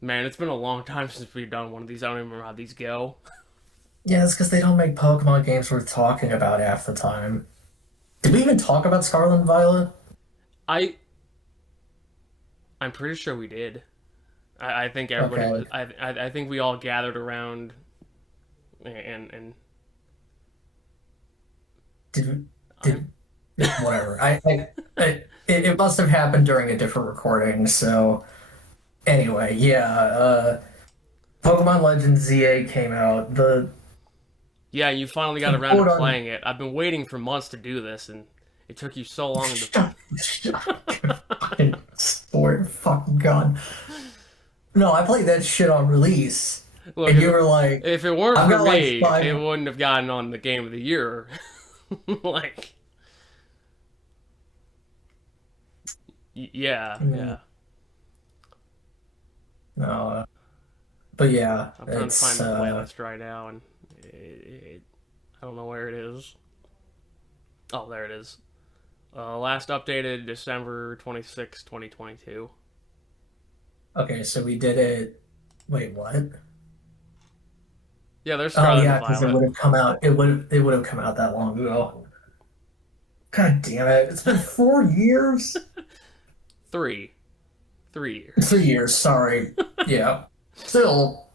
Man, it's been a long time since we've done one of these. I don't even remember how these go. Yeah, it's because they don't make Pokemon games worth talking about half the time. Did we even talk about Scarlet and Violet? I I'm pretty sure we did. I think everybody Okay. was. I think we all gathered around and Did I'm did whatever. It must have happened during a different recording. So anyway, yeah. Pokemon Legends ZA came out. yeah. You finally got The around to quote on playing it. I've been waiting for months to do this, and it took you so long to. shut your fucking sword fucking gun. No, I played that shit on release, Look, and you were like, if it weren't "I've for got like me, it five." wouldn't have gotten on the game of the year. like, yeah, Mm, yeah. no, but yeah, I'm trying to find it's the playlist right now, and I don't know where it is. Oh, there it is. Last updated December 26, 2022. okay. So we did it. Wait, what? Yeah, there's Oh Scarlet and yeah, because it Violet. would have come out. It would have come out that long ago. God damn it! It's been 4 years. Three. Three Three years. years. Sorry. Yeah. Still,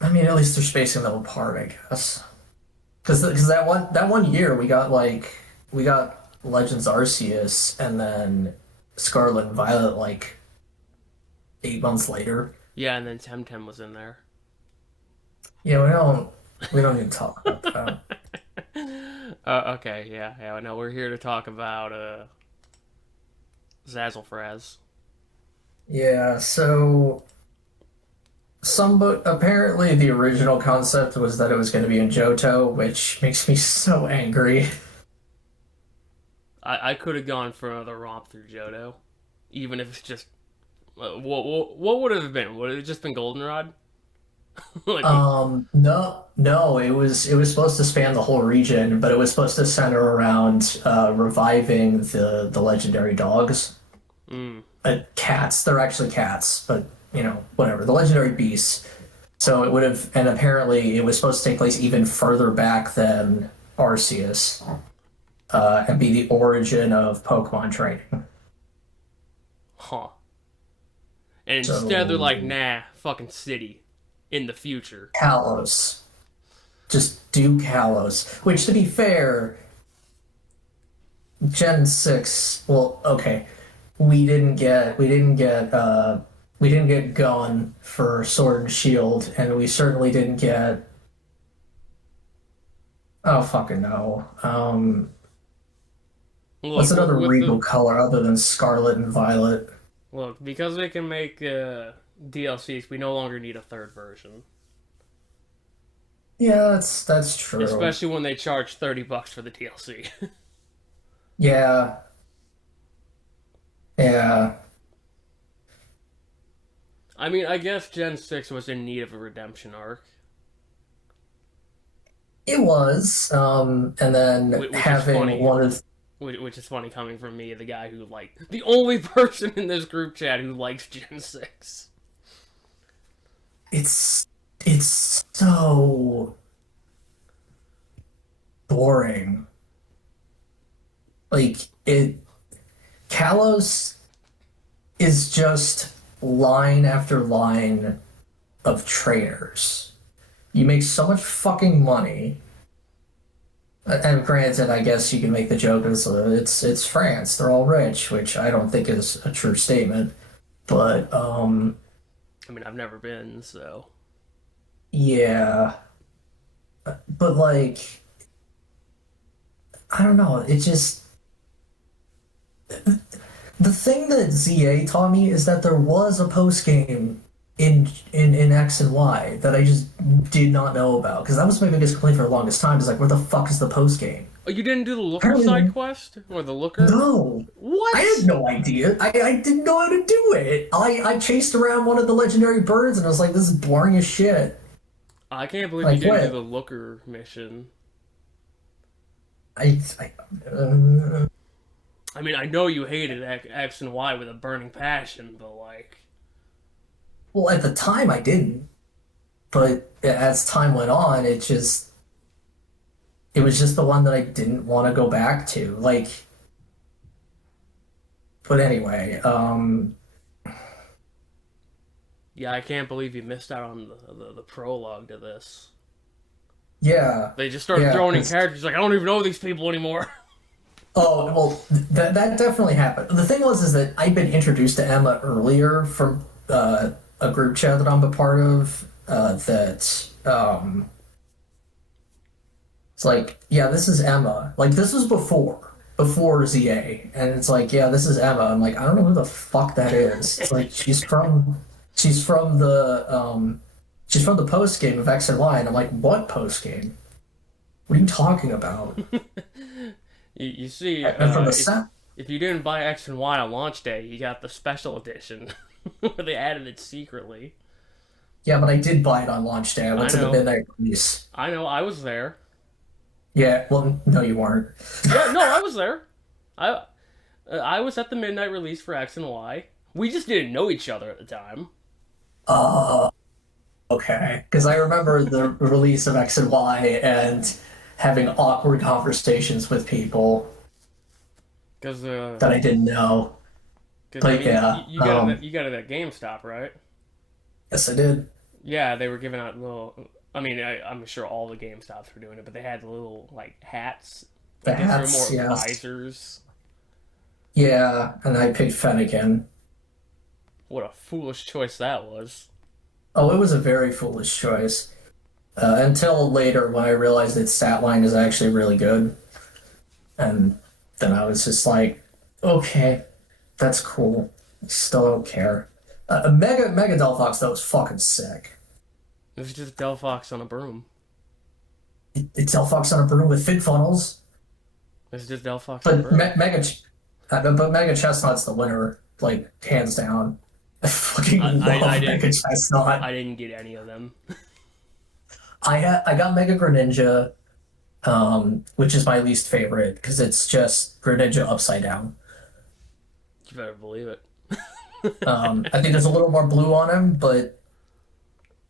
I mean, at least they're spacing them apart, I guess. Because that one year we got Legends Arceus and then Scarlet and Violet like 8 months later. Yeah, and then Temtem was in there. Yeah, we don't need to talk about that. Okay, yeah, yeah. No, we're here to talk about Zazzlefraz. Yeah, so apparently the original concept was that it was going to be in Johto, which makes me so angry. I could have gone for another romp through Johto, even if it's just what would it have been? Would it have just been Goldenrod? like we No, it was supposed to span the whole region, but it was supposed to center around reviving the legendary dogs. mm, Cats. They're actually cats, but whatever. The legendary beasts. So it would have, and apparently it was supposed to take place even further back than Arceus, and be the origin of Pokemon training. huh. And instead they're like, So nah, fucking city in the future. Kalos, just do Kalos. Which, to be fair, Gen 6. Well, okay, we didn't get Gun for Sword and Shield, and we certainly didn't get. Oh fucking no. What's Look, another with the regal color other than Scarlet and Violet? look because they can make DLCs, we no longer need a third version. Yeah, that's true. Especially when they charge $30 for the DLC. Yeah, yeah, I mean, I guess Gen 6 was in need of a redemption arc, it was. And then which is having funny. one of Which is funny coming from me, the guy who the only person in this group chat who likes Gen 6. it's so boring. Like it, Kalos is just line after line of trainers. You make so much fucking money. And granted, I guess you can make the joke it's France, they're all rich, which I don't think is a true statement. But I mean, I've never been, so yeah, but like I don't know, it just the thing that ZA taught me is that there was a post game in X and Y that I just did not know about because that was my biggest complaint for the longest time. Is like, where the fuck is the post game? Oh, you didn't do the Looker side Apparently, quest or the Looker? no. I had What? no idea. I didn't know how to do it. I chased around one of the legendary birds and I was like, this is boring as shit. I can't believe I you didn't do quit. the Looker mission. I uh, I mean, I know you hated X and Y with a burning passion, but like, Well, at the time I didn't, but as time went on, it was just the one that I didn't want to go back to. Like, but anyway, Yeah, I can't believe you missed out on the prologue to this. yeah, They just started yeah, throwing in 'cause characters like I don't even know these people anymore. oh well, that definitely happened. The thing was is that I'd been introduced to Emma earlier from a group chat that I'm a part of. That it's like, yeah, this is Emma. Like this was before ZA, and it's like, yeah, this is Emma. I'm like, I don't know who the fuck that is. It's like she's from she's from the post game of X and Y, and I'm like, what post game? What are you talking about? You see, And from the set. if you didn't buy X and Y on launch day, you got the special edition where they added it secretly. Yeah, but I did buy it on launch day. I I went to the know, midnight release. I know, I was there. Yeah, well, no, you weren't. Yeah, no, I was there. I I was at the midnight release for X and Y. We just didn't know each other at the time. Uh, okay. Because I remember the release of X and Y and having awkward conversations with people Cause, that I didn't know. I But mean, yeah, you got it at GameStop, right? yes, I did. Yeah, they were giving out little. I mean, I'm sure all the GameStops were doing it, but they had little like hats. I The guess they were hats, more yes. visors. Yeah, and I picked Fennekin. What a foolish choice that was. Oh, it was a very foolish choice. Until later when I realized its stat line is actually really good. And then I was just like, okay, that's cool. Still don't care. Mega Delphox though is fucking sick. It was just Delphox on a broom. It's Delphox on a broom with fig funnels, It was just Delphox on a but broom. Mega Chestnut's the winner, like hands down. I fucking I love Mega didn't Chestnut. get any of them. I got Mega Greninja, which is my least favorite because it's just Greninja upside down. You better believe it. I think there's a little more blue on him, but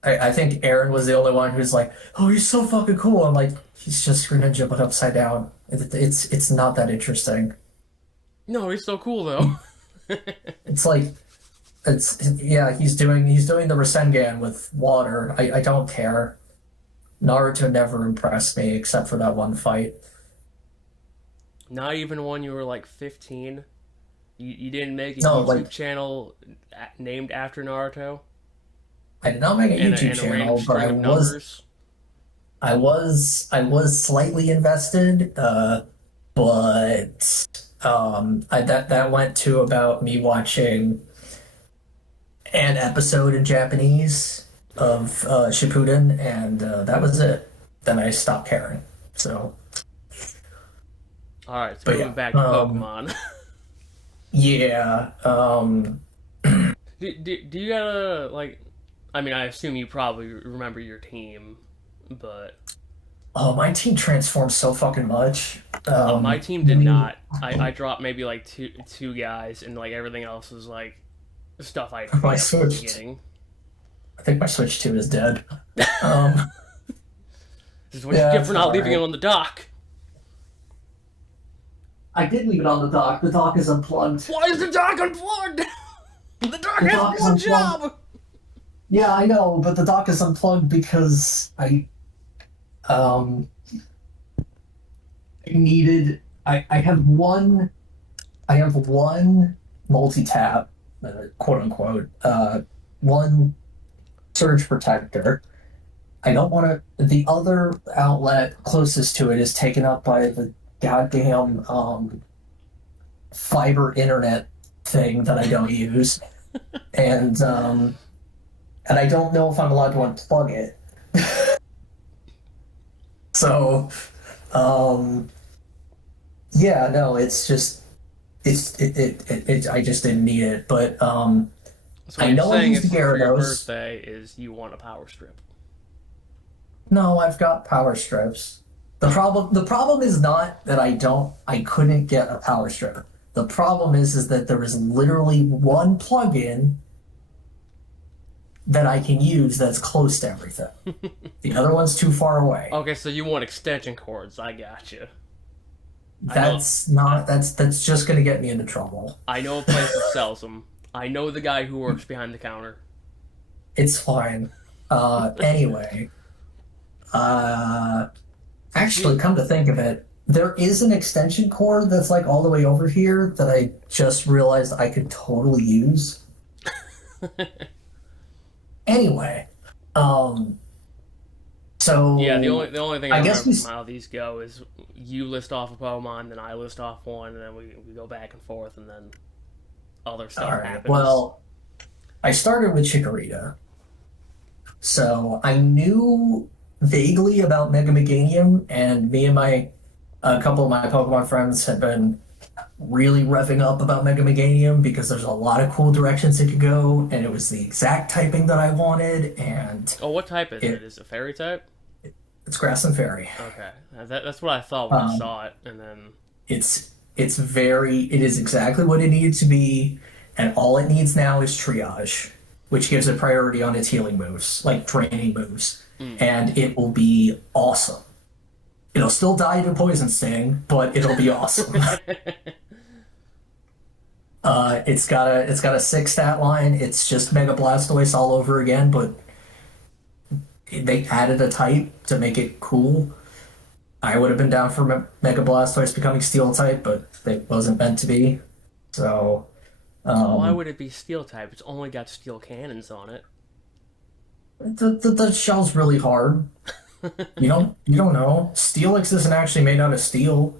I think Aaron was the only one who's like, "Oh, he's so fucking cool." I'm like, he's just Greninja but upside down. It's not that interesting. No, he's so cool though. It's like it's yeah, he's doing the Rasengan with water. I don't care. Naruto never impressed me except for that one fight. Not even when you were like 15. You didn't make a No, YouTube like channel named after Naruto I did not make a YouTube and a random channel, but string of numbers. I was slightly invested, but that went to about me watching an episode in Japanese of Shippuden, and that was it. Then I stopped caring. So, All right, so but moving yeah, back to Pokemon. yeah. Do you gotta like? I mean, I assume you probably remember your team, but Oh, my team transforms so fucking much. my team You did mean not. I dropped maybe like two guys, and like everything else was like stuff I'd my picked up at the switched? beginning. I think my Switch 2 is dead. Um, This is what you yeah, get it's for not leaving it alright. on the dock. I did leave it on the dock. The dock is unplugged. Why is the dock unplugged? The dock The has dock is one unplugged. job. Yeah, I know, but the dock is unplugged because um I needed I have one multi-tap, quote unquote, one surge protector. I don't want to. The other outlet closest to it is taken up by the goddamn fiber internet thing that I don't use, and and I don't know if I'm allowed to unplug it. So, um, yeah, no, it's just I just didn't need it, but So what I you're know I saying used the is for your Gyarados. birthday is you want a power strip. No, I've got power strips. The problem is not that I couldn't get a power strip. The problem is that there is literally one plugin that I can use that's close to everything. The other one's too far away. Okay, so you want extension cords? I got you. I know. That's I, not that's just gonna get me into trouble. I know a place that sells them. I know the guy who works behind the counter. It's fine. Anyway, uh, actually, See, come to think of it, there is an extension cord that's like all the way over here that I just realized I could totally use. Anyway, um, yeah, the so only thing I I guess remember we. from how these go is you list off a Pokemon, then I list off one, and then we go back and forth, and then other All stuff right. happens. Well, I started with Chikorita, so I knew vaguely about Mega Meganium, and me and my a couple of my Pokemon friends had been really revving up about Mega Meganium because there's a lot of cool directions it could go, and it was the exact typing that I wanted, and Oh, what type is it? it Is it Fairy type? it's Grass and Fairy. Okay, that's what I thought when I Um, saw it, and then it is exactly what it needed to be, and all it needs now is triage, which gives it priority on its healing moves, like draining moves, mm. and it will be awesome. It'll still die to poison sting, but it'll be awesome. It's got a six stat line. It's just Mega Blastoise all over again, but they added a type to make it cool. I would have been down for Mega Blastoise becoming Steel type, but it wasn't meant to be. So, Why um, would it be Steel type? It's only got steel cannons on it. the shell's really hard. You don't know. Steelix isn't actually made out of steel.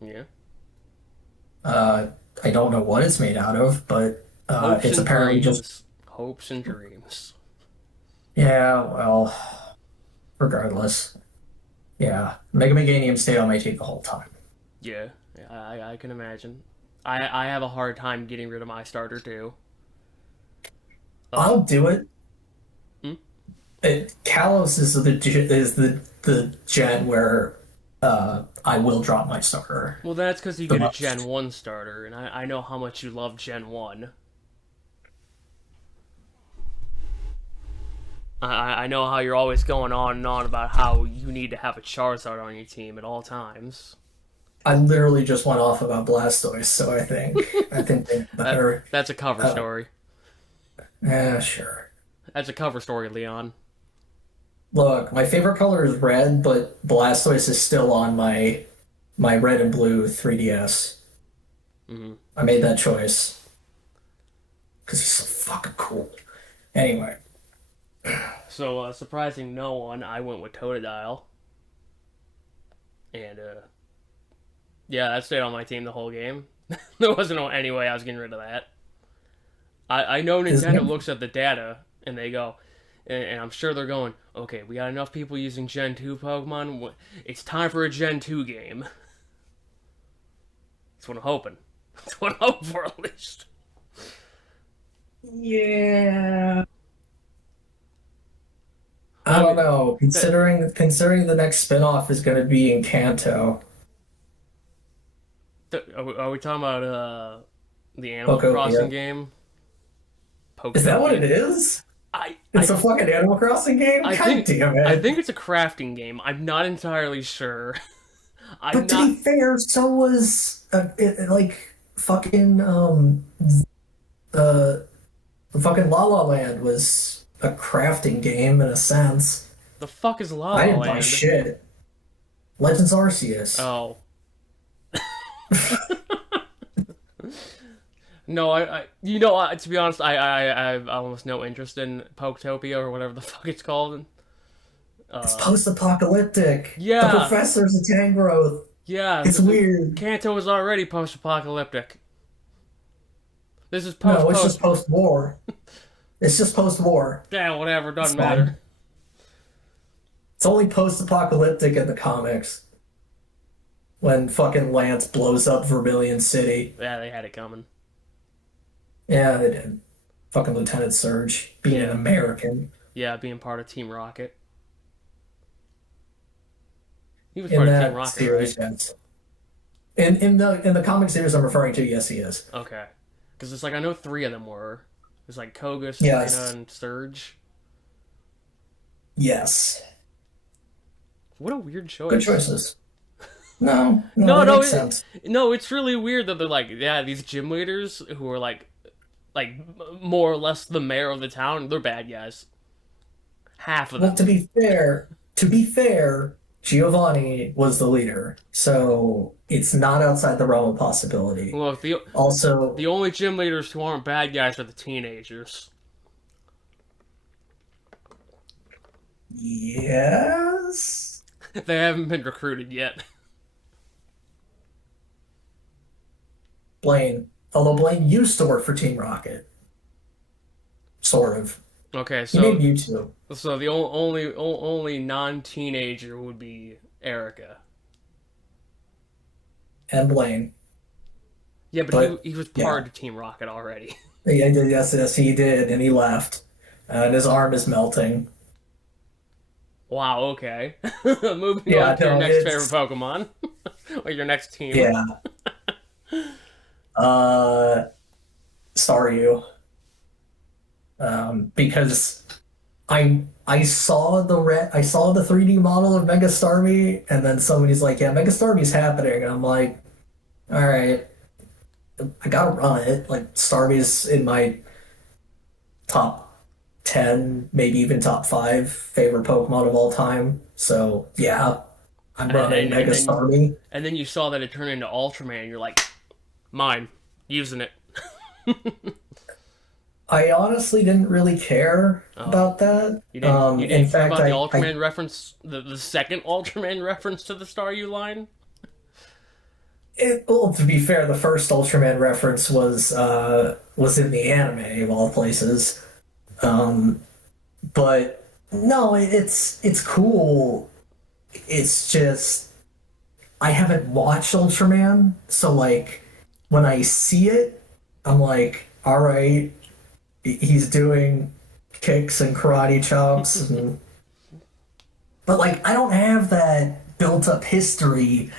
Yeah. Uh, I don't know what it's made out of, but Hopes it's and apparently just dreams. Hopes and dreams. yeah. Well, regardless, yeah. Mega Meganium stayed on my team the whole time. Yeah, yeah, I can imagine. I have a hard time getting rid of my starter too. Uh, I'll do it. hmm? Kalos is the gen where I will drop my starter Well, that's because you the get a Gen most. 1 starter, and I know how much you love Gen 1. I know how you're always going on and on about how you need to have a Charizard on your team at all times. I literally just went off about Blastoise, so I think they better. That's a cover Uh, story. yeah, sure. That's a cover story, Leon. Look, my favorite color is red, but Blastoise is still on my red and blue 3DS. Hmm. I made that choice because he's so fucking cool. Anyway, So, surprising no one, I went with Totodile. And, yeah, that stayed on my team the whole game. There wasn't any way I was getting rid of that. I know his Nintendo name. looks at the data and they go, and I'm sure they're going, okay, we got enough people using Gen 2 Pokemon. It's time for a Gen 2 game. That's what I'm hoping. That's what I'm hoping for, at least. Yeah. Well, I I don't mean, know. that, Considering the next spin-off is going to be in Kanto, are we talking about the Animal Crossing Pokopia. game? Is that what it Poketopia? is? I, It's I, a fucking Animal Crossing game? I God think. damn I it. think it's a crafting game. I'm not entirely sure. I'm But to not. be fair, so was like fucking uh fucking La La Land was a crafting game in a sense. The fuck is La I La didn't buy Land? shit. Legends Arceus. Oh. No, to be honest, I have almost no interest in Poketopia or whatever the fuck it's called. It's Uh, post-apocalyptic. The yeah, professor's a Tangrowth. yeah. It's weird. Kanto is already post-apocalyptic. This is No, it's just post-post. post-war. It's just post-war. Yeah, whatever. It's Doesn't matter. fine. It's only post-apocalyptic in the comics when fucking Lance blows up Vermilion City. Yeah, they had it coming. Yeah, they did. Fucking Lieutenant Surge being an Yeah, American yeah. Being part of Team Rocket. He was in part of Team that Rocket, right? series. Yes. In the comic series I'm referring to, yes, he is. Okay. Because it's like I know three of them were. It's like Koga, Serena, Yes. and Surge. Yes. What a weird Good choice. choices. No, no, No, they no, make sense. no. It's really weird that they're like, yeah, these gym leaders who are like more or less the mayor of the town. They're bad guys. Half of Well, them. to be fair, Giovanni was the leader, so it's not outside the realm of possibility. Look, the Also, only gym leaders who aren't bad guys are the teenagers. yes, They haven't been recruited yet. Blaine. Although Blaine used to work for Team Rocket, sort of. Okay, He made YouTube so the only non-teenager would be Erica. and Blaine, Yeah, but he but he was yeah, part of Team Rocket already. yeah, yes, yes, he did, and he left, and his arm is melting. Wow. Okay. Moving on Yeah, to your no, next favorite it's Pokemon or your next team. yeah. Uh, Staryu. Because I saw the 3D model of Mega Starmie, and then somebody's like, "Yeah, Mega Starmie's happening." And I'm like, "All right, I gotta run it." Like Starmie's in my top 10, maybe even top 5 favorite Pokemon of all time. So yeah, I'm And running then Mega and then Starmie. and then you saw that it turned into Ultraman. And you're like, mine, using it. I honestly didn't really care Oh, about that. you In didn't care fact, about the I Ultraman reference, the second Ultraman reference to the Staryu line. well, to be fair, the first Ultraman reference was in the anime of all places. Um, but no, it's cool. It's just I haven't watched Ultraman, so like when I see it, I'm like, all right, he's doing kicks and karate chops, and but like I don't have that built up history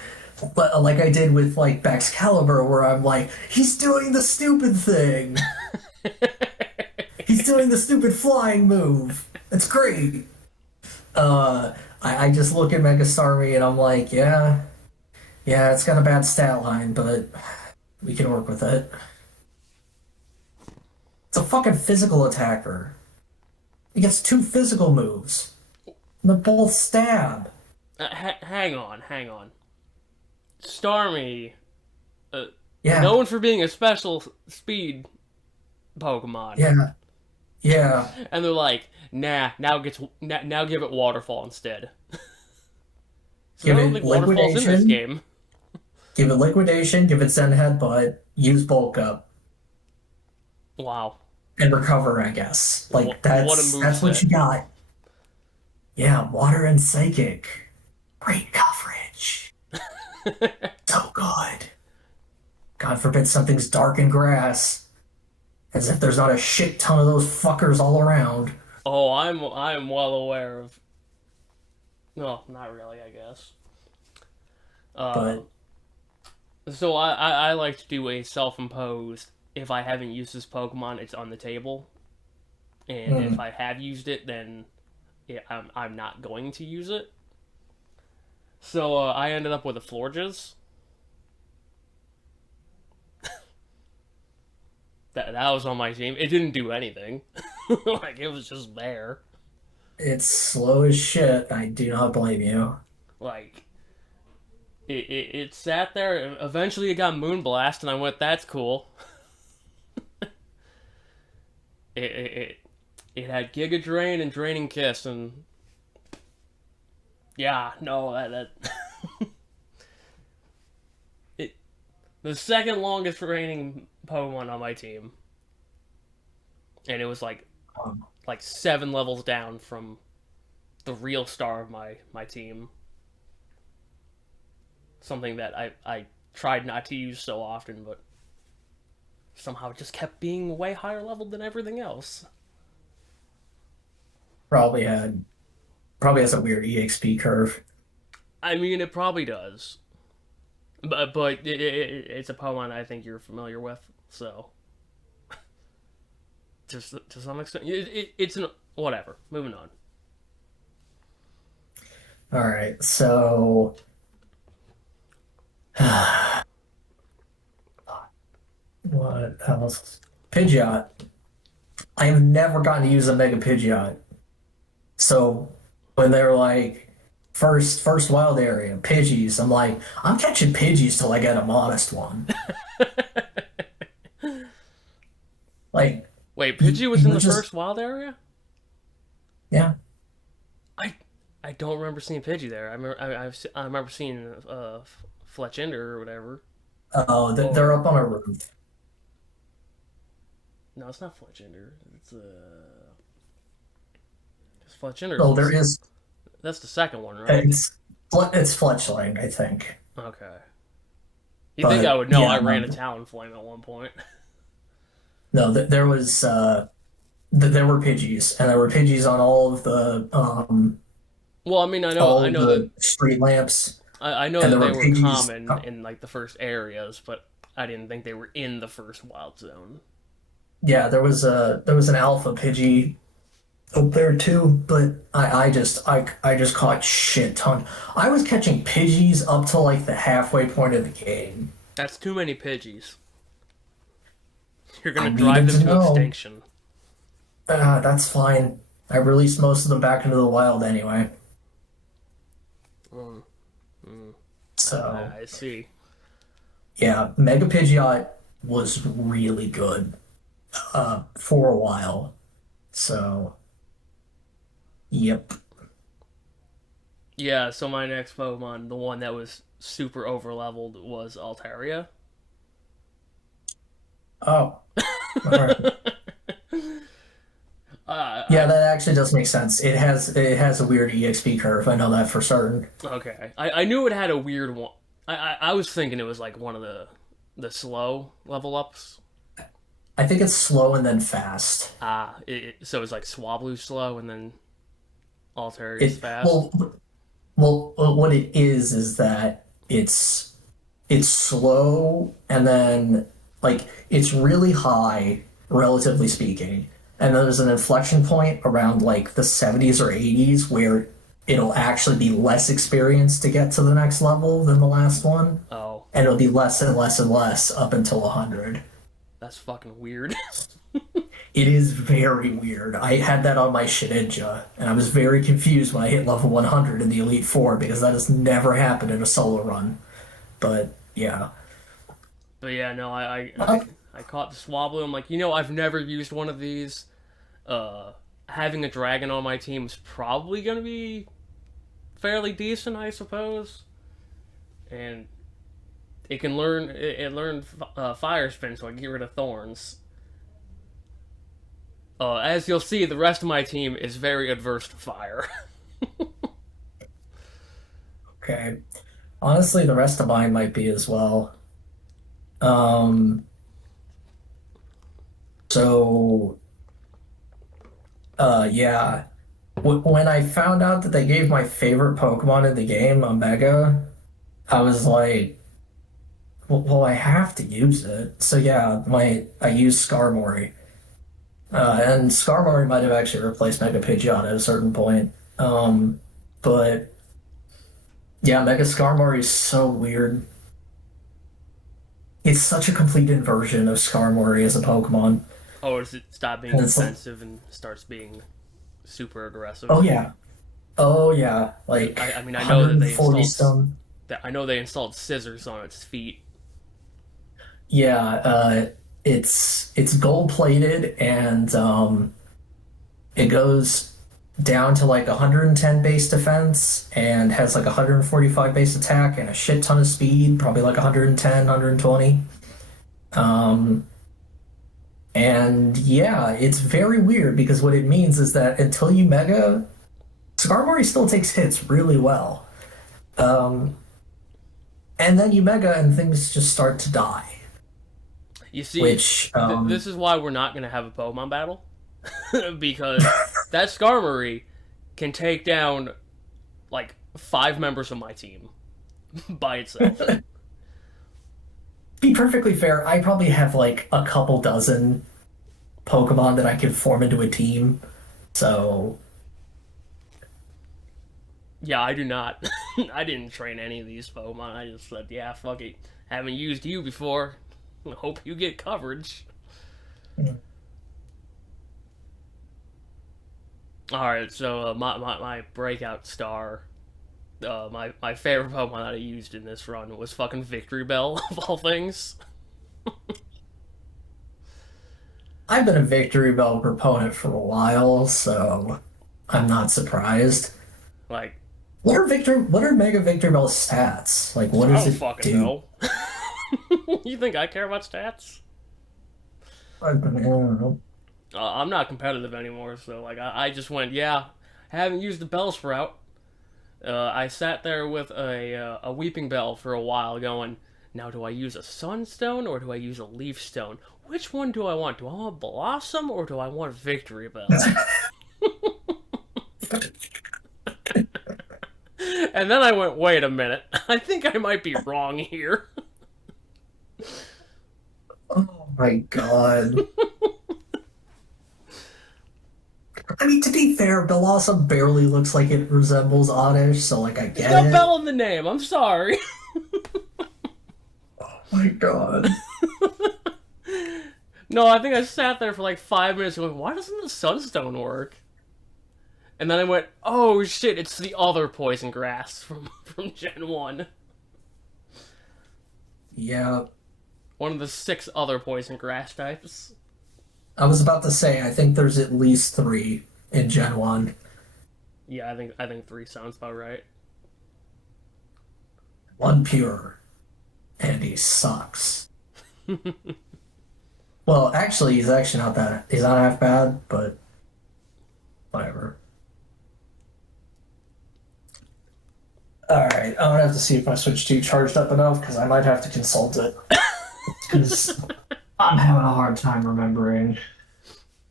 but like I did with like Baxcalibur, where I'm like, he's doing the stupid thing. He's doing the stupid flying move. It's great. I just look at Mega Starmie and I'm like, yeah, yeah, it's got a bad stat line, but we can work with it. It's a fucking physical attacker. He gets 2 physical moves. And they're both stab. Hang on, hang on. Starmie, uh, Yeah, known for being a special speed Pokemon, yeah, yeah. and they're like, nah, now give it Waterfall instead. So I Give don't it think Waterfall's in this liquidation. game. Give it liquidation. Give it Zen Headbutt. Use bulk up. Wow, And recover, I guess. Like what a move that's what set. you got. Yeah, water and psychic. Great coverage. So good. God forbid something's dark and grass. As if there's not a shit ton of those fuckers all around. Oh, I'm well aware of. No, not really, I guess. Uh, But so I like to do a self-imposed. If I haven't used this Pokemon, it's on the table, and if mm, I have used it, then yeah, I'm not going to use it. So I ended up with a Florges. That was on my team. It didn't do anything. Like it was just there. it's slow as shit. I do not blame you. Like it sat there. Eventually, it got Moonblast, and I went, "That's cool." It it had Giga Drain and Draining Kiss, and yeah, no, that it the second longest reigning Pokemon on my team, and it was Um, like 7 levels down from the real star of my team. Something that I tried not to use so often, but somehow it just kept being way higher leveled than everything else. probably had probably has a weird EXP curve. I mean, it probably does, but it's a Pokemon I think you're familiar with, so to some extent. It's an whatever. Moving on. All right, so what else? Pidgeot. I have never gotten to use a Mega Pidgeot. So when they're like first wild area, Pidgeys, I'm like, I'm catching Pidgeys till I get a modest one. Like Wait, you, Pidgey was you in would the just first wild area. yeah. I I don't remember seeing Pidgey there. I remember seeing Fletchinder or whatever. Oh, they're Or up on a roof. no, it's not Fletchinder. It's 'cause Fletchinder Oh, there is is that's the second one, right? it's Fletchling, I think. Okay. You think I But would know? I yeah, ran a no, Talonflame at one point. no, there was there were Pidgeys, and there were Pidgeys on Well, I mean, all I of know that the street lamps, I know and that there they were were Pidgeys. common in like the first areas, but I didn't think they were in the first wild zone. Yeah, there was an alpha Pidgey up there too, but I just caught shit ton. I was catching Pidgeys up to like the halfway point of the game. That's too many Pidgeys. You're I gonna drive needed them to to know. extinction. That's fine. I released most of them back into the wild anyway. Mm, mm, So I see. yeah, Mega Pidgeot was really good for a while. So yep. Yeah, so my next Pokemon, the one that was super overleveled, was Altaria. Oh, all right. Yeah, I that actually does make sense. It has a weird EXP curve. I know that for certain. okay. I knew it had a weird one. I was thinking it was like one of the slow level ups. I think it's slow and then fast. So it's like Swablu slow and then Altaria's It fast. well, what it is that it's slow and then like it's really high, relatively speaking, and then there's an inflection point around like the 70s or 80s where it'll actually be less experience to get to the next level than the last one, Oh, and it'll be less and less and less up until 100. that's fucking weird. It is very weird. I had that on my Shedinja, and I was very confused when I hit level 100 in the Elite Four because that has never happened in a solo run. But yeah. But yeah, no, Uh, I caught the Swablu. I'm like, I've never used one of these. Uh, Having a dragon on my team is probably gonna be fairly decent, I suppose. And it learned Fire Spin, so I can get rid of Thorns. As you'll see, the rest of my team is very adverse to fire. okay. Honestly, the rest of mine might be as well. Um, so, yeah. When I found out that they gave my favorite Pokemon in the game a Mega, I was like, well, I have to use it. So yeah, I used Skarmory. And Skarmory might have actually replaced Mega Pidgeot at a certain point. But yeah, Mega Skarmory is so weird. It's such a complete inversion of Skarmory as a Pokemon. Or does it stop being And it's like, defensive and starts being super oh aggressive? yeah, oh yeah, like I mean, I know that 140 stone. I know they installed scissors on its feet. Yeah, it's gold plated and it goes down to like 110 base defense and has like 145 base attack and a shit ton of speed, probably like 110, 120. Um, and yeah, it's very weird because what it means is that until you mega, Skarmory still takes hits really well. Um, and then you mega and things just start to die, You see, which this is why we're not gonna have a Pokemon battle because that Skarmory can take down like five members of my team by itself. be perfectly fair, I probably have like a couple dozen Pokemon that I could form into a team. So Yeah, I do not. I didn't train any of these Pokemon. I just said, yeah, fuck it. Haven't used you before. Hope you get coverage. Alright, so my breakout star, my favorite Pokemon that I used in this run was fucking Victory Bell, of all things. I've been a Victory Bell proponent for a while, so I'm not surprised. Like, What are Mega Victory Bell's stats? Like, what I does don't it fucking do? know. You think I care about stats? I don't know. I'm not competitive anymore, so like I just went, yeah, I haven't used the Bellsprout. I sat there with a Weeping Bell for a while, going, now do I use a Sunstone or do I use a Leaf Stone? Which one do I want? Do I want Blossom or do I want Victory Bell? And then I went, wait a minute, I think I might be wrong here. Oh my God. I mean, to be fair, Blossom barely looks like it resembles Oddish, so like I It's get got it. Bell in the name. I'm sorry. Oh my God. No, I think I sat there for like 5 minutes going, why doesn't the Sunstone work? And then I went, oh shit, it's the other poison grass from Gen 1. Yeah. One of the 6 other poison grass types. I was about to say, I think there's at least three in Gen 1. Yeah, I think 3 sounds about right. One pure, and he sucks. Well, actually, he's actually not that. He's not half bad, but whatever. All right, I'm gonna have to see if my Switch 2 charged up enough because I might have to consult it because I'm having a hard time remembering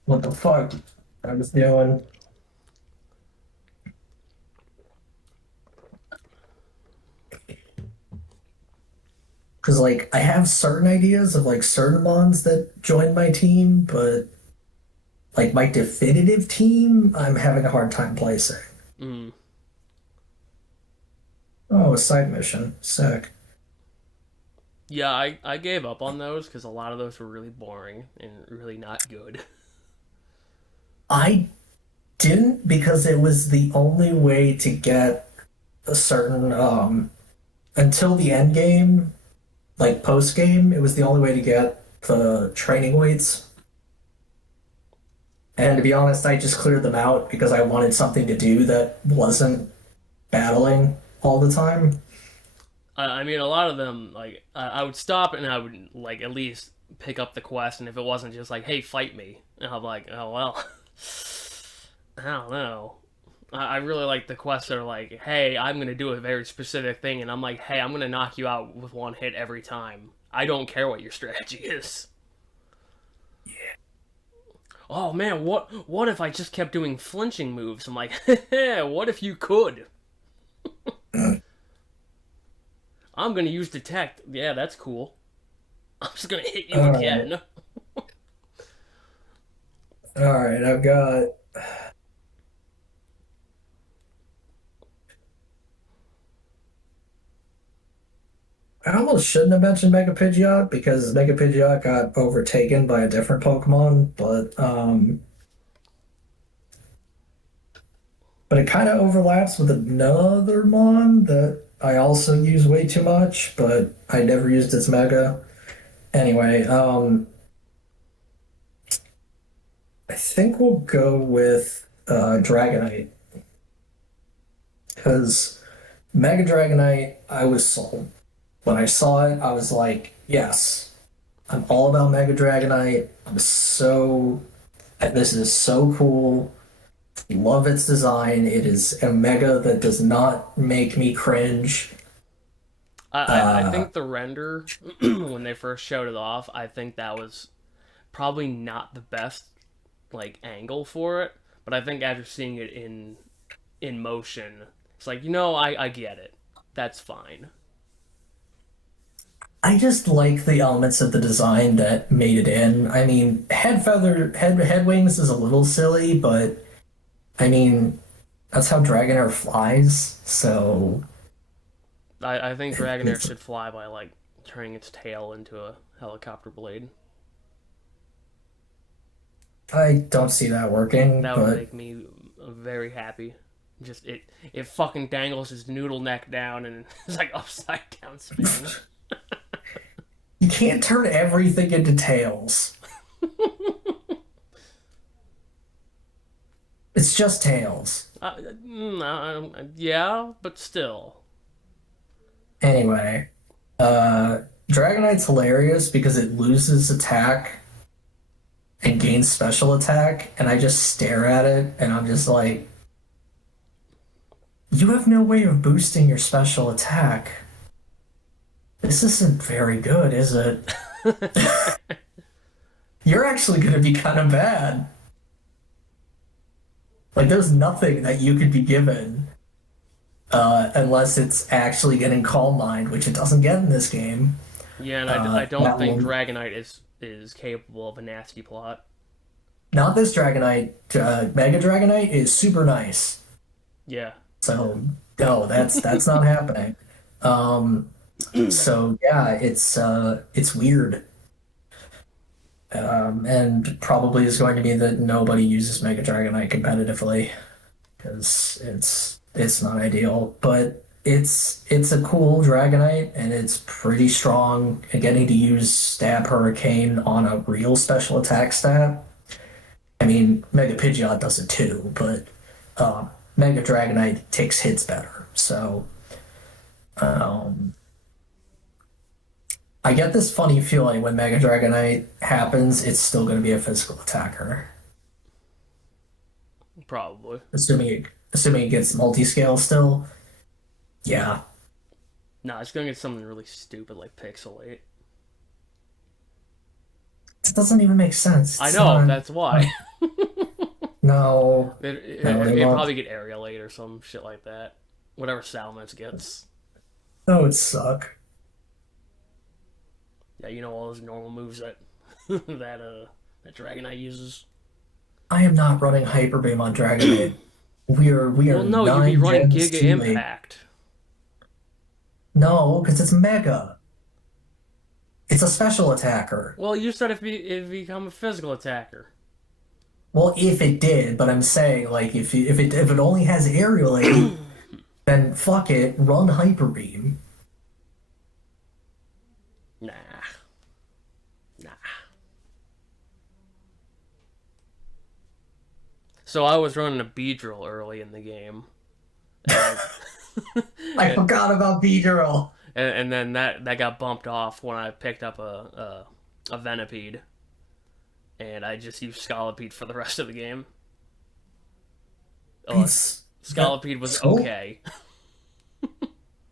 what the fuck I was doing. Because like I have certain ideas of like certain mons that joined my team, but like my definitive team, I'm having a hard time placing. Mm. Oh, a side mission. Sick. Yeah, I gave up on those because a lot of those were really boring and really not good. I didn't because it was the only way to get a certain until the end game, like post game, it was the only way to get the training weights. And to be honest, I just cleared them out because I wanted something to do that wasn't battling all the time. I mean, a lot of them, like, I would stop and I would, like, at least pick up the quest, and if it wasn't just like, hey, fight me, and I'm like, oh, well, I don't know. I really like the quests that are like, hey, I'm going to do a very specific thing, and I'm like, hey, I'm going to knock you out with one hit every time. I don't care what your strategy is. Oh man, what if I just kept doing flinching moves? I'm like, what if you could? I'm gonna use detect. Yeah, that's cool. I'm just gonna hit you All right. again. All right, I've got. I almost shouldn't have mentioned Mega Pidgeot because Mega Pidgeot got overtaken by a different Pokemon, but it kind of overlaps with another Mon that I also use way too much, but I never used its Mega. Anyway, I think we'll go with Dragonite because Mega Dragonite, I was sold. When I saw it, I was like, yes, I'm all about Mega Dragonite. This is so cool. Love its design. It is a Mega that does not make me cringe. I Uh, think the render when they first showed it off, I think that was probably not the best like angle for it. But I think after seeing it in motion, it's like I get it. That's fine. I just like the elements of the design that made it in. I mean, head wings is a little silly, but I mean, that's how Dragonair flies. So I think Dragonair it's should fly by like turning its tail into a helicopter blade. I don't see that working, That would but make me very happy. Just it fucking dangles his noodle neck down and it's like upside down spinning. you can't turn everything into tails. It's just tails. Yeah, but still. Anyway, Dragonite's hilarious because it loses attack and gains special attack, and I just stare at it and I'm just like, you have no way of boosting your special attack. This isn't very good, is it? You're actually going to be kind of bad. Like, there's nothing that you could be given unless it's actually getting Calm Mind, which it doesn't get in this game. Yeah, and I don't That think one, Dragonite is capable of a nasty plot. not this Dragonite. Mega Dragonite is super nice. Yeah. So no, that's not happening. Um, so yeah, it's weird. And probably is going to be that nobody uses Mega Dragonite competitively because it's not ideal, but it's a cool Dragonite and it's pretty strong. And getting to use Stab Hurricane on a real special attack stat. I mean, Mega Pidgeot does it too, but Mega Dragonite takes hits better. So um, I get this funny feeling when Mega Dragonite happens, it's still going to be a physical attacker, Probably. assuming it gets multi-scale still. Yeah, Nah, it's gonna get something really stupid like Pixelate. it doesn't even make sense. I It's know, not. that's why. No, no, they It'd won't. probably get Aerialate or some shit like that. Whatever Salamence gets. That would suck. Yeah, you know all those normal moves that that Dragonite uses. I am not running Hyper Beam on Dragonite. We are Well, no, you'd be nine running gens Giga too late. Impact. No, because it's Mega. It's a special attacker. Well, you said if become a physical attacker. Well, if it did, but I'm saying like if it only has aerial aid, then fuck it, run Hyper Beam. Nah, nah. So I was running a Beedrill early in the game, and, I forgot about Beedrill. and then that got bumped off when I picked up a Venipede, and I just used Scolipede for the rest of the game. Oh, It's that Scolipede was Skull okay.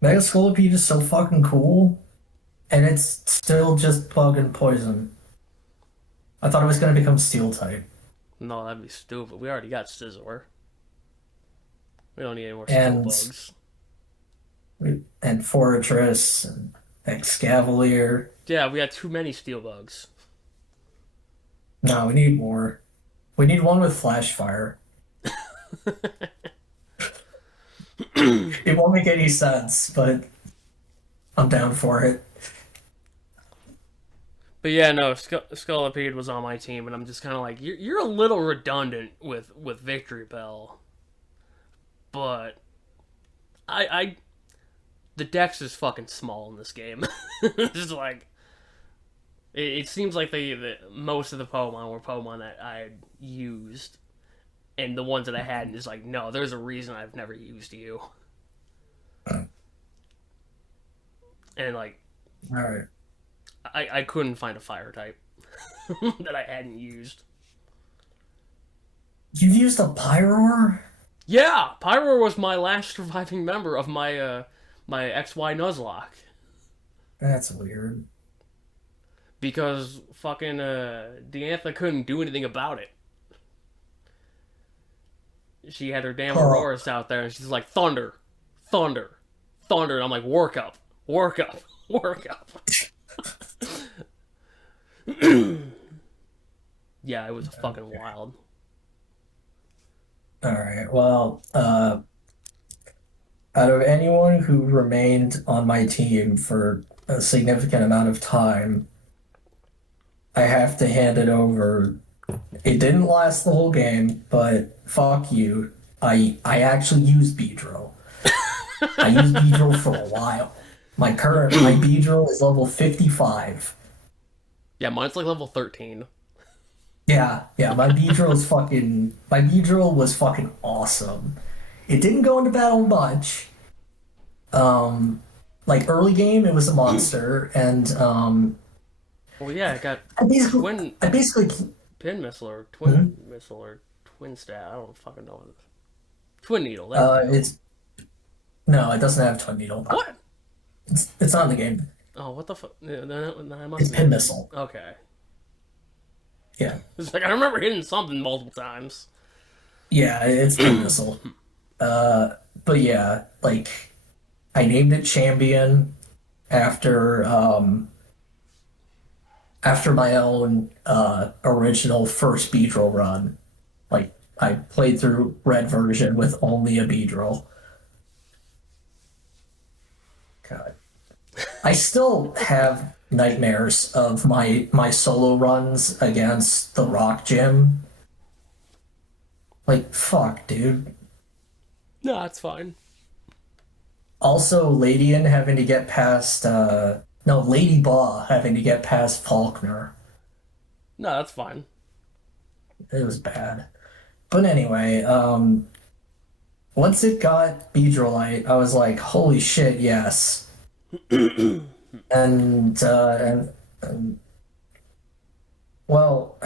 Mega Scolipede is so fucking cool, and it's still just bug and poison. I thought it was gonna become Steel type, No, that'd be stupid. We already got Scizor. We don't need any more Steel and Bugs. Fortress and Excavalier. Yeah, we got too many Steel Bugs. No, we need more. We need one with Flash Fire. It won't make any sense, but I'm down for it. But yeah, no, Scolipede was on my team, and I'm just kind of like, you're a little redundant with Victory Bell, but I the dex is fucking small in this game. Just like it seems like most of the Pokemon were Pokemon that I had used, and the ones that I hadn't is like, no, there's a reason I've never used you, and like All right. I couldn't find a fire type that I hadn't used. You've used a Pyroar? Yeah, Pyro was my last surviving member of my XY Nuzlocke That's weird. because fucking Diantha couldn't do anything about it. She had her damn Oh, Auroras out there, and she's like, thunder, thunder, thunder. And I'm like, work up, work up, work up. Yeah, it was fucking Okay. wild. All right. Well, out of anyone who remained on my team for a significant amount of time, I have to hand it over. It didn't last the whole game, but fuck you. I actually used Beedrill. I used Beedrill for a while. My Beedrill is level 55. Yeah, mine's like level 13. Yeah, yeah, my Beedrill was fucking awesome. It didn't go into battle much. Like early game, it was a monster, and Well, yeah, I got I basically, twin I basically, pin missile or twin hmm? missile or twin stat. I don't fucking know what it is. Twin needle. There we go. It's no, it doesn't have Twin Needle. What? It's not in the game. Oh, what the fuck? Then I must It's have Pin missed. Missile. Okay. Yeah, It's like I remember hitting something multiple times. yeah, it's Pin Missile. But yeah, like I named it Champion after after my own original first Beedrill run. Like I played through red version with only a Beedrill. God. I still have nightmares of my solo runs against the Rock Gym. Like fuck, dude. No, it's fine. Also, Ladian having to get past no, Lady Baw having to get past Faulkner. No, that's fine. It was bad. But anyway, once it got Beedrillite, I was like, holy shit, yes. And well,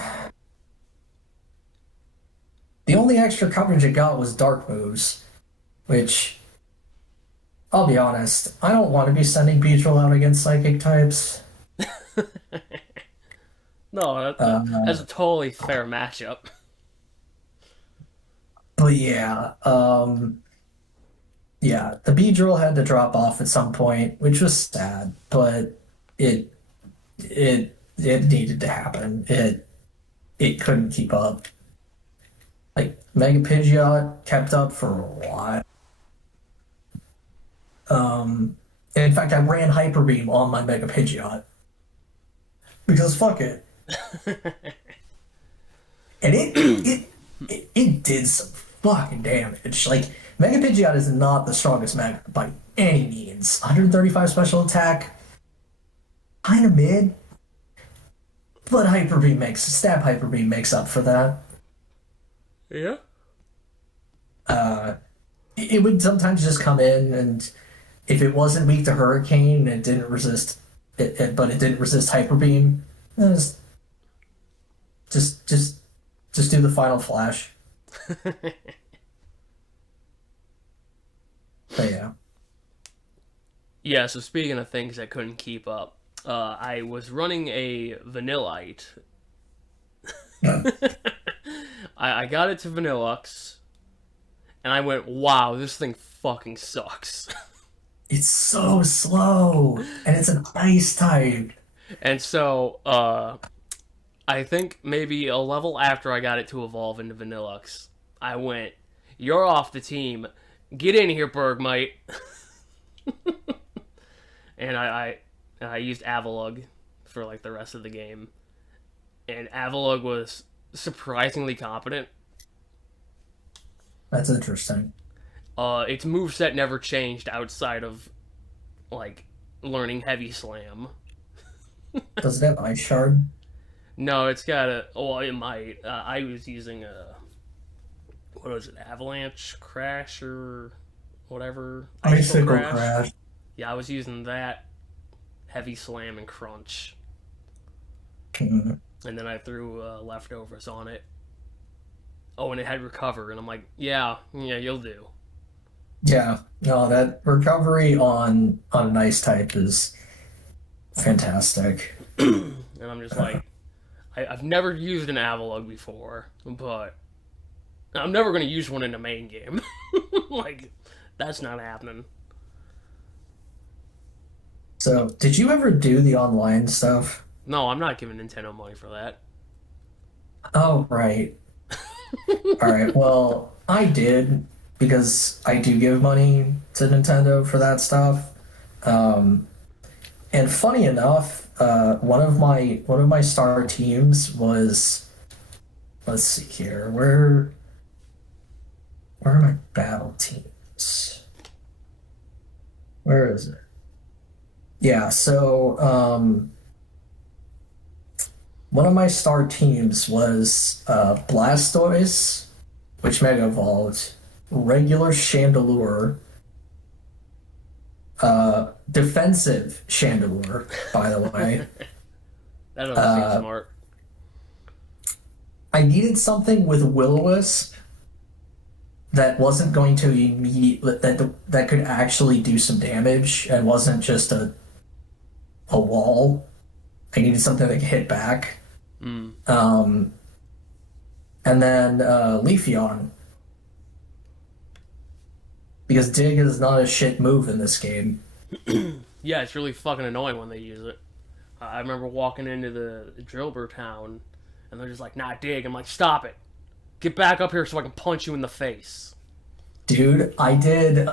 the only extra coverage it got was dark moves, which I'll be honest, I don't want to be sending Beedrill out against psychic types. No, that's Uh, a totally fair matchup. but yeah, yeah, the Beedrill had to drop off at some point, which was sad, but it it needed to happen. It couldn't keep up. Like Mega Pidgeot kept up for a while. In fact, I ran Hyper Beam on my Mega Pidgeot because fuck it, and it did some fucking damage. Like Mega Pidgeot is not the strongest Mega by any means. 135 special attack, kind of mid, but Hyper Beam makes Stab Hyper Beam makes up for that. Yeah. It would sometimes just come in, and if it wasn't weak to Hurricane, it didn't resist but it didn't resist Hyper Beam. Just just just just do the final flash. But yeah. Yeah, so speaking of things that couldn't keep up, I was running a Vanillite. I got it to Vanillux, and I went, wow, this thing fucking sucks. It's so slow, and it's an ice type. And so, I think maybe a level after I got it to evolve into Vanillux, I went, you're off the team. Get in here, Bergmite. And I used Avalugg for like the rest of the game. And Avalugg was surprisingly competent. That's interesting. Its moveset never changed outside of like learning Heavy Slam. Does it have Ice Shard? No, it's got a. Oh, it might. I was using a. What was it? Avalanche Crash or whatever. Icicle Icicle Crash. Crash. Yeah, I was using that. Heavy Slam and Crunch. Hmm. And then I threw leftovers on it. Oh, and it had Recover, and I'm like, yeah, you'll do. Yeah, no, that recovery on an ice type is fantastic. And I'm just like, I've never used an Avalugg before, but I'm never going to use one in the main game. Like, that's not happening. So, did you ever do the online stuff? No, I'm not giving Nintendo money for that. Oh, right. All right. Well, I did because I do give money to Nintendo for that stuff. Um, and funny enough, one of my star teams was, let's see here, where are my battle teams? Where is it? Yeah, so one of my star teams was Blastoise, which Mega Evolved, regular Chandelure, defensive Chandelure, by the way. That doesn't seem Uh, smart. I needed something with Will-O-Wisp that wasn't going to that could actually do some damage and wasn't just a wall. I needed something that could hit back. Mm. Um, and then Leafeon, because Dig is not a shit move in this game. Yeah, it's really fucking annoying when they use it. I remember walking into the Drillbur town, and they're just like, "Nah, dig." I'm like, "Stop it! Get back up here so I can punch you in the face." Dude, I did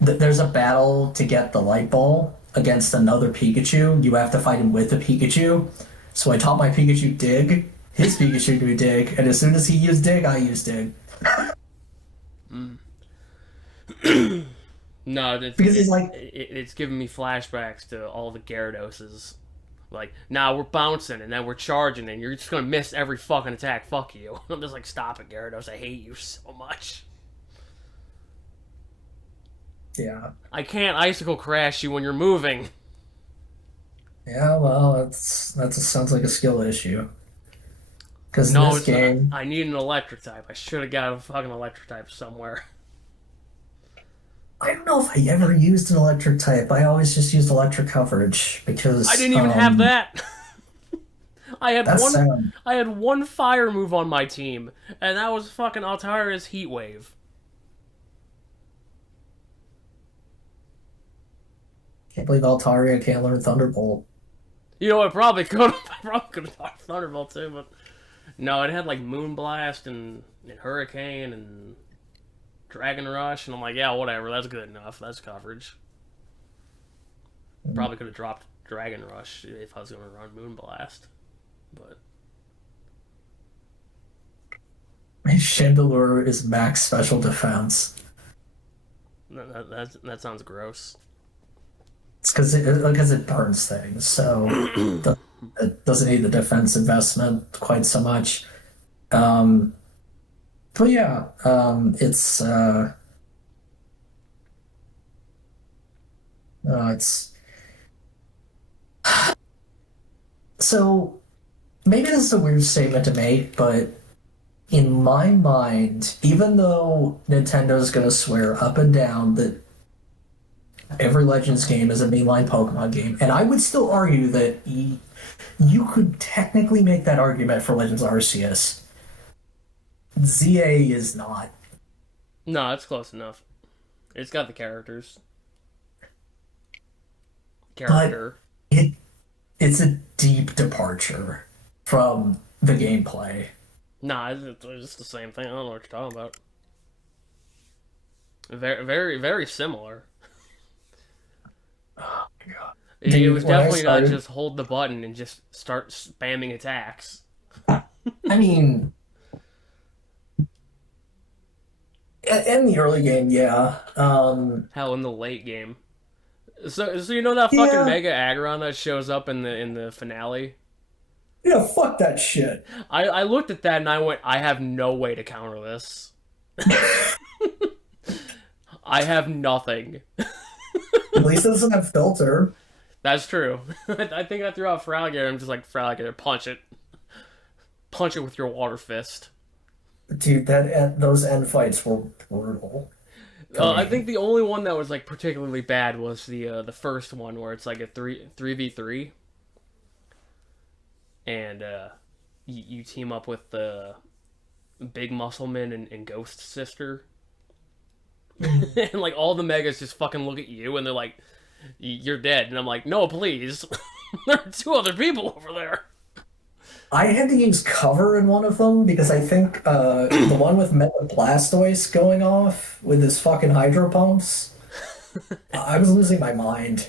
there's a battle to get the light ball against another Pikachu. You have to fight him with a Pikachu. So I taught my Pikachu Dig, his Pikachu to Dig, and as soon as he used Dig, I used Dig. Mm. No, Because he's like, it's giving me flashbacks to all the Gyarados. Like, nah, we're bouncing and then we're charging and you're just gonna miss every fucking attack. Fuck you. I'm just like, stop it, Gyarados. I hate you so much. yeah. I can't icicle crash you when you're moving. Yeah, well, sounds like a skill issue. Because in No, this it's not. game, I need an electric type. I should have got a fucking electric type somewhere. I don't know if I ever used an electric type. I always just used electric coverage I because didn't even have that. I had that's one. sound. I had one fire move on my team, and that was fucking Altara's Heat Wave. Can't believe Altaria can't learn Thunderbolt. You know, I probably could. I probably could have thought Thunderbolt too, but no, it had like Moonblast and Hurricane and Dragon Rush, and I'm like, yeah, whatever. That's good enough. That's coverage. Probably could have dropped Dragon Rush if I was going to run Moonblast, but Chandelure is max special defense. that sounds gross. It's because it burns things, so it doesn't need the defense investment quite so much. Um, but yeah, it's so maybe this is a weird statement to make, but in my mind, even though Nintendo's gonna swear up and down that every Legends game is a mainline Pokemon game, and I would still argue that you could technically make that argument for Legends Arceus. ZA is not. No, it's close enough. It's got the characters. But Character. it it's a deep departure from the gameplay. Nah, it's the same thing. I don't know what you're talking about. Very, very, very similar. Oh my god. It Dude, was when I definitely not started, just hold the button and just start spamming attacks. I mean, in the early game, yeah. Hell, in the late game. So you know that fucking Yeah, Mega Aggron that shows up in the finale? yeah, fuck that shit. I looked at that and I went, I have no way to counter this. I have nothing. At least it doesn't have filter. That's true. I think I threw out Fraligator. I'm just like, Fraligator, punch it. Punch it with your water fist. Dude, those end fights were brutal for I think me. the only one that was like particularly bad was the first one where it's like a 3v3 and you team up with the Big Muscleman and Ghost Sister and like all the megas just fucking look at you and they're like, You're dead. And I'm like, no, please. There are two other people over there. I had to use cover in one of them because I think the one with Mega Blastoise going off with his fucking hydro pumps, I was losing my mind.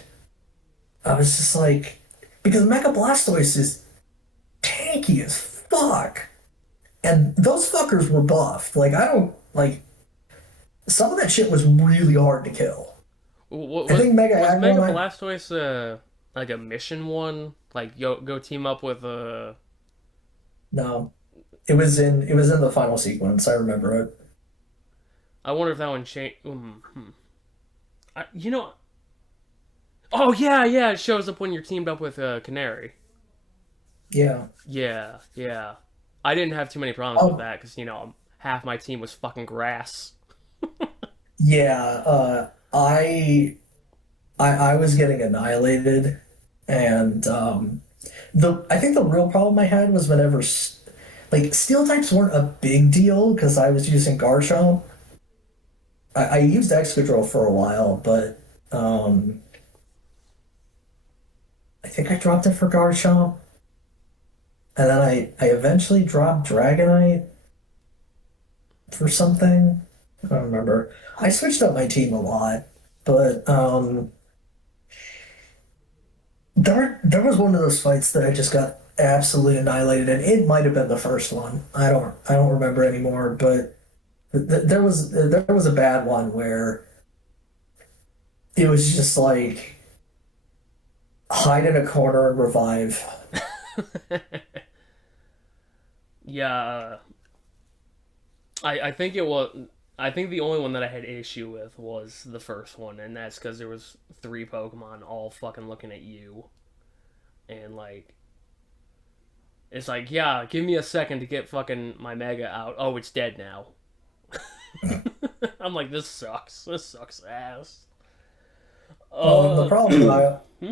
I was just like, because Mega Blastoise is tanky as fuck. And those fuckers were buffed. Like, I don't, like, some of that shit was really hard to kill. I think Mega Was Mega Aggron, Blastoise like a mission one? Like go team up with no. It was in the final sequence, I remember it. I wonder if that one changed. You know. Oh yeah, yeah. It shows up when you're teamed up with Canary. Yeah. Yeah, yeah. I didn't have too many problems with Oh, that because half my team was fucking grass. yeah. I was getting annihilated, and the I think the real problem I had was whenever like steel types weren't a big deal because I was using Garchomp. I used Excadrill for a while, but um, I think I dropped it for Garchomp, and then I eventually dropped Dragonite for something. I don't remember. I switched up my team a lot, but there was one of those fights that I just got absolutely annihilated, and it might have been the first one. I don't remember anymore, but there was a bad one where it was just like hide in a corner and revive. Yeah, I think it was. I think the only one that I had issue with was the first one, and that's because there was three Pokemon all fucking looking at you, and like it's like, yeah, give me a second to get fucking my Mega out. Oh, it's dead now. I'm like, this sucks. This sucks ass. The Uh, problem I hmm?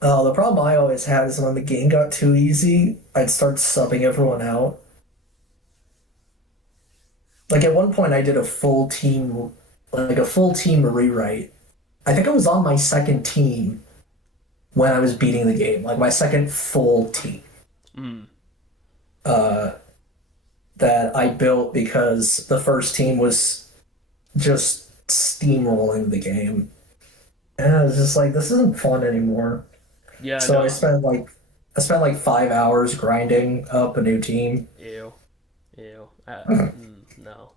the problem I always had is when the game got too easy, I'd start subbing everyone out. Like at one point, I did a full team, like a full team rewrite. I think I was on my second team when I was beating the game, like my second full team Mm. that I built because the first team was just steamrolling the game. And I was just like, this isn't fun anymore. Yeah, So no. I spent like 5 hours grinding up a new team. Ew. Ew. No.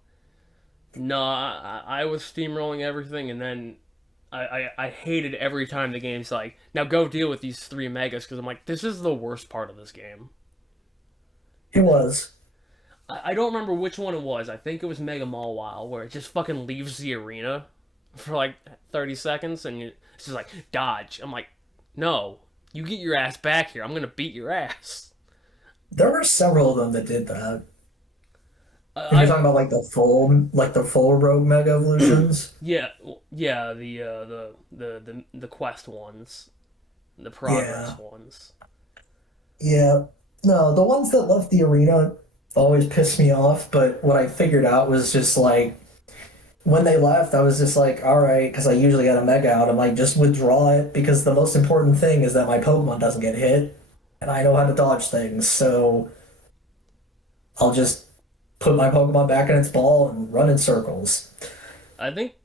No, I was steamrolling everything, and then I hated every time the game's like, now go deal with these three megas, because I'm like, this is the worst part of this game. It was. I don't remember which one it was. I think it was Mega Mawile, where it just fucking leaves the arena for like 30 seconds, and it's just like, dodge. I'm like, no, you get your ass back here. I'm gonna beat your ass. There were several of them that did that. If you're I talking about like the full rogue mega evolutions. Yeah, yeah, the quest ones, the progress Yeah. ones. Yeah. No, the ones that left the arena always pissed me off, but what I figured out was just like when they left, I was just like, all right, because I usually got a mega out. I'm like, just withdraw it because the most important thing is that my Pokemon doesn't get hit, and I know how to dodge things. So I'll just put my Pokemon back in its ball and run in circles. I think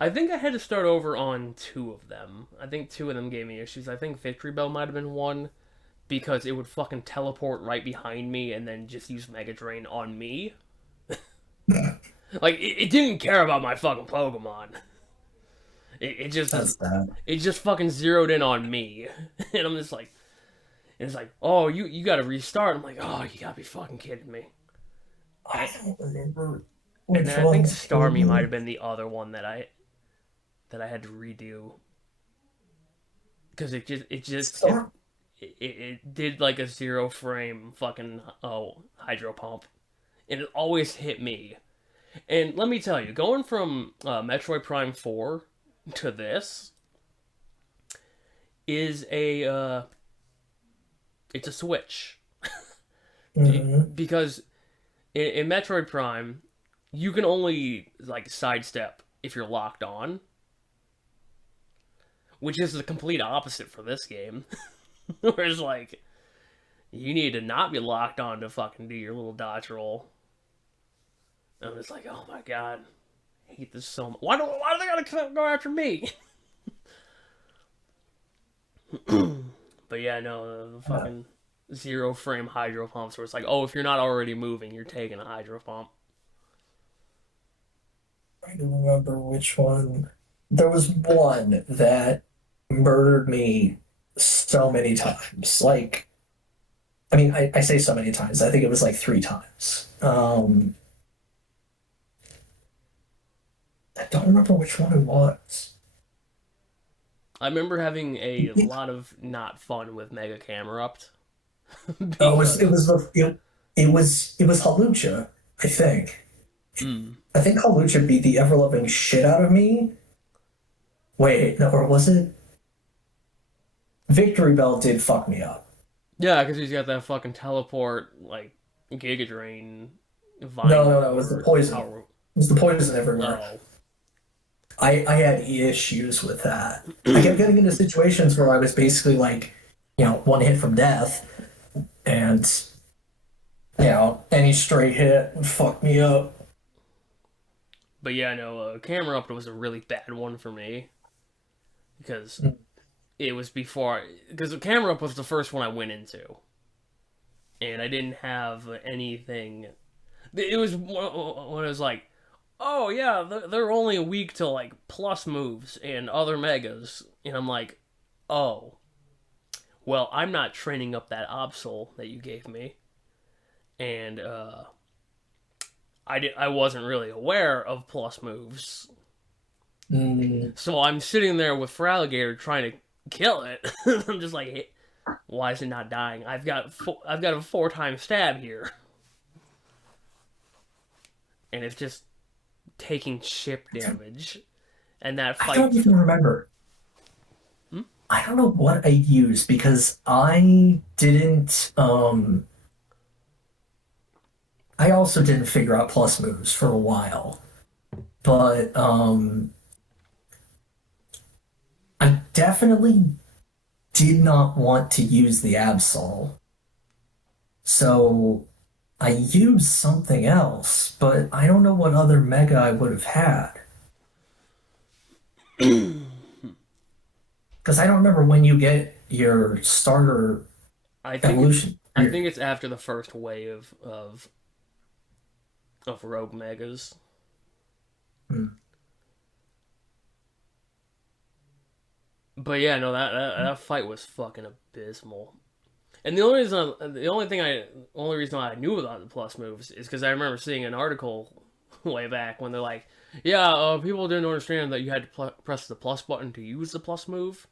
I think I had to start over on two of them. I think two of them gave me issues. I think Victory Bell might have been one because it would fucking teleport right behind me and then just use Mega Drain on me. Like it didn't care about my fucking Pokemon. It That's bad. it just fucking zeroed in on me, and I'm just like, and it's like, oh, you got to restart. I'm like, oh, you gotta be fucking kidding me. I don't remember And which then I think ones gave Starmie might me. have been the other one that I had to redo because Star. it did like a zero frame fucking hydro pump, and it always hit me. And let me tell you, going from Metroid Prime 4 to this is a it's a switch. Hmm. Because in Metroid Prime you can only like sidestep if you're locked on, which is the complete opposite for this game. Whereas, like, you need to not be locked on to fucking do your little dodge roll. And it's like, oh my god, I hate this so much. Why do they gotta go after me? But yeah, no, the Uh, fucking zero frame hydro pumps where it's like, oh, if you're not already moving, you're taking a hydro pump. I don't remember which one. There was one that murdered me so many times. Like, I mean, I say so many times. I think it was like 3 times. I don't remember which one it was. I remember having a lot of not fun with Mega Camerupt Oh, because it was Halucha, I think. mm, I think Halucha beat the ever loving shit out of me. Wait, no, or was it? Victory Bell did fuck me up. yeah, because he's got that fucking teleport like Giga Drain No, Vine no, no, it was the or poison. how It was the poison everywhere. oh I had issues with that. I kept getting into situations where I was basically like, one hit from death, and any straight hit would fuck me up. but yeah, no, Camerupt was a really bad one for me because it was before because Camerupt was the first one I went into and I didn't have anything. It was when it was like, oh yeah, they're only weak to like plus moves and other megas, and I'm like, oh, well, I'm not training up that Absol that you gave me, and I wasn't really aware of plus moves, Mm, so I'm sitting there with Feraligatr trying to kill it. I'm just like, hey, why is it not dying? I've got a 4 time stab here, and it's just taking chip damage. And that I fight, don't even remember. hmm? I don't know what I used because I didn't. I also didn't figure out plus moves for a while, but I definitely did not want to use the Absol. So I used something else, but I don't know what other mega I would have had. Because I don't remember when you get your starter I think it's evolution. I think it's after the first wave of rogue megas. Hmm. But yeah, no, that fight was fucking abysmal. And the only reason I knew about the plus moves is because I remember seeing an article way back when they're like, yeah, people didn't understand that you had to press the plus button to use the plus move,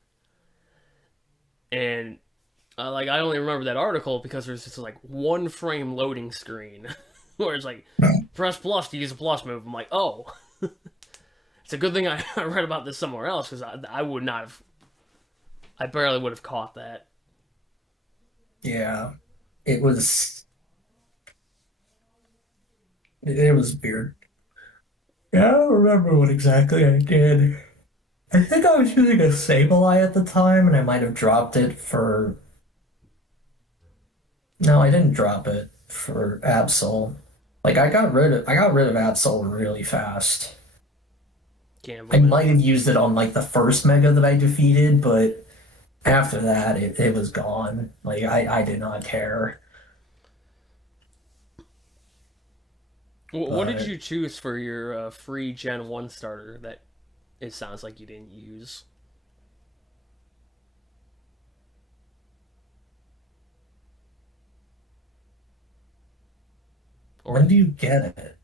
and like I only remember that article because there's just like 1 frame loading screen where it's like press plus to use a plus move. I'm like, oh, it's a good thing I I read about this somewhere else because I would not have, I barely would have caught that. Yeah, it was it was weird. Yeah, I don't remember what exactly I did. I think I was using a Sableye at the time, and I might have dropped it for. No, I didn't drop it for Absol. Like I got rid of Absol really fast. Can't I believe might it. have used it on like the first mega that I defeated, but after that it was gone. Like I did not care. What did But you choose for your free Gen 1 starter that it sounds like you didn't use? when Or do you get it?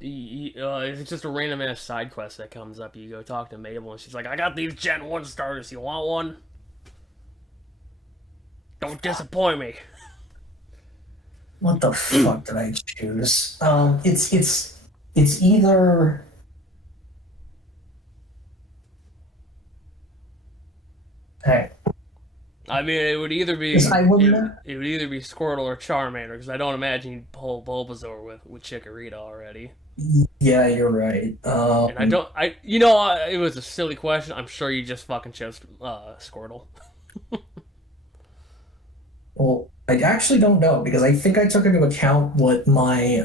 if it's just a random ass side quest that comes up, you go talk to Mabel and she's like, I got these Gen 1 starters, you want one? Don't disappoint me. What the fuck did I choose? It's either. Hey, I mean, because I wouldn't. it would either be Squirtle or Charmander because I don't imagine you'd pull Bulbasaur with Chikorita already. Yeah, you're right. And I don't, it was a silly question. I'm sure you just fucking chose Squirtle. Well, I actually don't know because I think I took into account what my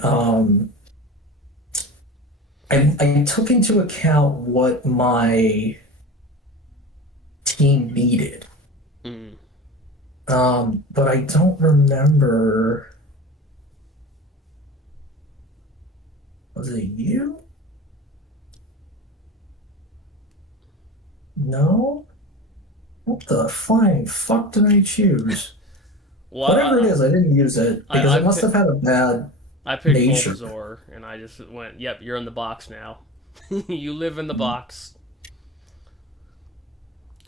I took into account what my team needed. Mm. But I don't remember. Was it you? No? What the flying fuck did I choose? Well, Whatever it is, I didn't use it because I it must have had a bad I picked nature. Bulbasaur, and I just went, "Yep, you're in the box now. You live in the box."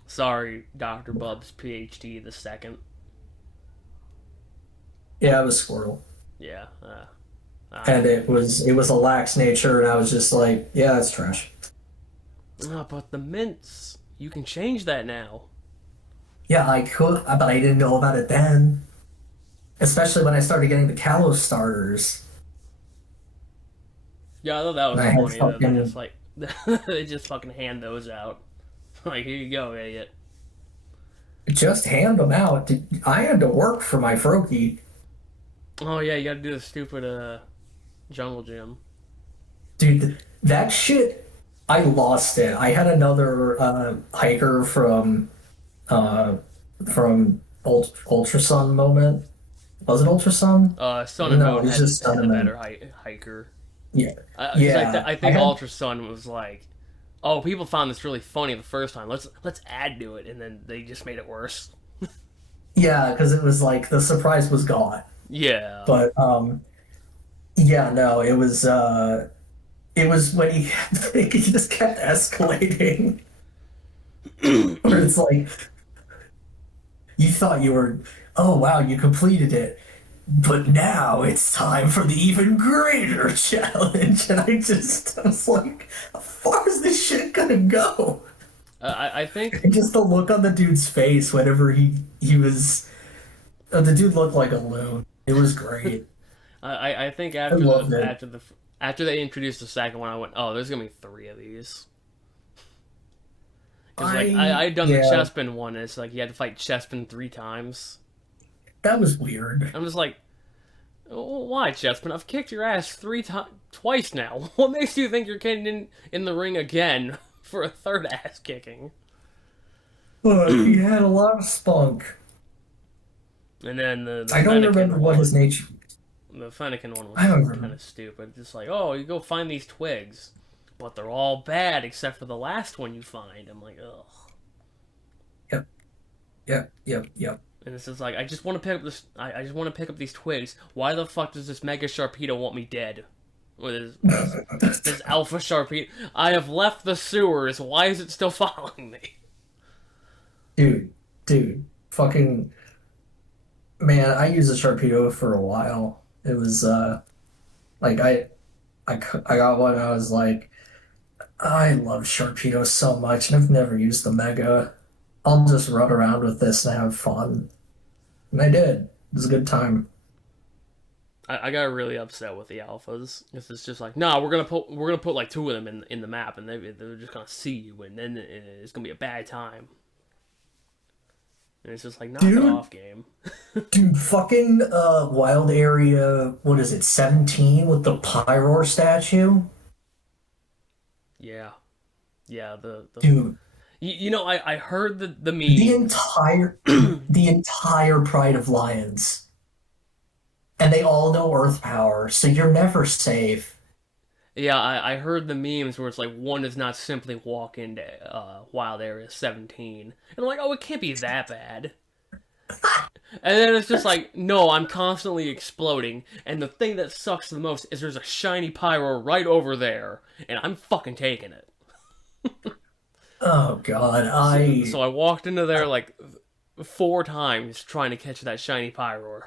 Sorry, Doctor Bub's PhD the second. Yeah, it was Squirtle. Yeah, And I it was a lax nature, and I was just like, yeah, it's trash. but the mints, you can change that now. Yeah, I could, but I didn't know about it then. Especially when I started getting the Kalos starters. Yeah, I thought that And was I had funny that they just fucking like they just fucking hand those out. Like, here you go, idiot. just hand them out. I had to work for my Froakie. Oh yeah, you got to do the stupid jungle gym. Dude, that shit, I lost it. I had another hiker uh Ultra Sun moment. Was it Ultra Sun? Sun and No, Moon it was just had Sun the and better Moon. hiker. Yeah. Because Yeah. I I think had Ultra Sun was like, oh, people found this really funny the first time. Let's add to it, and then they just made it worse. yeah, because it was like the surprise was gone. Yeah. But yeah, no, it was when he he just kept escalating. Where it's like you thought you were, oh wow, you completed it. But now it's time for the even greater challenge. And I was like, how far is this shit gonna go? I think And just the look on the dude's face whenever he was, the dude looked like a loon. It was great. I think I loved it. after they introduced the second one, I went, oh, there's gonna be three of these. Because like I had done the Yeah, Chespin one, and it's like you had to fight Chespin three times. that was weird. I'm just like, why, Chespin? I've kicked your ass twice now. What makes you think you're getting in the ring again for a third ass kicking? But he had a lot of spunk. And then the I don't remember Fennekin what his one, nature. the Fennekin one I was don't kind remember. of stupid. Just like, oh, you go find these twigs, but they're all bad except for the last one you find. I'm like, ugh. Yep, yep. And it's just like, I just want to pick up this. I just want to pick up these twigs. Why the fuck does this Mega Sharpedo want me dead? This Alpha Sharpedo? I have left the sewers. Why is it still following me? Dude, fucking man, I used a Sharpedo for a while. It was like I got one. I was like, I love Sharpedo so much, and I've never used the Mega. I'll just run around with this and have fun. And I did. It was a good time. I got really upset with the alphas. It's just like, no, we're gonna put like two of them in the map, and they're just gonna see you, and then it's gonna be a bad time. And it's just like, knock it Dude, off, game. fucking wild area, what is it, 17 with the Pyroar statue? Yeah, yeah. The Dude, I heard the the memes. entire the entire Pride of Lions. And they all know Earth power, so you're never safe. Yeah, I heard the memes where it's like one does not simply walk into Wild Area 17, and I'm like, oh, it can't be that bad. And then it's just like, no, I'm constantly exploding, and the thing that sucks the most is there's a shiny pyro right over there, and I'm fucking taking it. Oh God, So I walked into there like four times trying to catch that shiny pyro,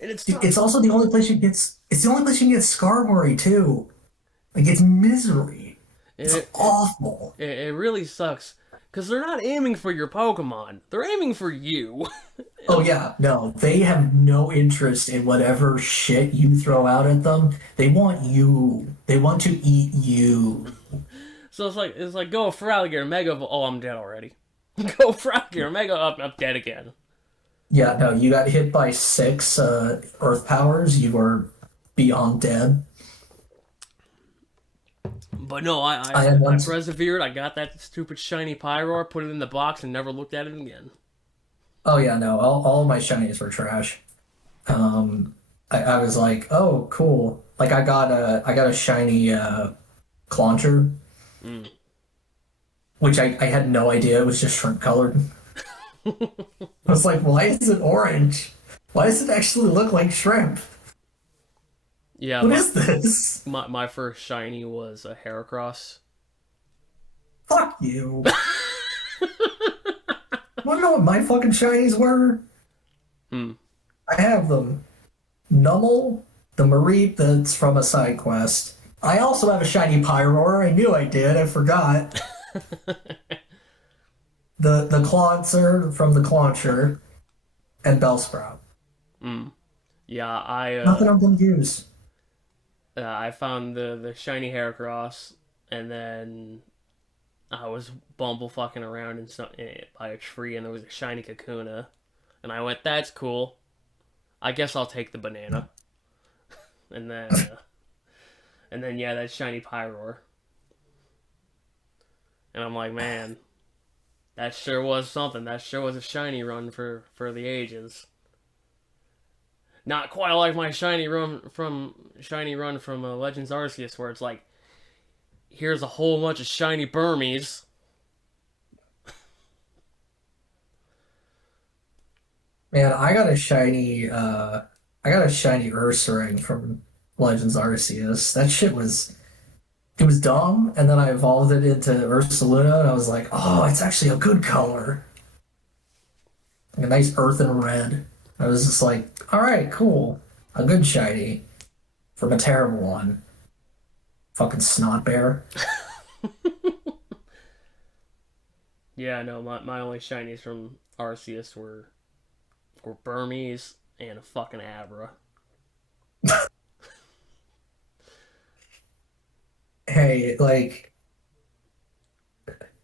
and it it's sucks. also the only place you get it's the only place you can get Skarmory too. Like it's misery. It's It, it awful. it really sucks Because they're not aiming for your Pokemon. They're aiming for you. Oh yeah, no, they have no interest in whatever shit you throw out at them. They want you. They want to eat you. So it's like go for alligator mega. Oh, I'm dead already. Go for alligator mega. I'm dead again. Yeah, no, you got hit by six earth powers, you were beyond dead. But no, I I I, had I once. persevered. I got that stupid shiny Pyroar, put it in the box, and never looked at it again. Oh yeah, no, all of my shinies were trash. I was like, oh, cool. Like I got a shiny Clauncher, Mm. which I had no idea it was just shrimp colored. I was like, why is it orange? Why does it actually look like shrimp? Yeah, What my, is this? my my first shiny was a Heracross. Fuck you. Wanna know what my fucking shinies were? Hmm. I have them. Nummel, the Mareep that's from a side quest. I also have a shiny Pyroar. I knew I did. I forgot. The Clauncher from the Clauncher and Bellsprout. Hmm. Yeah, I Nothing I'm gonna use. I found the shiny Heracross, and then I was bumblefucking around by a tree, and there was a shiny Kakuna, and I went, "That's cool. I guess I'll take the banana." And then yeah, that shiny Pyroar, and I'm like, man, that sure was something. That sure was a shiny run for the ages. Not quite like my shiny run from Legends Arceus, where it's like, here's a whole bunch of shiny Burmies. Man, I got a shiny Ursaring from Legends Arceus. That shit was it was dumb, and then I evolved it into Ursaluna, and I was like, oh, it's actually a good color. Like a nice earthen red. I was just like, all right, cool. A good shiny from a terrible one. Fucking snot bear. Yeah, no, my only shinies from Arceus were Burmies and a fucking Abra. Hey, like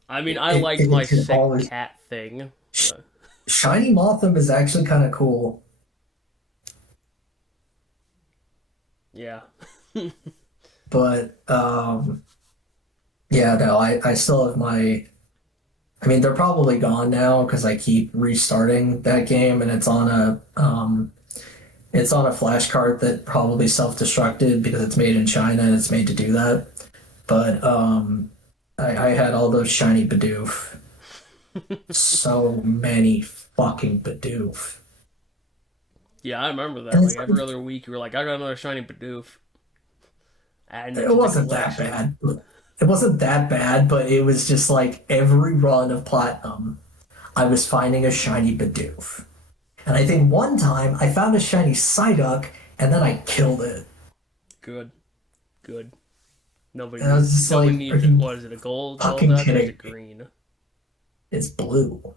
I mean, I it liked my can sick always cat thing. sh- Uh, shiny Mothim is actually kind of cool, yeah. but yeah, no, I still have my. I mean, they're probably gone now because I keep restarting that game, and it's on a flash card that probably self-destructed because it's made in China and it's made to do that. But I had all those shiny Bidoof. So many fucking Bidoof. Yeah, I remember that. And Like it's every other week, you were like, I got another shiny Bidoof. Adding it it to the wasn't that collection. bad. It wasn't that bad, but it was just like every run of Platinum, I was finding a shiny Bidoof. And I think one time I found a shiny Psyduck and then I killed it. Good, good. Nobody And I was needs. just Nobody like, are needs it. you What is it? A gold fucking duck, or is kidding it me? green? It's blue.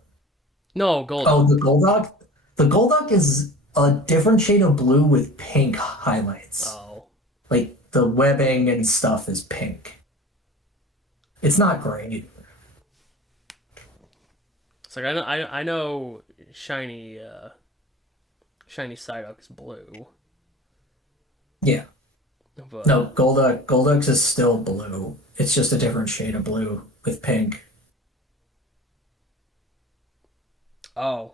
No, gold Oh, duck. the Golduck? The Golduck is a different shade of blue with pink highlights. Oh, Like the webbing and stuff is pink. It's not great. it's like I know shiny Psyduck is blue, Yeah. but No, Golduck is still blue. It's just a different shade of blue with pink. oh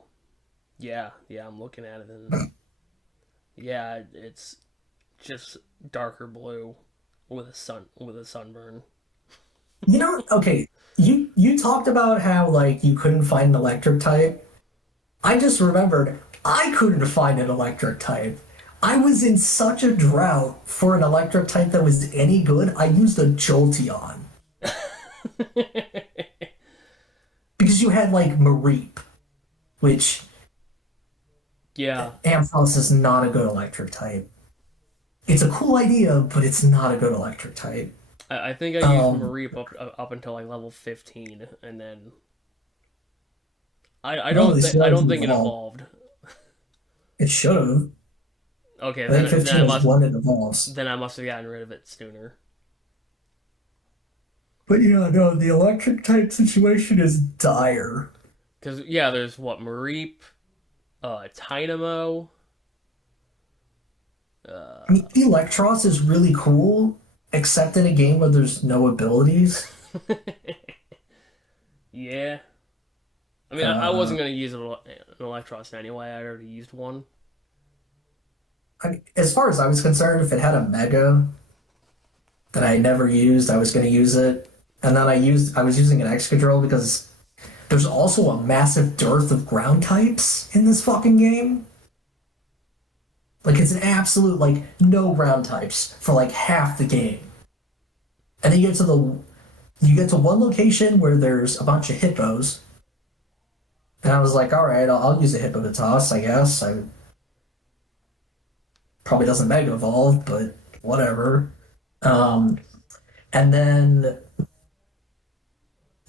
yeah, I'm looking at it and yeah, it's just darker blue with a sunburn. Okay, you talked about how like you couldn't find an electric type. I just remembered I couldn't find an electric type. I was in such a drought for an electric type that was any good. I used a Jolteon because you had like Mareep, which Yeah, Ampharos is not a good electric type. It's a cool idea, but it's not a good electric type. I think I used Um, Mareep up until like level 15, and then No, they still I haven't don't think it evolved. evolved. It should have. Okay, I think 15 is when it evolves. then I must have gotten rid of it sooner. But yeah, no, the electric type situation is dire. Because yeah, there's what Mareep, Dynamo. I mean, Uh, Electros is really cool, except in a game where there's no abilities. yeah, I mean, I Uh, wasn't gonna use an Electros anyway. I already used one. as far as I was concerned, if it had a Mega that I never used, I was going to use it. And then I was using an Excadrill because there's also a massive dearth of ground types in this fucking game. Like it's an absolute like no ground types for like half the game. And then you get to one location where there's a bunch of hippos, and I was like, all right, I'll use a Hippopotas, I guess. I probably doesn't Mega Evolve, but whatever. Um, and then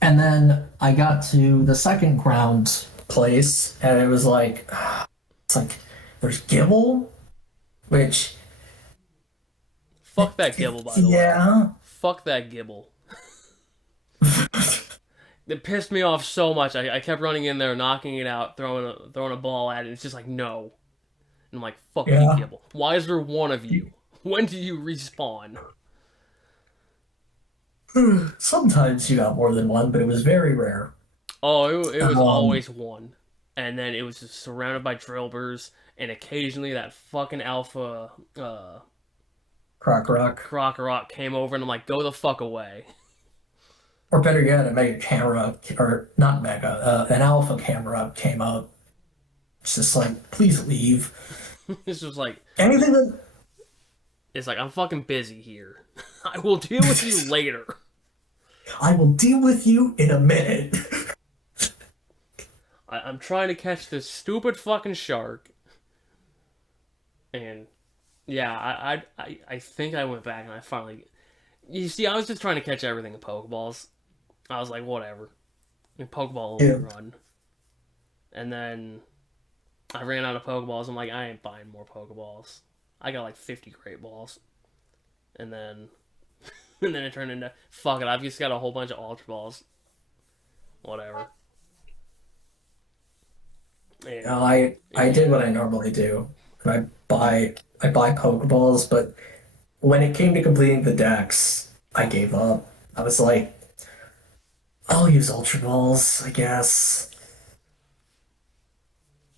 and then I got to the second ground place, and it was like, it's like there's Gibble, which Fuck that Gibble, by the way. yeah, Fuck that Gibble. It pissed me off so much. I kept running in there, knocking it out, throwing a ball at it. It's just like no. And I'm like, fuck you, yeah. Gibble. Why is there one of you? When do you respawn? Sometimes you got more than one, but it was very rare. Oh, it was Um, always one. And then it was just surrounded by drillbers, and occasionally that fucking alpha Croc Rock. Crocorock came over, and I'm like, go the fuck away. Or better yet, a Mega Camera, or not Mega, an Alpha Camera came up. It's just like, please leave. This was like, Anything that it's like, I'm fucking busy here. I will deal with you later. I will deal with you in a minute. I'm trying to catch this stupid fucking shark. And yeah, I think I went back and I finally. You see, I was just trying to catch everything in Pokeballs. I was like, whatever. I mean, Pokeball only Yeah. run. And then I ran out of Pokeballs. I'm like, I ain't buying more Pokeballs. I got like 50 Great Balls. And then and then it turned into fuck it. I've just got a whole bunch of Ultra Balls. Whatever. And I did yeah, what I normally do. I buy Pokeballs, but when it came to completing the decks, I gave up. I was like, I'll use Ultra Balls, I guess.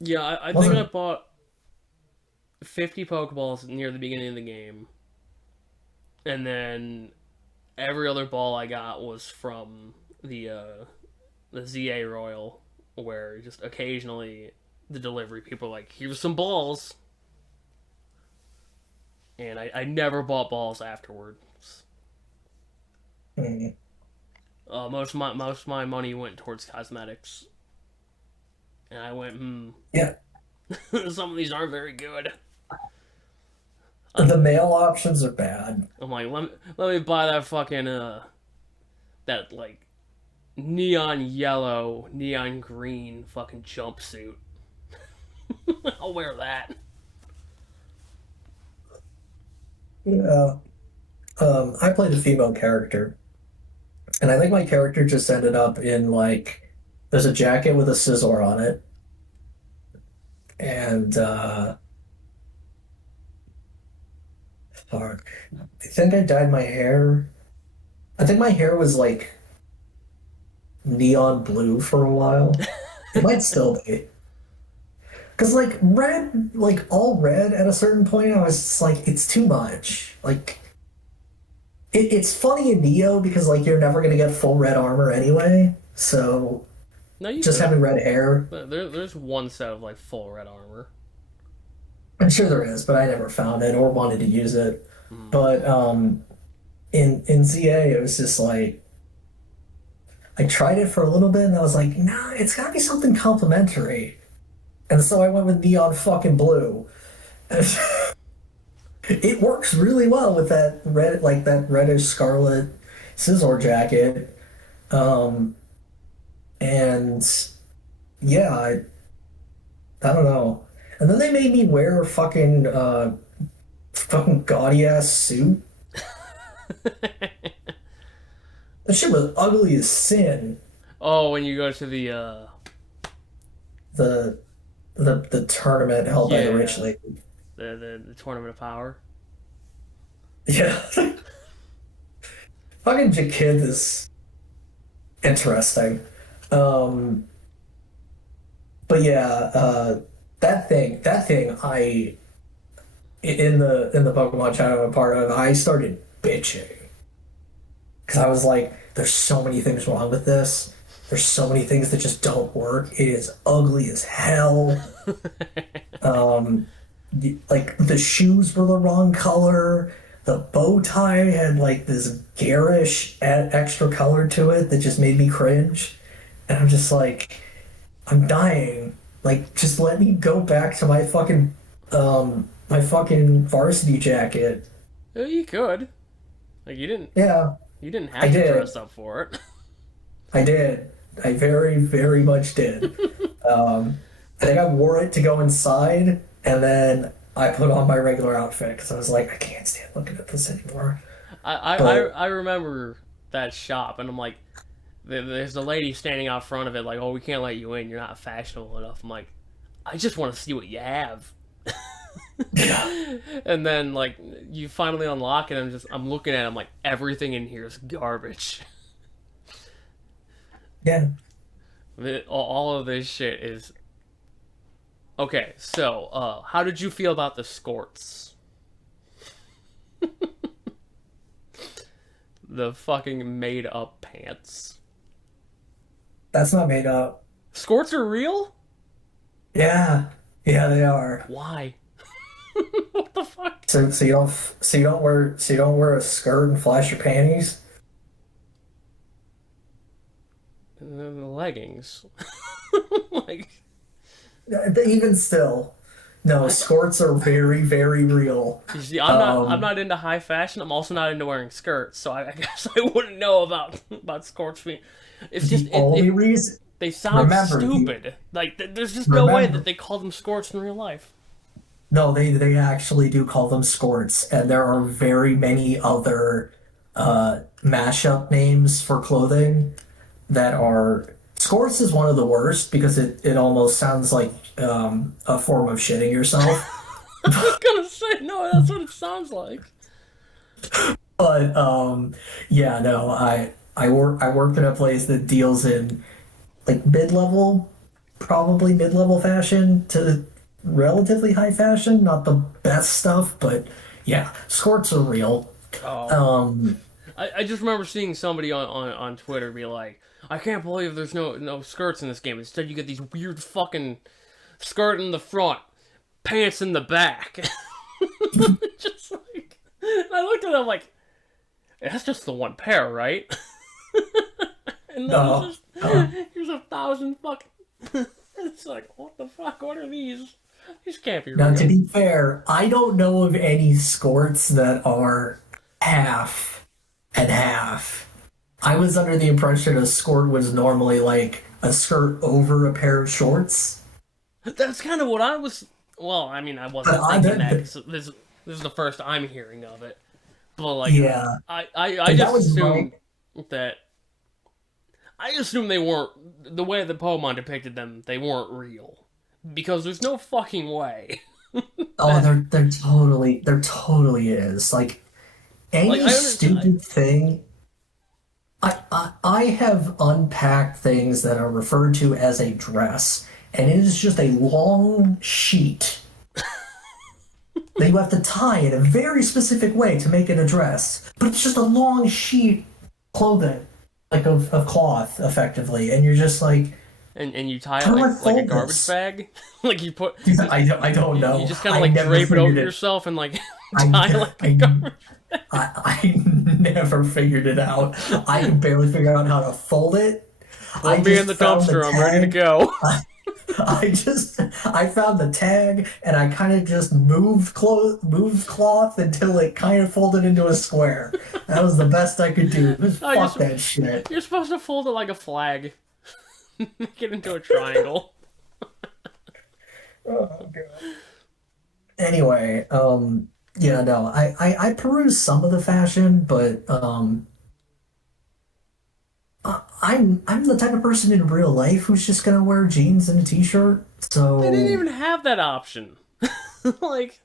yeah. I think I Wasn't bought 50 Pokeballs near the beginning of the game, and then every other ball I got was from the ZA Royal, where just occasionally the delivery people are like, here's some balls, and I never bought balls afterwards. mm, Most of my money went towards cosmetics, and I went, yeah. some of these aren't very good. The male options are bad. I'm like, let me buy that fucking that like neon yellow, neon green fucking jumpsuit. I'll wear that. Yeah. I played a female character, and I think my character just ended up in like there's a jacket with a scissor on it, and fuck. I think I dyed my hair. I think my hair was like neon blue for a while. It might still be. Because like red, like all red at a certain point, I was just like, it's too much. Like it's funny in Neo because like you're never gonna get full red armor anyway. So No, you just could. having red hair, There's one set of like full red armor. I'm sure there is, but I never found it or wanted to use it. Hmm. But in ZA, it was just like I tried it for a little bit and I was like, nah, it's gotta be something complimentary. And so I went with neon fucking blue. It works really well with that red, like that reddish scarlet scissor jacket. Um, and yeah, I don't know. And then they made me wear a fucking gaudy ass suit. That shit was ugly as sin. Oh, when you go to the The the tournament held by the Rich yeah, Lady. the tournament of power. Yeah. Fucking Jakid is interesting. Um, but yeah, that thing, in the Pokemon channel I'm a part of, I started bitching because I was like, "There's so many things wrong with this. There's so many things that just don't work. It is ugly as hell. Um, like the shoes were the wrong color. The bow tie had like this garish extra color to it that just made me cringe. And I'm just like, I'm dying. Like, just let me go back to my fucking varsity jacket. Oh, you could. Like Yeah, you didn't I have to did. dress up for it. I did. I very, very much did. Um, I think I wore it to go inside, and then I put on my regular outfit because I was like, I can't stand looking at this anymore. But I remember that shop, and I'm like, there's the lady standing out front of it, like, oh, we can't let you in. You're not fashionable enough. I'm like, I just want to see what you have. yeah, And then like you finally unlock it. I'm looking at it. I'm like, everything in here is garbage. yeah. All of this shit is okay. So, how did you feel about the skorts? The fucking made up pants. That's not made up. Skorts are real? Yeah, yeah, they are. Why? What the fuck? So you don't wear a skirt and flash your panties. The leggings. Like Even still, no, I thought. skirts are very, very real. You see, I'm Um, not into high fashion. I'm also not into wearing skirts, so I guess I wouldn't know about skirts being. It's just the only it reason, they sound remember, the stupid. Like there's just no way that remember, they call them skirts in real life. no, they actually do call them skirts, and there are very many other mashup names for clothing that are. Skirts is one of the worst because it almost sounds like a form of shitting yourself. I was gonna say no. That's what it sounds like. But yeah, no, I work in a place that deals in like mid-level, probably mid-level fashion to relatively high fashion, not the best stuff, but yeah, skirts are real. Oh, Um, I just remember seeing somebody on Twitter be like, I can't believe there's no skirts in this game. Instead, you get these weird fucking skirt in the front, pants in the back. Just like, and I looked at them like, that's just the one pair, right? And then no, here's a thousand fucking. It's like, what the fuck? What are these? These can't be now to real. be fair, I don't know of any skirts that are half and half. I was under the impression a skirt was normally like a skirt over a pair of shorts. That's kind of what I was. Well, I mean, I But wasn't thinking that because this is the first I'm hearing of it. But like, yeah, I like that just was my assumed that I assumed they weren't the way the Pokemon depicted them. They weren't real because there's no fucking way oh, that there totally is. Like like any I understand. stupid thing, I have unpacked things that are referred to as a dress, and it is just a long sheet that you have to tie in a very specific way to make it a dress. But it's just a long sheet clothing, like of cloth, effectively, and you're just like, And you tie it how do I like a fold garbage this? bag, like you put I don't you know. just kind of I like never drape it over figured it. yourself and like tie it I like a I garbage. I never figured it out. I can barely figure out how to fold it. I Put me in just the found the dumpster. I'm ready to tag. go. I found the tag and I kind of just moved cloth until it kind of folded into a square. That was the best I could do. Just Oh, fuck that shit. you're supposed to fold it like a flag. Make it into a triangle. Oh, God. Anyway, yeah, no, I peruse some of the fashion, but I'm the type of person in real life who's just gonna wear jeans and a t-shirt. They didn't So even have that option. Like,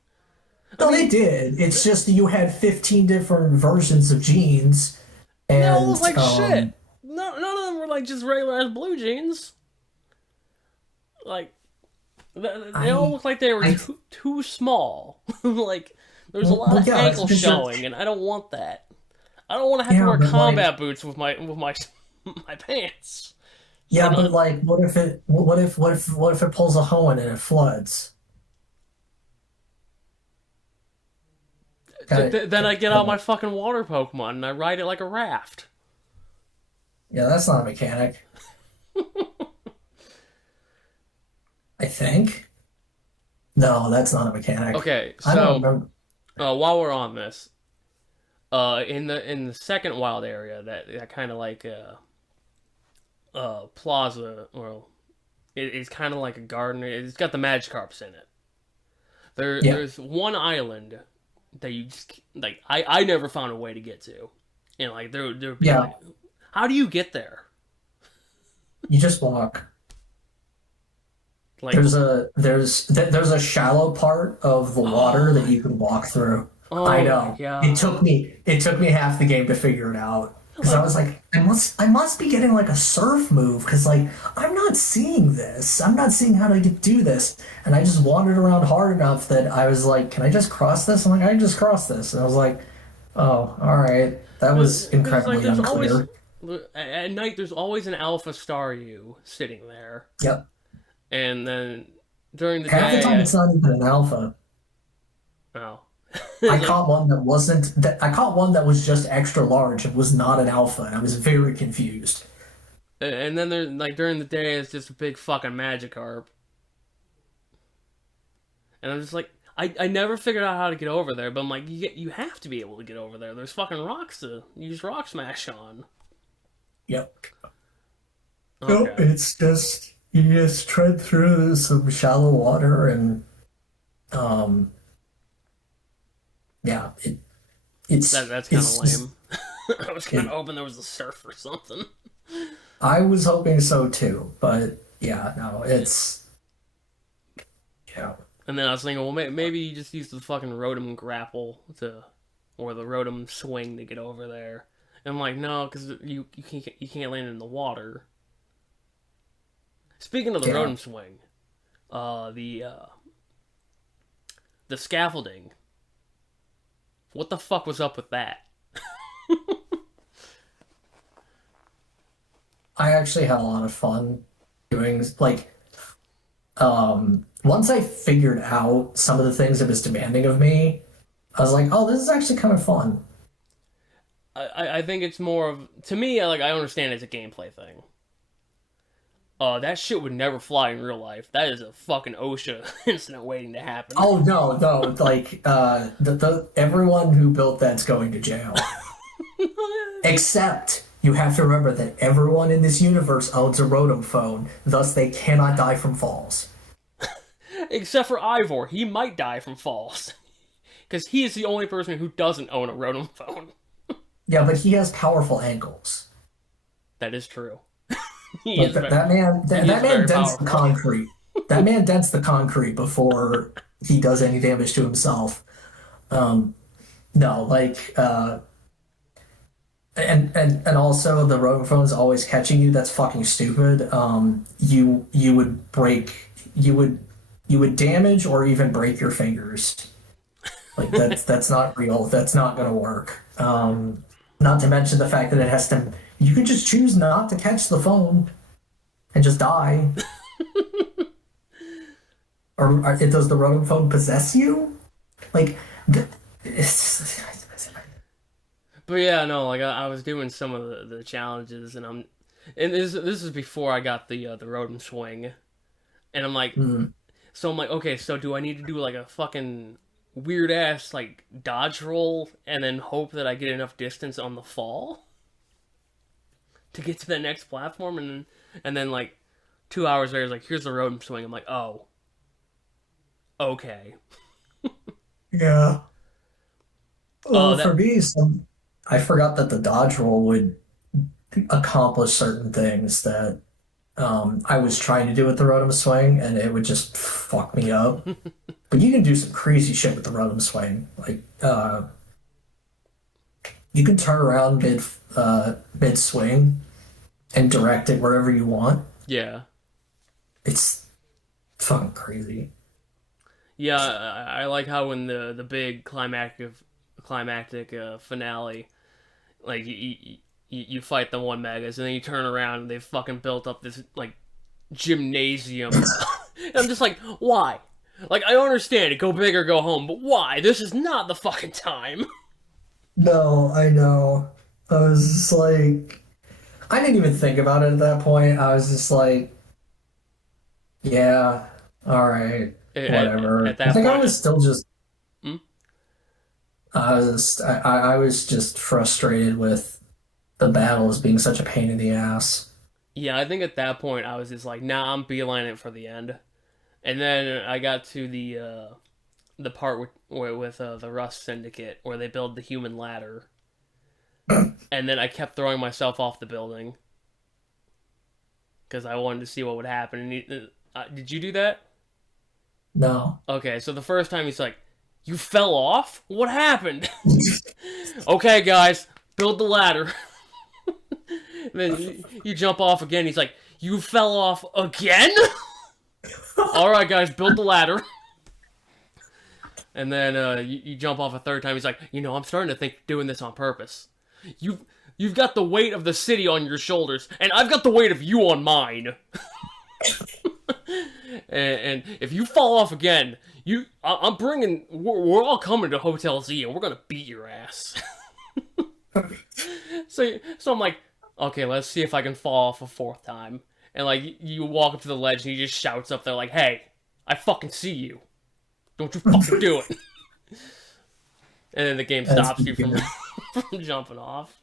I no, they mean, did. It's just you had 15 different versions of jeans, and they all look and like shit. No, none of them were like just regular ass blue jeans. Like, they all I look like they were I too small. Like, there's a lot well, of yeah, that's ankle because you're showing, and I don't want that. I don't want to have to yeah, wear but like combat boots with my my pants. So yeah, but not like, what if it pulls a Hoenn and it floods? then I get out my Got fucking water Pokemon and I ride it like a raft. yeah, that's not a mechanic. I think. No, that's not a mechanic. Okay, I don't so remember. while we're on this, in the second wild area that kind of like plaza, well, it's kind of like a garden. It's got the Magikarps in it. Yeah, There's one island that you just like. I never found a way to get to, and like there would be yeah. like, how do you get there? You just walk. Like, There's a shallow part of the water that oh, you can walk through. I oh my know. god. It took me half the game to figure it out because I Like, was like, I must be getting like a surf move because like I'm not seeing this. I'm not seeing how to do this. And I just wandered around hard enough that I was like, can I just cross this? I'm like, I can just cross this. And I was like, oh, all right. That was because like incredibly there's always unclear. at night there's always an Alpha Staryu sitting there, Yep. and then during the Half the time day, it's not even an alpha. oh, I it's like, caught one that wasn't that I caught one that was just extra large and was not an alpha, and I was very confused. and then there's like during the day it's just a big fucking Magikarp, and I'm just like. I never figured out how to get over there, but I'm like, you have to be able to get over there. There's fucking rocks to use Rock Smash on. Yep. No, Okay. it's just you just tread through some shallow water and um yeah, That's kind of it's just lame. I was kind of it hoping there was a surf or something. I was hoping so too, but yeah, no, it's yeah. And then I was thinking, well, maybe you just use the fucking Rotom grapple or the Rotom swing to get over there. And I'm like, no, because you can't land in the water. Speaking of the Yeah. Rotom swing, uh, the uh, the scaffolding. What the fuck was up with that? I actually had a lot of fun doing like once I figured out some of the things it was demanding of me, I was like, oh, this is actually kind of fun. I think it's more of to me. Like I understand it's a gameplay thing. That shit would never fly in real life. That is a fucking OSHA incident waiting to happen. Oh no, no, like the everyone who built that's going to jail. Except you have to remember that everyone in this universe owns a Rotom phone, thus they cannot die from falls. Except for Ivor, he might die from falls. Because he is the only person who doesn't own a Rotom phone. Yeah, but he has powerful ankles. That is true. he Like is very, he that is man very dents the powerful. concrete. That man dents the concrete before he does any damage to himself. Um, no, like and also the Rotom phone's always catching you. That's fucking stupid. You would break you would damage or even break your fingers. Like that's not real. That's not gonna work. Not to mention the fact that it has to. You can just choose not to catch the phone and just die. Or does the Rotom phone possess you? Like, it's, But yeah, no, like I was doing some of the challenges, and this is before I got the Rotom swing, and mm, I'm like, okay, so do I need to do like a fucking weird ass like dodge roll and then hope that I get enough distance on the fall to get to the next platform, and then like 2 hours later, it's like here's the Rotom swing. I'm like, oh, okay. Yeah. Well, for That me, I forgot that the dodge roll would accomplish certain things that I was trying to do with the rotom swing, and it would just fuck me up. But you can do some crazy shit with the rotom swing. Like, you can turn around mid swing and direct it wherever you want. yeah. It's fucking crazy. Yeah, I like how in the big climactic finale, like you fight the one megas, and then you turn around and they've fucking built up this like gymnasium. And I'm just like, why? Like I understand it, go big or go home, but why? This is not the fucking time. No, I know. I was just like, I didn't even think about it at that point. I was just like, yeah, all right, At whatever. I that think I point, was still just, hmm? I was just frustrated with the battles being such a pain in the ass. Yeah, I think at that point I was just like, nah, I'm beelining it for the end. And then I got to the part with the Rust Syndicate where they build the human ladder, and then I kept throwing myself off the building because I wanted to see what would happen. And did you do that? No. Okay, so the first time he's like, "You fell off? What happened?" Okay, guys, build the ladder. Then you jump off again. He's like, "You fell off again?" All right, guys, build the ladder. And then you jump off a third time. He's like, I'm starting to think you're doing this on purpose. You've got the weight of the city on your shoulders, and I've got the weight of you on mine. and if you fall off again, we're all coming to Hotel Z, and we're gonna beat your ass. So I'm like, okay, let's see if I can fall off a fourth time. And like you walk up to the ledge, and he just shouts up there like, "Hey, I fucking see you. Don't you fucking do it." And then the game stops you from from jumping off.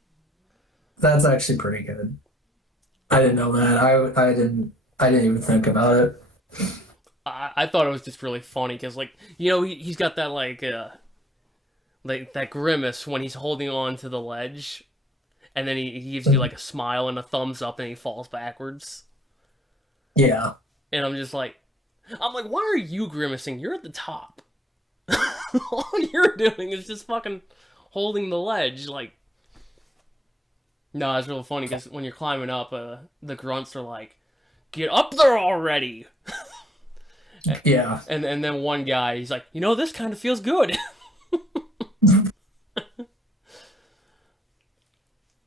That's actually pretty good. I didn't know that. I didn't even think about it. I thought it was just really funny because like he's got that like that grimace when he's holding on to the ledge, and then he gives you like a smile and a thumbs up, and he falls backwards. Yeah. And I'm like, why are you grimacing? You're at the top. All you're doing is just fucking holding the ledge. Like, no, it's real funny because when you're climbing up, the grunts are like, "Get up there already!" Yeah. And then one guy, he's like, this kind of feels good.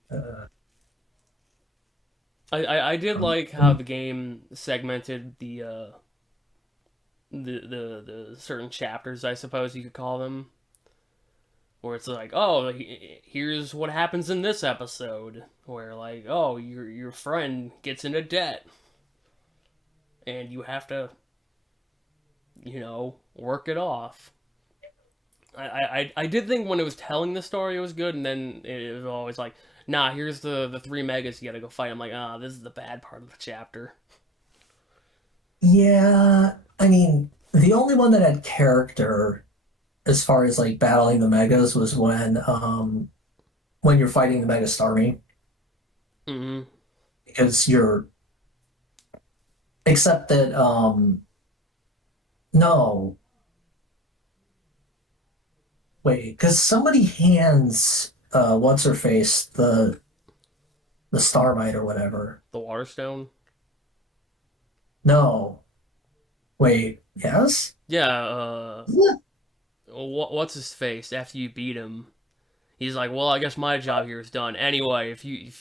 Uh, I did like how the game segmented the certain chapters, I suppose you could call them, where it's like, oh, here's what happens in this episode, where like, oh, your friend gets into debt, and you have to, work it off. I did think when it was telling the story it was good, and then it was always like, nah, here's the three megas you gotta go fight. I'm like, this is the bad part of the chapter. yeah. I mean, the only one that had character as far as like battling the megas was when you're fighting the Mega Starmie Mm-hmm. because except that no, wait, because somebody hands what's her face the Starmite or whatever. The Waterstone. No, wait, yes. Yeah. Yeah. What's his face? After you beat him, he's like, well, I guess my job here is done. Anyway, if you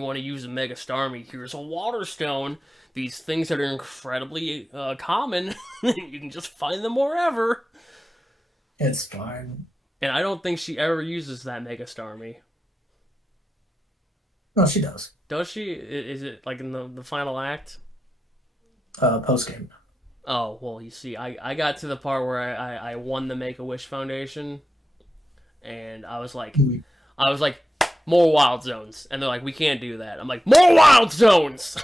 want to use a Mega Starmie, here's a Waterstone. These things that are incredibly common, you can just find them wherever. It's fine. And I don't think she ever uses that Mega Starmie. No, she does. Does she? Is it like in the final act? Post game. Oh, well, you see, I got to the part where I won the Make-A-Wish Foundation, and I was like, more Wild Zones. And they're like, we can't do that. I'm like, more Wild Zones!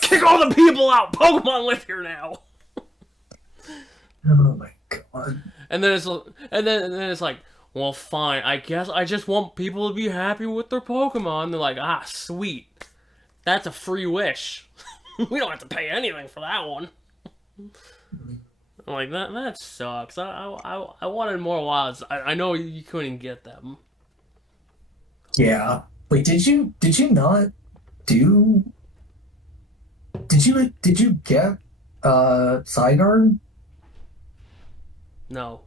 Kick all the people out! Pokemon live here now! Oh my god. And then and then it's like, well, fine. I guess I just want people to be happy with their Pokemon. They're like, ah, sweet. That's a free wish. We don't have to pay anything for that one. I'm like, that sucks. I wanted more wilds. I know you couldn't get them. Yeah. Wait, did you not do did you get Zygarde? No.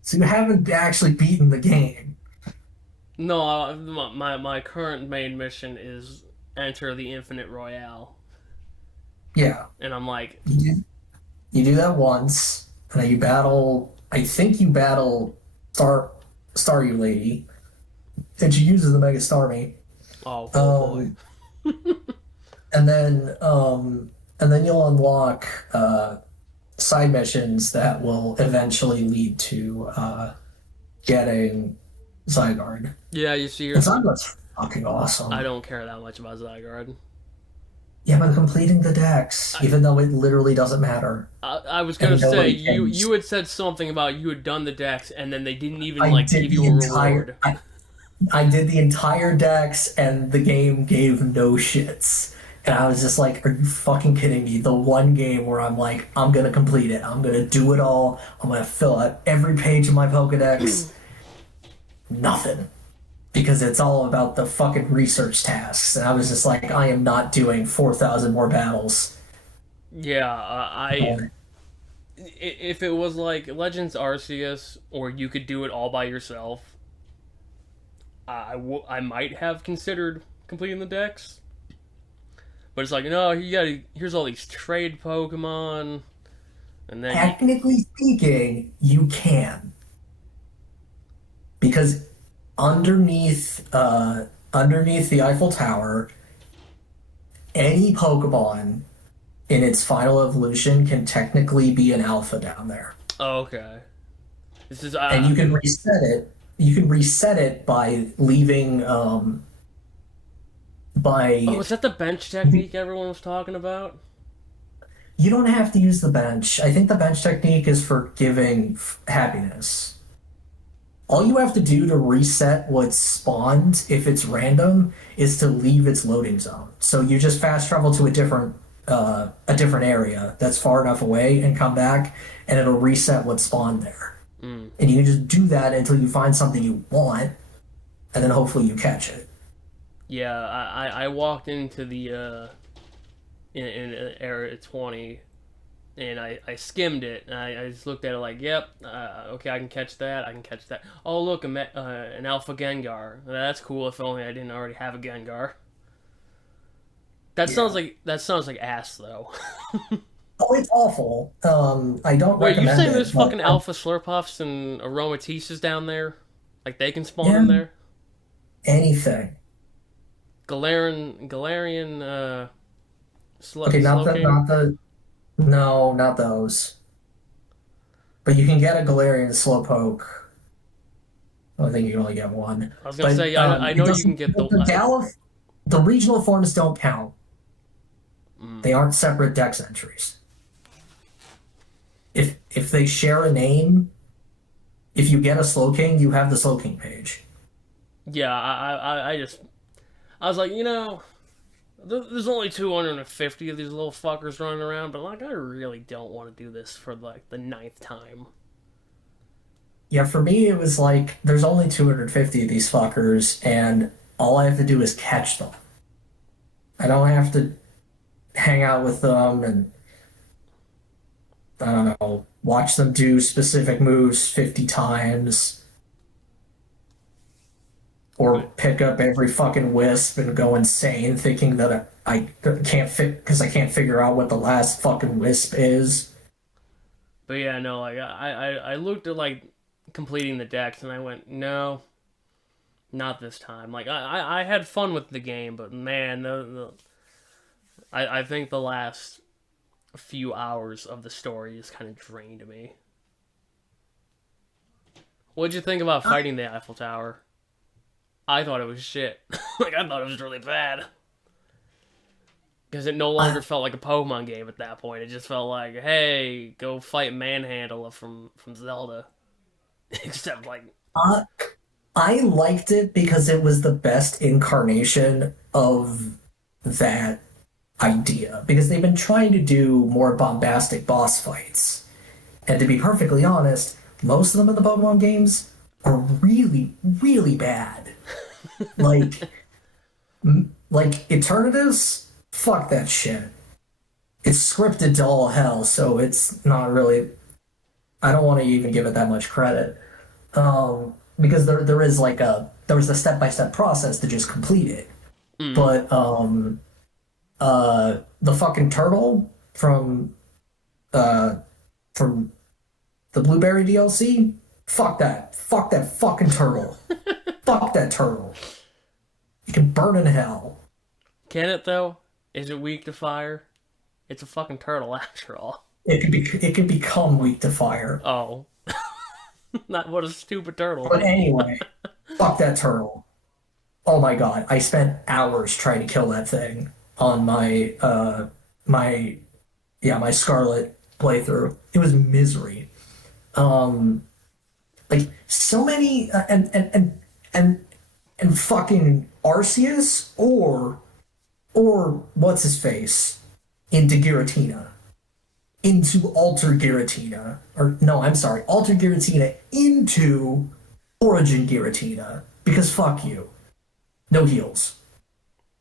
So you haven't actually beaten the game. No, my current main mission is enter the Infinite Royale. Yeah. And I'm like, You do, you do that once, and then you battle I think you battle Staryu Lady, and she uses the Mega Starmie. oh boy. Um and then you'll unlock side missions that will eventually lead to getting Zygarde. Yeah, you see, And Zygarde's fucking I awesome. don't care that much about Zygarde. Yeah, but completing the decks, I, even though it literally doesn't matter, I was gonna and say nobody you cares. had said something about you had done the decks and then they didn't even I like did give you the a entire reward. I did the entire decks, and the game gave no shits. And I was just like, "Are you fucking kidding me?" The one game where I'm like, "I'm gonna complete it. I'm gonna do it all. I'm gonna fill out every page of my Pokedex." Nothing, because it's all about the fucking research tasks. And I was just like, I am not doing 4,000 more battles. Yeah, if it was like Legends Arceus or you could do it all by yourself, I might have considered completing the decks. But it's like, no, here's all these trade Pokemon, and then Technically speaking, you can, because underneath the Eiffel Tower, any Pokemon in its final evolution can technically be an alpha down there. oh, okay, this is And you can reset it. You can reset it by leaving oh, by is that the bench technique everyone was talking about? you don't have to use the bench. I think the bench technique is for giving happiness. All you have to do to reset what's spawned, if it's random, is to leave its loading zone. So you just fast travel to a different area that's far enough away and come back, and it'll reset what's spawned there. Mm. And you can just do that until you find something you want, and then hopefully you catch it. Yeah, I walked into the in Area 20 and I skimmed it and I just looked at it like, yep, okay, I can catch that, I can catch that. Oh look, an Alpha Gengar. That's cool. If only I didn't already have a Gengar. Yeah. That sounds like ass though. Oh, it's awful. I don't Wait, you recommend saying there's it, but fucking Alpha Slurpuffs and Aromatisas down there? Like they can spawn yeah, in there? anything. Galarian Okay, Slowking? no, not those. But you can get a Galarian Slowpoke. I think you can only get one. I was gonna But say I it know you can doesn't. get the The regional forms don't count. mm, They aren't separate dex entries. If they share a name, if you get a Slowking, you have the Slowking page. yeah, I was like, there's only 250 of these little fuckers running around, but like, I really don't want to do this for like the ninth time. Yeah, for me, it was like there's only 250 of these fuckers, and all I have to do is catch them. I don't have to hang out with them and I don't know, watch them do specific moves 50 times or But pick up every fucking wisp and go insane thinking that I can't fit because I can't figure out what the last fucking wisp is. yeah, no, like I looked at like completing the decks and I went, no, not this time. Like I had fun with the game, but man, I think the last few hours of the story just kind of drained me. What'd you think about fighting the Eiffel Tower? I thought it was shit. Like I thought it was really bad. Because it no I, longer felt like a Pokemon game at that point. It just felt like, hey, go fight Manhandle from Zelda. Except like, I I liked it because it was the best incarnation of that idea. Because they've been trying to do more bombastic boss fights. And to be perfectly honest, most of them in the Pokemon games are really, really bad. Like, like Eternatus, fuck that shit. It's scripted to all hell, so it's not really. I don't want to even give it that much credit, because there was a step by step process to just complete it. mm, But the fucking turtle uh from the Blueberry DLC, fuck that fucking turtle, fuck that turtle. You can burn in hell. can it though? Is it weak to fire? It's a fucking turtle after all. It can become weak to fire. Oh, not what a stupid turtle. But anyway, fuck that turtle. Oh my god, I spent hours trying to kill that thing on my my Scarlet playthrough. It was misery. Um like so many and and fucking Arceus or what's his face into Giratina. Into Alter Giratina. Or no, I'm sorry, Alter Giratina into Origin Giratina. Because fuck you. No heals.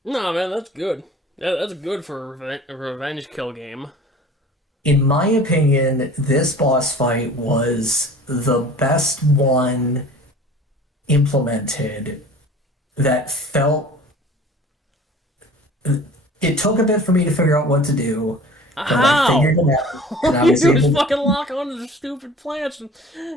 No, man, that's good. That's good for a revenge kill game. In my opinion, this boss fight was the best one implemented that felt. It took a bit for me to figure out what to do, but I figured How? it out, All and I you was do is able to. fucking lock onto the stupid plants, and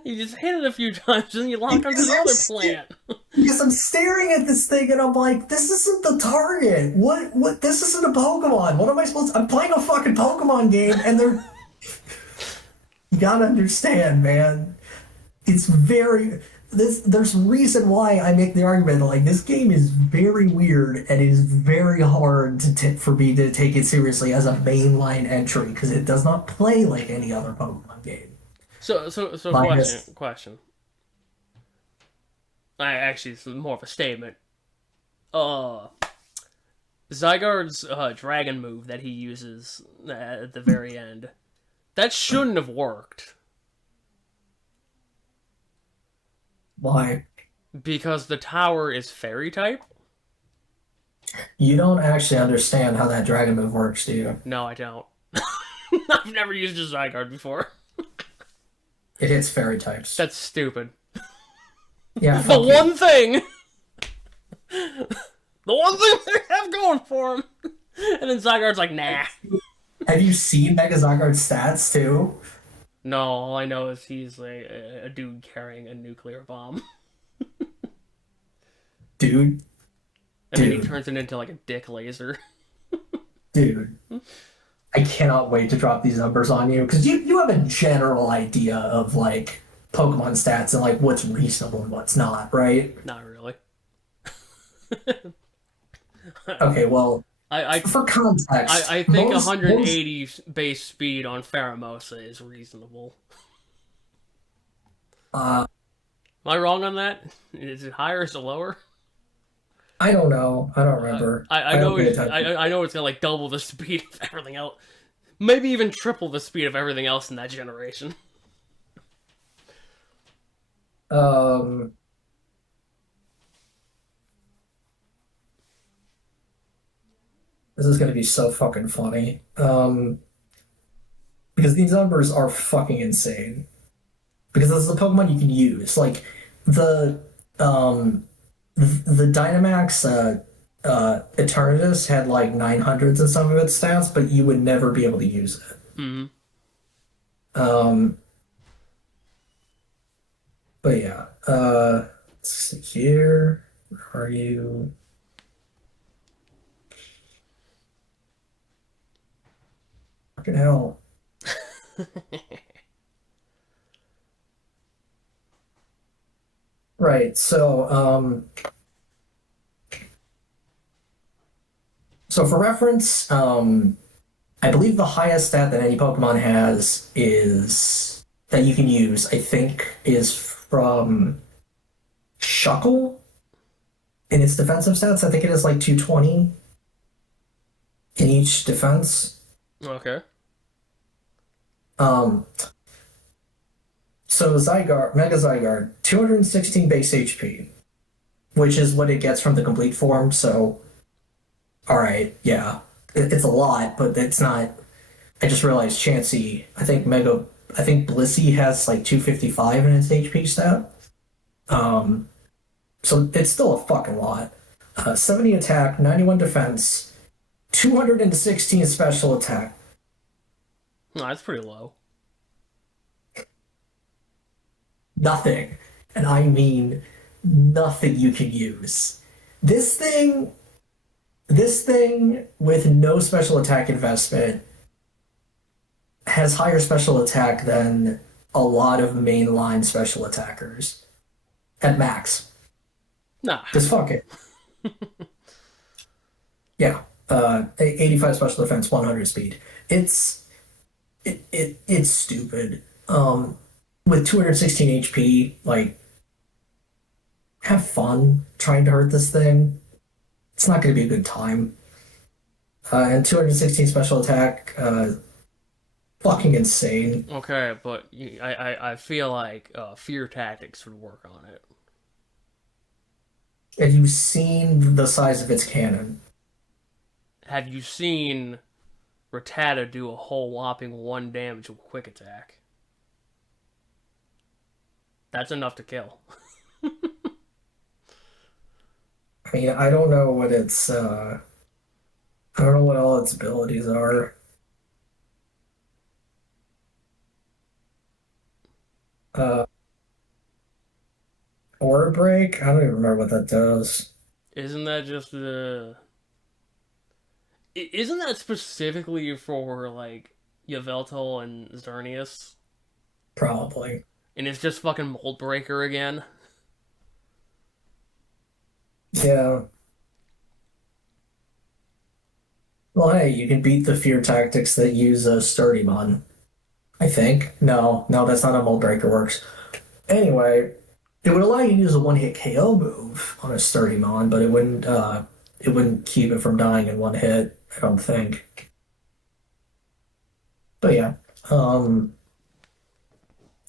you just hit it a few times, and you lock onto Because the other plant. because I'm staring at this thing and I'm like, this isn't the target. What? This isn't a Pokemon. What am I supposed to? I'm playing a fucking Pokemon game, and they're. You gotta understand, man. It's very there's a reason why I make the argument like this game is very weird and it is very hard for me to take it seriously as a mainline entry because it does not play like any other Pokemon game. So, Minus, question. I actually, it's more of a statement. Uh, Zygarde's dragon move that he uses at the very end. That shouldn't have worked why because the tower is fairy type. you don't actually understand how that dragon move works, do you? No, I don't. I've never used a Zygarde before. It hits fairy types. That's stupid. Yeah, The fuck you. one thing, the one thing they have going for him. And then Zygarde's like, nah. Have you seen Mega Zygarde's stats too? No, all I know is he's a dude carrying a nuclear bomb. Dude, And then he dude, turns it into like a dick laser. dude. I cannot wait to drop these numbers on you because you have a general idea of like Pokemon stats and like what's reasonable and what's not, right? Not really. Okay, well, I, I, for context, I think most 180 base speed on Pheromosa is reasonable. uh Am I wrong on that? Is it higher or is it lower? I don't know. I don't remember. I I don't know pay it's, attention. I know it's gonna like double the speed of everything else. Maybe even triple the speed of everything else in that generation. Um this is gonna be so fucking funny. Because these numbers are fucking insane. Because this is a Pokemon you can use. Like the um the Dynamax Eternatus had like 900s in some of its stats, but you would never be able to use it. Hmm. Um, but yeah, let's see here. Where are you? Fucking hell. Right. So for reference, I believe the highest stat that any Pokemon has is that you can use, I think, is from Shuckle in its defensive stats. I think it is like 220 in each defense. Okay. Um, so Zygarde, Mega Zygarde, 216 base HP, which is what it gets from the complete form. So, all right, yeah, it's a lot, but it's not. I just realized Chansey. I think Blissey has like 255 in its HP stat. Um, so it's still a fucking lot. 70 attack, 91 defense, 216 special attack. No, that's pretty low. Nothing. And I mean nothing you can use. This thing, this thing with no special attack investment has higher special attack than a lot of mainline special attackers at max. Nah. Just fuck it. Yeah. 85 special defense, 100 speed. It's stupid. With 216 HP, like, have fun trying to hurt this thing. It's not going to be a good time. And 216 special attack, fucking insane. Okay, but I feel like fear tactics would work on it. Have you seen the size of its cannon? Have you seen Rattata do a whole whopping 1 damage with quick attack? That's enough to kill. I mean, I don't know what its, I don't know what all its abilities are. Uh, Aura Break? I don't even remember what that does. Isn't that just the? Isn't that specifically for like Yveltal and Xerneas? Probably. And it's just fucking Mold Breaker again. Yeah. Well, hey, you can beat the fear tactics that use a Sturdymon. I think. No, that's not how Mold Breaker works. Anyway, it would allow you to use a one-hit KO move on a Sturdymon, but it wouldn't keep it from dying in one hit, I don't think. But yeah,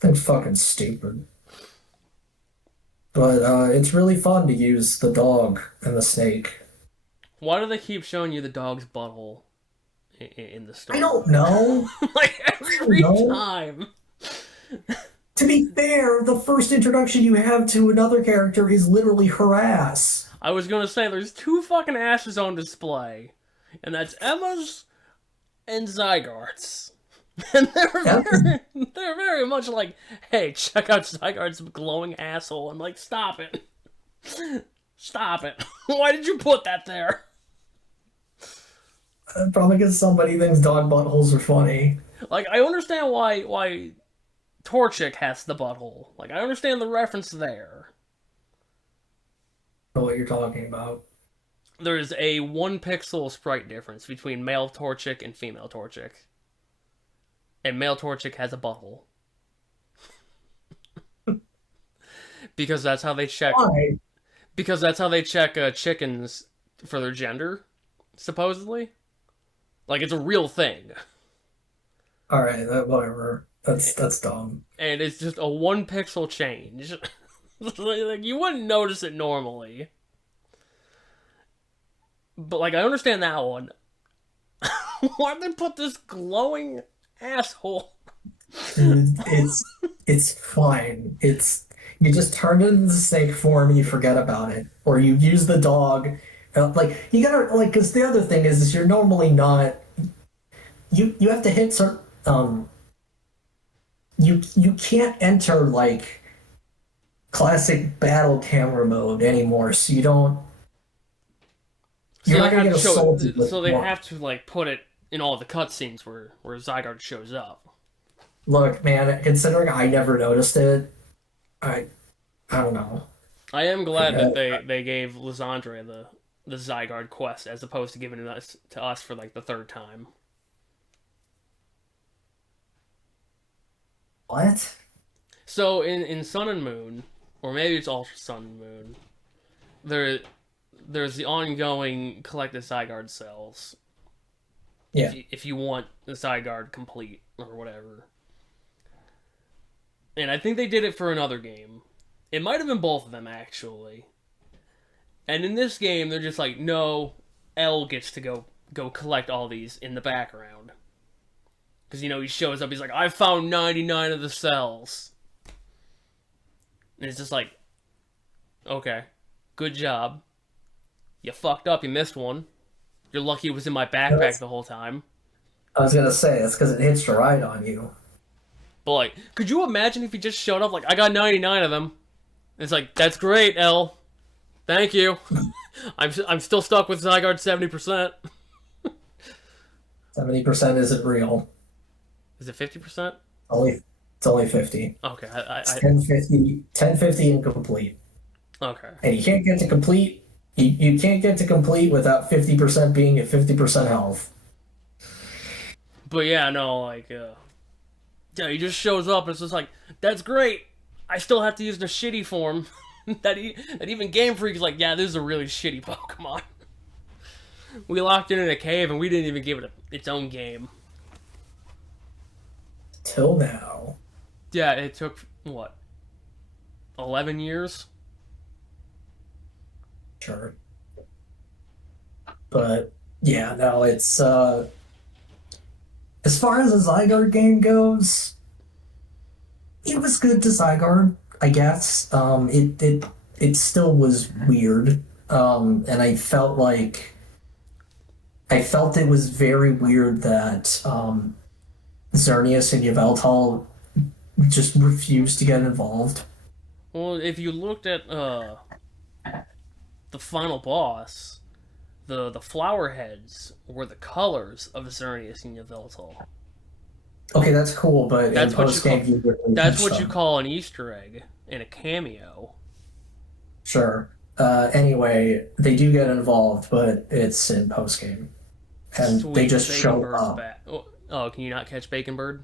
it's fucking stupid. But it's really fun to use the dog and the snake. Why do they keep showing you the dog's butthole in the I story? don't know. Like I don't every know. time. To be fair, the first introduction you have to another character is literally her ass. I was gonna say there's two fucking asses on display, and that's Emma's and Zygarde's. And That was, they're very much like, hey, check out Zygarde's glowing asshole. I'm like, stop it. Stop it. Why did you put that there? probably because somebody thinks dog buttholes are funny. Like, I understand why Torchic has the butthole. Like, I understand the reference there. Know what you're talking about. There's a 1 pixel sprite difference between male Torchic and female Torchic. And male Torchic has a butthole. Because that's how they check. Why? Because that's how they check chickens for their gender, supposedly. Like, it's a real thing. All right, whatever. That's dumb. And it's just a 1 pixel change. Like, you wouldn't notice it normally. But, like, I understand that one. Why'd they put this glowing asshole? Dude, it's fine. It's you just turn it into the snake form and you forget about it, or you use the dog. Like you gotta like because the other thing is you're normally not you have to hit certain you can't enter like classic battle camera mode anymore, so you don't So you're they not gonna have get to show. assaulted with So they more. have to like put it in all the cutscenes where Zygarde shows up. Look, man, considering I never noticed it, I I don't know. I am I, glad that they gave Lysandre the Zygarde quest as opposed to giving it us to us for like the third time. What? So in Sun and Moon, or maybe it's Ultra Sun and Moon, there there's the ongoing collect the Zygarde cells Yeah. if you want the Zygarde complete or whatever. And I think they did it for another game. It might have been both of them actually. And in this game, they're just like, no, L gets to go collect all these in the background. Because, he shows up, he's like, I found 99 of the cells. And it's just like, okay, good job. You fucked up, you missed one. You're lucky it was in my backpack the whole time. I was gonna say it's because it hitched a ride on you. But, like, could you imagine if he just showed up, like, I got 99 of them? It's like, that's great, L. Thank you. I'm still stuck with Zygarde 70%. 70% isn't real. Is it 50%? It's only 50. Okay, It's 1050 incomplete. okay. And you can't get to complete. You can't get to complete without 50% being at 50% health. But yeah, no, like, yeah, he just shows up and it's just like, that's great. I still have to use the shitty form. that even Game Freak is like, yeah, this is a really shitty Pokemon. We locked it in a cave and we didn't even give it its own game. Till now. Yeah, it took, what, 11 years? Sure. But yeah, no, it's as far as the Zygarde game goes, it was good to Zygarde, I guess. It still was weird. And I felt it was very weird that Xerneas and Yveltal just refused to get involved. Well, if you looked at the final boss, the flower heads were the colors of Xerneas and Yveltal. Okay, that's cool, but That's in what post you game call, you really that's catch what you them. call an Easter egg in a cameo. Sure. Anyway, they do get involved, but it's in post game, and they Sweet, just Bacon show Bird's up. back. Oh, can you not catch Bacon Bird?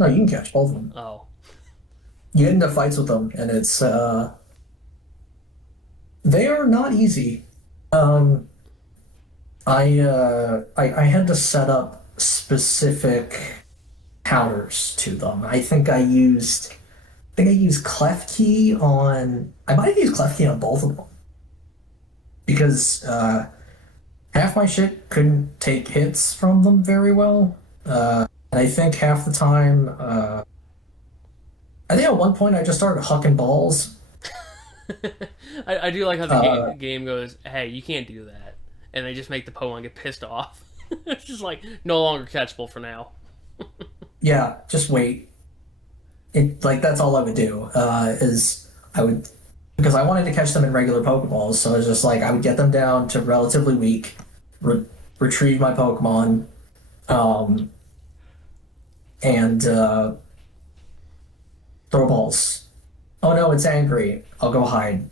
No, you can catch both of them. Oh, You get into fights with them, and it's they are not easy. Um, I had to set up specific counters to them. I think I used Clef Key on. I might have used Clef Key on both of them because half my shit couldn't take hits from them very well. And I think half the time, I think at one point I just started hucking balls. I do like how the Uh, game goes. Hey, you can't do that, and they just make the Pokemon get pissed off. It's just like no longer catchable for now. yeah, just wait. That's all I would do. Is I would because I wanted to catch them in regular Pokeballs, so it's just like I would get them down to relatively weak, re- retrieve my Pokemon, um, and throw balls. Oh no, it's angry. I'll go hide.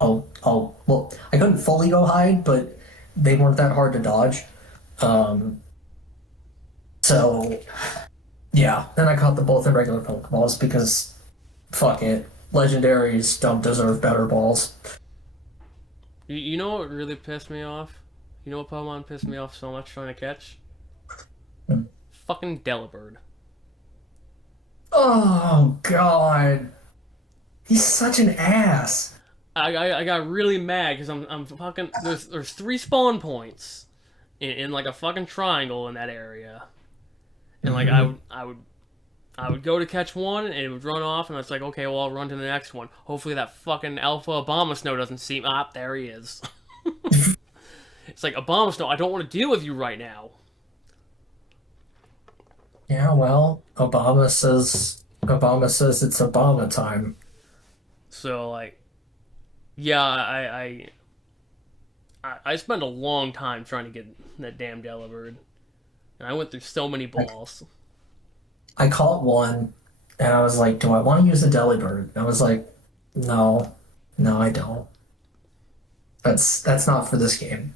Well, I couldn't fully go hide, but they weren't that hard to dodge. Um, so yeah, then I caught them both in regular Pokeballs because fuck it. Legendaries don't deserve better balls. You know what really pissed me off? You know what Pokemon pissed me off so much trying to catch? Hmm. Fucking Delibird. Oh god. He's such an ass. I got really mad because I'm fucking there's three spawn points in like a fucking triangle in that area, and like I Mhm. would I would I would go to catch one and it would run off and it's like okay well I'll run to the next one. Hopefully that fucking Alpha Obama Snow doesn't see there he is. It's like Obama Snow I don't want to deal with you right now. Yeah, well, Obama says it's Obama time. So like yeah I spent a long time trying to get that damn Delibird and I went through so many Like balls. I caught one and I was like, do I want to use the Delibird? And I was like, no, no, I don't. That's not for this game.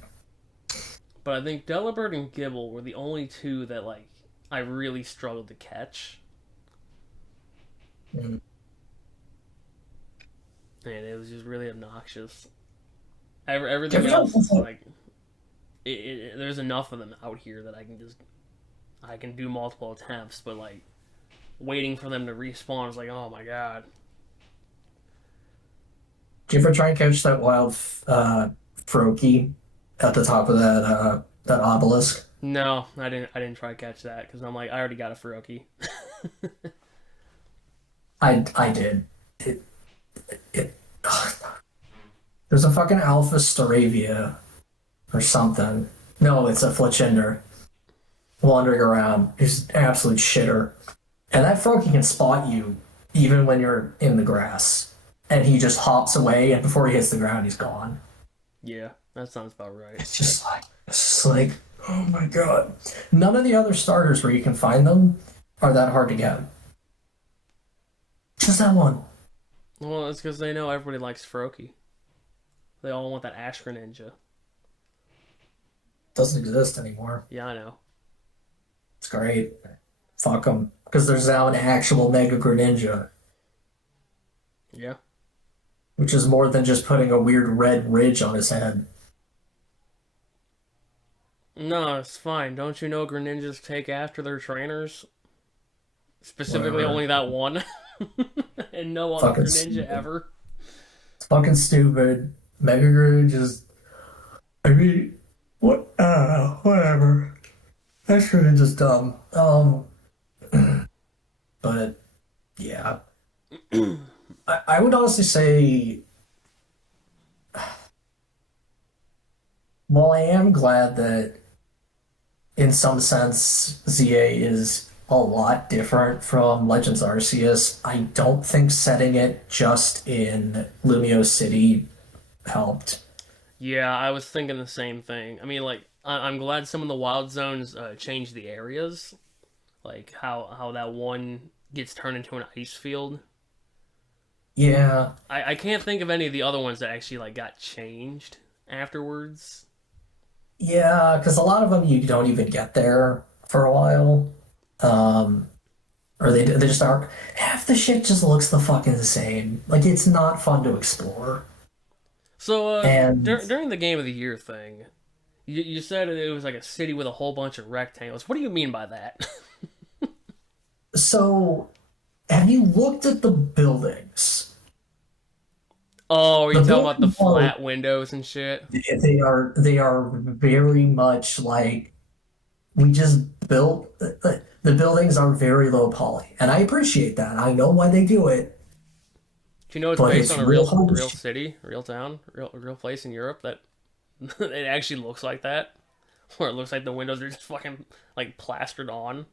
But I think Delibird and Gibble were the only two that like I really struggled to catch, Mm. and it was just really obnoxious. Do you Everything ever try to else is play- like there's enough of them out here that I can do multiple attempts, but like waiting for them to respawn is like, oh my god. do you ever try and catch that wild Froakie at the top of that obelisk? No, I didn't try to catch that because I'm like I already got a Feroki. I did. It, it there's a fucking Alpha Staravia or something. No, it's a Fletchinder wandering around. He's an absolute shitter. And that Froakie can spot you even when you're in the grass. And he just hops away, and before he hits the ground, he's gone. Yeah, that sounds about right. It's just like, oh my god. None of the other starters where you can find them are that hard to get. Just that one. Well, it's because they know everybody likes Feroki. They all want that Ash Greninja. Doesn't exist anymore. Yeah, I know. It's great. Fuck them. Because there's now an actual Mega Greninja, Yeah. which is more than just putting a weird red ridge on his head. No, it's fine. Don't you know Greninjas take after their trainers? Specifically, Whatever. only that one, and no other Fucking Greninja stupid. ever. It's fucking stupid. Mega Greninja just. I mean, what? Whatever. That Greninja's dumb. But yeah. I would honestly say, while I am glad that in some sense ZA is a lot different from Legends Arceus, I don't think setting it just in Lumio City helped. Yeah, I was thinking the same thing. I mean, like, I'm glad some of the wild zones changed the areas, like how that one gets turned into an ice field. Yeah, I can't think of any of the other ones that actually like got changed afterwards. yeah, because a lot of them you don't even get there for a while. Um, or they just aren't. Half the shit just looks the fucking same. Like it's not fun to explore. So, And during the game of the year thing, you said it was like a city with a whole bunch of rectangles. What do you mean by that? so, have you looked at the buildings? Oh, are you The talking about the buildings are flat windows and shit? they are very much like we just built. The buildings are very low poly, and I appreciate that. I know why they do it, Do you know it's but based it's on a real hard to. real city, real town, real place in Europe that it actually looks like that, where it looks like the windows are just fucking like plastered on.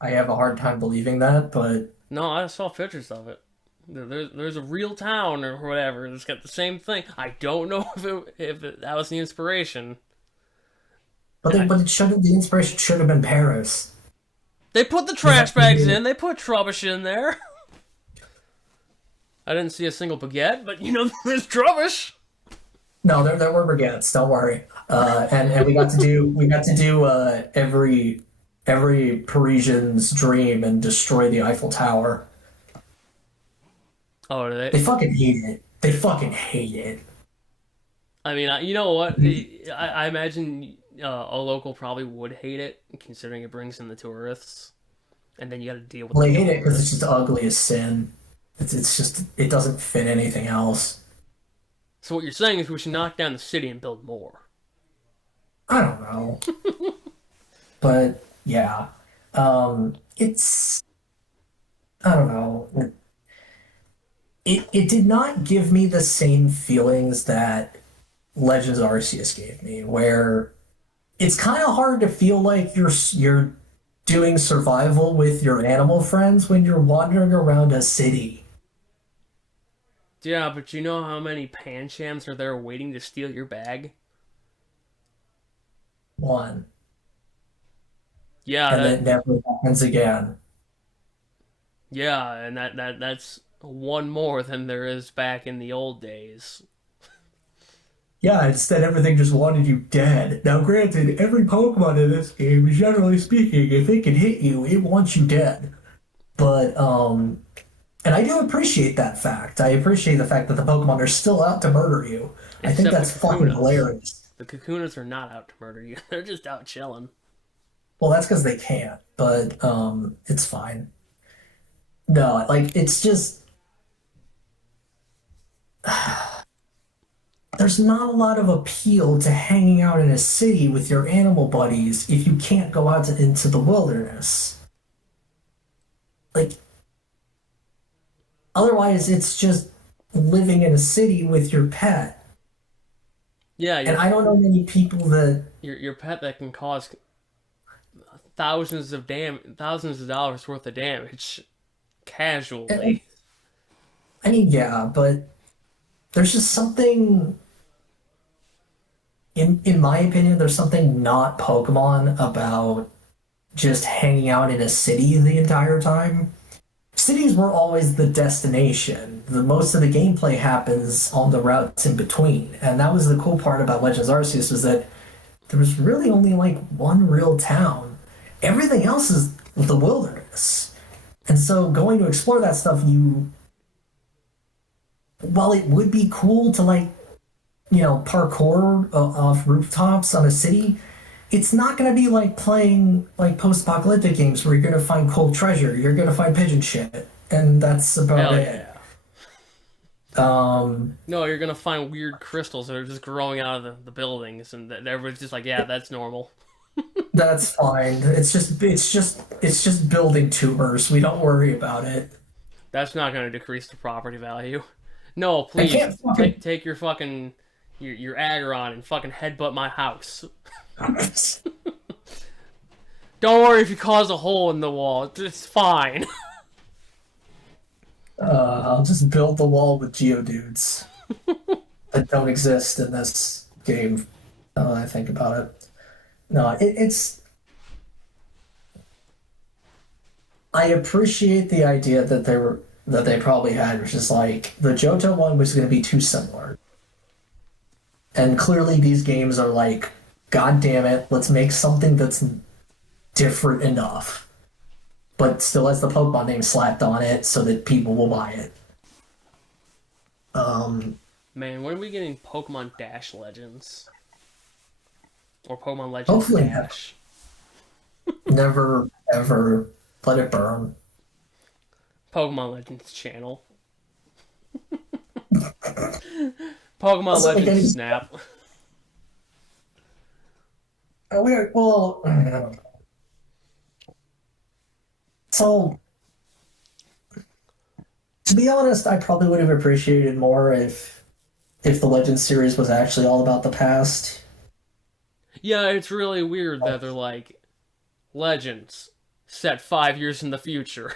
I have a hard time believing that, but No, I saw pictures of it. There's a real town or whatever. It's got the same thing. I don't know that was the inspiration. I, but it should have the inspiration should have been Paris. they put the Because trash bags in. They put Trubbish in there. I didn't see a single baguette, but you know there's Trubbish. no, there were baguettes. Don't worry. And we got to do every Parisian's dream and destroy the Eiffel Tower. Oh, did They they? fucking hate it. They fucking hate it. I mean, you know what? I imagine a local probably would hate it, considering it brings in the tourists, and then you got to deal with Well, the they hate it because it's just tourists. ugly as sin. It's just it doesn't fit anything else. So what you're saying is we should knock down the city and build more. I don't know, but yeah, it's I don't know. It did not give me the same feelings that Legends Arceus gave me, where it's kind of hard to feel like you're doing survival with your animal friends when you're wandering around a city. Yeah, but you know how many Panchams are there waiting to steal your bag? One, Yeah, and then it never happens again. yeah, and that's one more than there is back in the old days. Yeah, instead everything just wanted you dead. Now, granted, every Pokemon in this game, generally speaking, if it can hit you, it wants you dead. But and I do appreciate that fact. I appreciate the fact that the Pokemon are still out to murder you. I think Except the that's fucking Kakunas. hilarious. The Kakunas are not out to murder you. They're just out chilling. Well, that's because they can't, but it's fine. No, like it's just there's not a lot of appeal to hanging out in a city with your animal buddies if you can't go out into the wilderness. Like otherwise, it's just living in a city with your pet. Yeah, And I don't know many people that. your pet that can cause thousands of dollars worth of damage casually. I mean, yeah, but there's just something, in my opinion, there's something not Pokemon about just hanging out in a city the entire time. Cities were always the destination. The most of the gameplay happens on the routes in between, and that was the cool part about Legends Arceus was that there was really only like one real town. Everything else is the wilderness. And so going to explore that stuff, while it would be cool to like, parkour off rooftops on a city, it's not going to be like playing like post-apocalyptic games where you're going to find cool treasure. You're going to find pigeon shit, and that's about Hell it. yeah. Um, No, you're gonna find weird crystals that are just growing out of the buildings, and everybody's just like, yeah, that's normal. that's fine. It's just building tumors. We don't worry about it. That's not gonna decrease the property value. No, I please can't fucking. take your fucking your Aggron and fucking headbutt my house. Don't worry if you cause a hole in the wall. It's fine. I'll just build the wall with Geodudes that don't exist in this game. Now that I think about it. No, it's. I appreciate the idea that they probably had, which is like the Johto one was going to be too similar, and clearly these games are like, God damn it, let's make something that's different enough, but still has the Pokemon name slapped on it so that people will buy it. Um, Man, when are we getting Pokemon Dash Legends or Pokemon Legends Hopefully never, Dash? never ever let it burn. Pokemon Legends channel. Pokemon Also, like, Legends Snap. well, so to be honest, I probably would have appreciated more if the Legends series was actually all about the past. Yeah, it's really weird that they're like Legends set 5 years in the future.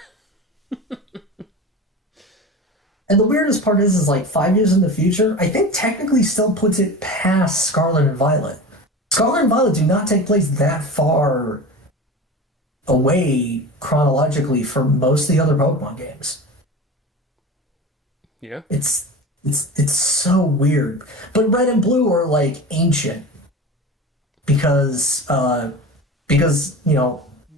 And the weirdest part is like 5 years in the future, I think technically still puts it past Scarlet and Violet. Scarlet and Violet do not take place that far away chronologically for most of the other Pokemon games. Yeah. It's so weird. But Red and Blue are like ancient because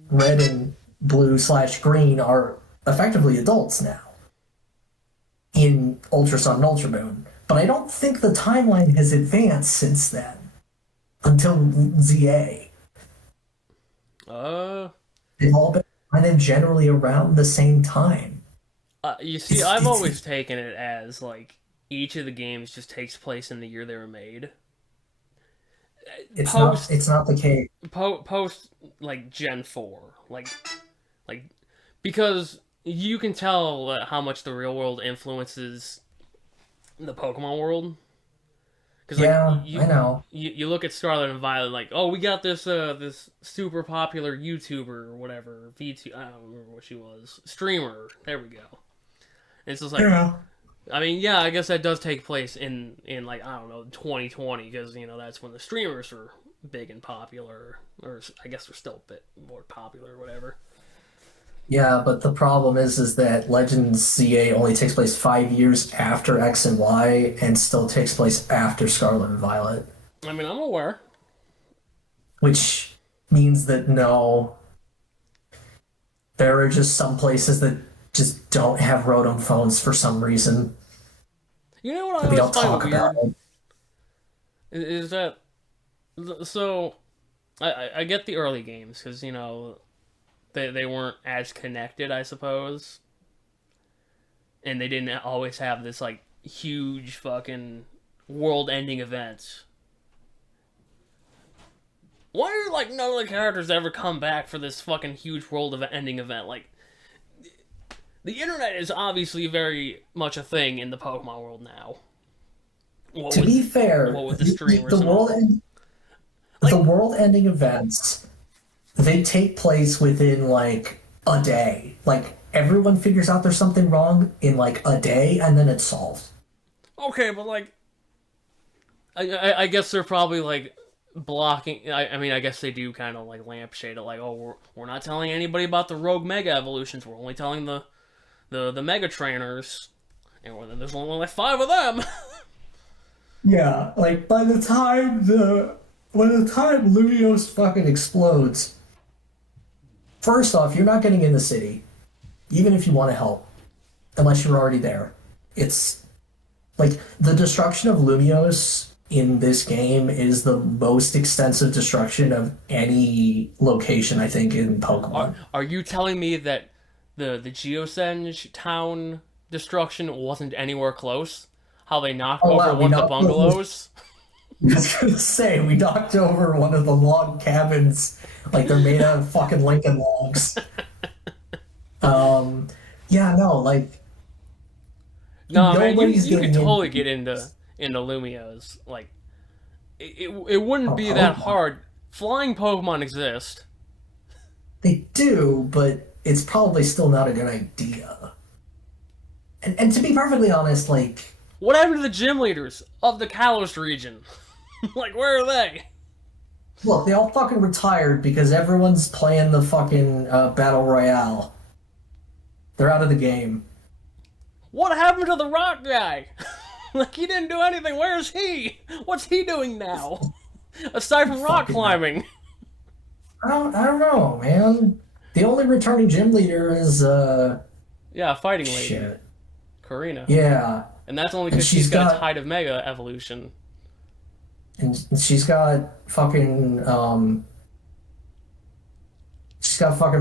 Red and Blue slash Green are effectively adults now in Ultra Sun and Ultra Moon. But I don't think the timeline has advanced since then until ZA. Uh, They've all been kind of generally around the same time. you see, It's I've it's always taken it as like each of the games just takes place in the year they were made. it's not Post it's not the case. post like Gen 4, like because you can tell how much the real world influences the Pokemon world. Because like Yeah, I know. you look at Scarlet and Violet, like, oh, we got this super popular YouTuber or whatever, VT, I don't remember what she was, streamer. There we go. And it's just like, Yeah. I mean, yeah, I guess that does take place in like, I don't know, 2020, because that's when the streamers were big and popular, or I guess they're still a bit more popular or whatever. Yeah, but the problem is that Legends ZA only takes place 5 years after X and Y and still takes place after Scarlet and Violet, I mean, I'm aware. which means that no, there are just some places that just don't have Rotom phones for some reason. You know what I We always don't find talk about weird it. is that so I get the early games because they weren't as connected, I suppose, and they didn't always have this like huge fucking world-ending events. Why are like none of the characters ever come back for this fucking huge world-ending event? Like the internet is obviously very much a thing in the Pokemon world now. What To be with fair, what with the streamers the and all. the Like world-ending events, they take place within like a day. Like everyone figures out there's something wrong in like a day, and then it's solved. okay, but like I guess they're probably like blocking. I mean, I guess they do kind of like lampshade it, like, oh, we're not telling anybody about the rogue mega evolutions. We're only telling the mega trainers, and then there's only like five of them. Yeah, like by the time Lumiose fucking explodes, first off, you're not getting in the city, even if you want to help, unless you're already there. It's like the destruction of Lumiose in this game is the most extensive destruction of any location, I think, in are Pokemon. are you telling me that the Geosenge town destruction wasn't anywhere close? How they knocked Oh over wow, we one of the knocked over. bungalows? I was gonna say we knocked over one of the log cabins, like they're made out of fucking Lincoln logs. Um, yeah, no, like No, man, you nobody's you could getting totally into get into Lumios. Like it wouldn't a be that Pokemon. hard. Flying Pokemon exist. They do, but it's probably still not a good idea. And to be perfectly honest, like, What happened to the gym leaders of the Kalos region? Like, where are they? look, they all fucking retired because everyone's playing the fucking battle royale. They're out of the game. What happened to the rock guy? Like, he didn't do anything. Where is he? What's he doing now? Aside from rock Fucking, climbing. I don't know, man. The only returning gym leader is Yeah, fighting lady. shit. Karina. Yeah, And that's only and because she's got a Tide of Mega evolution. she's got fucking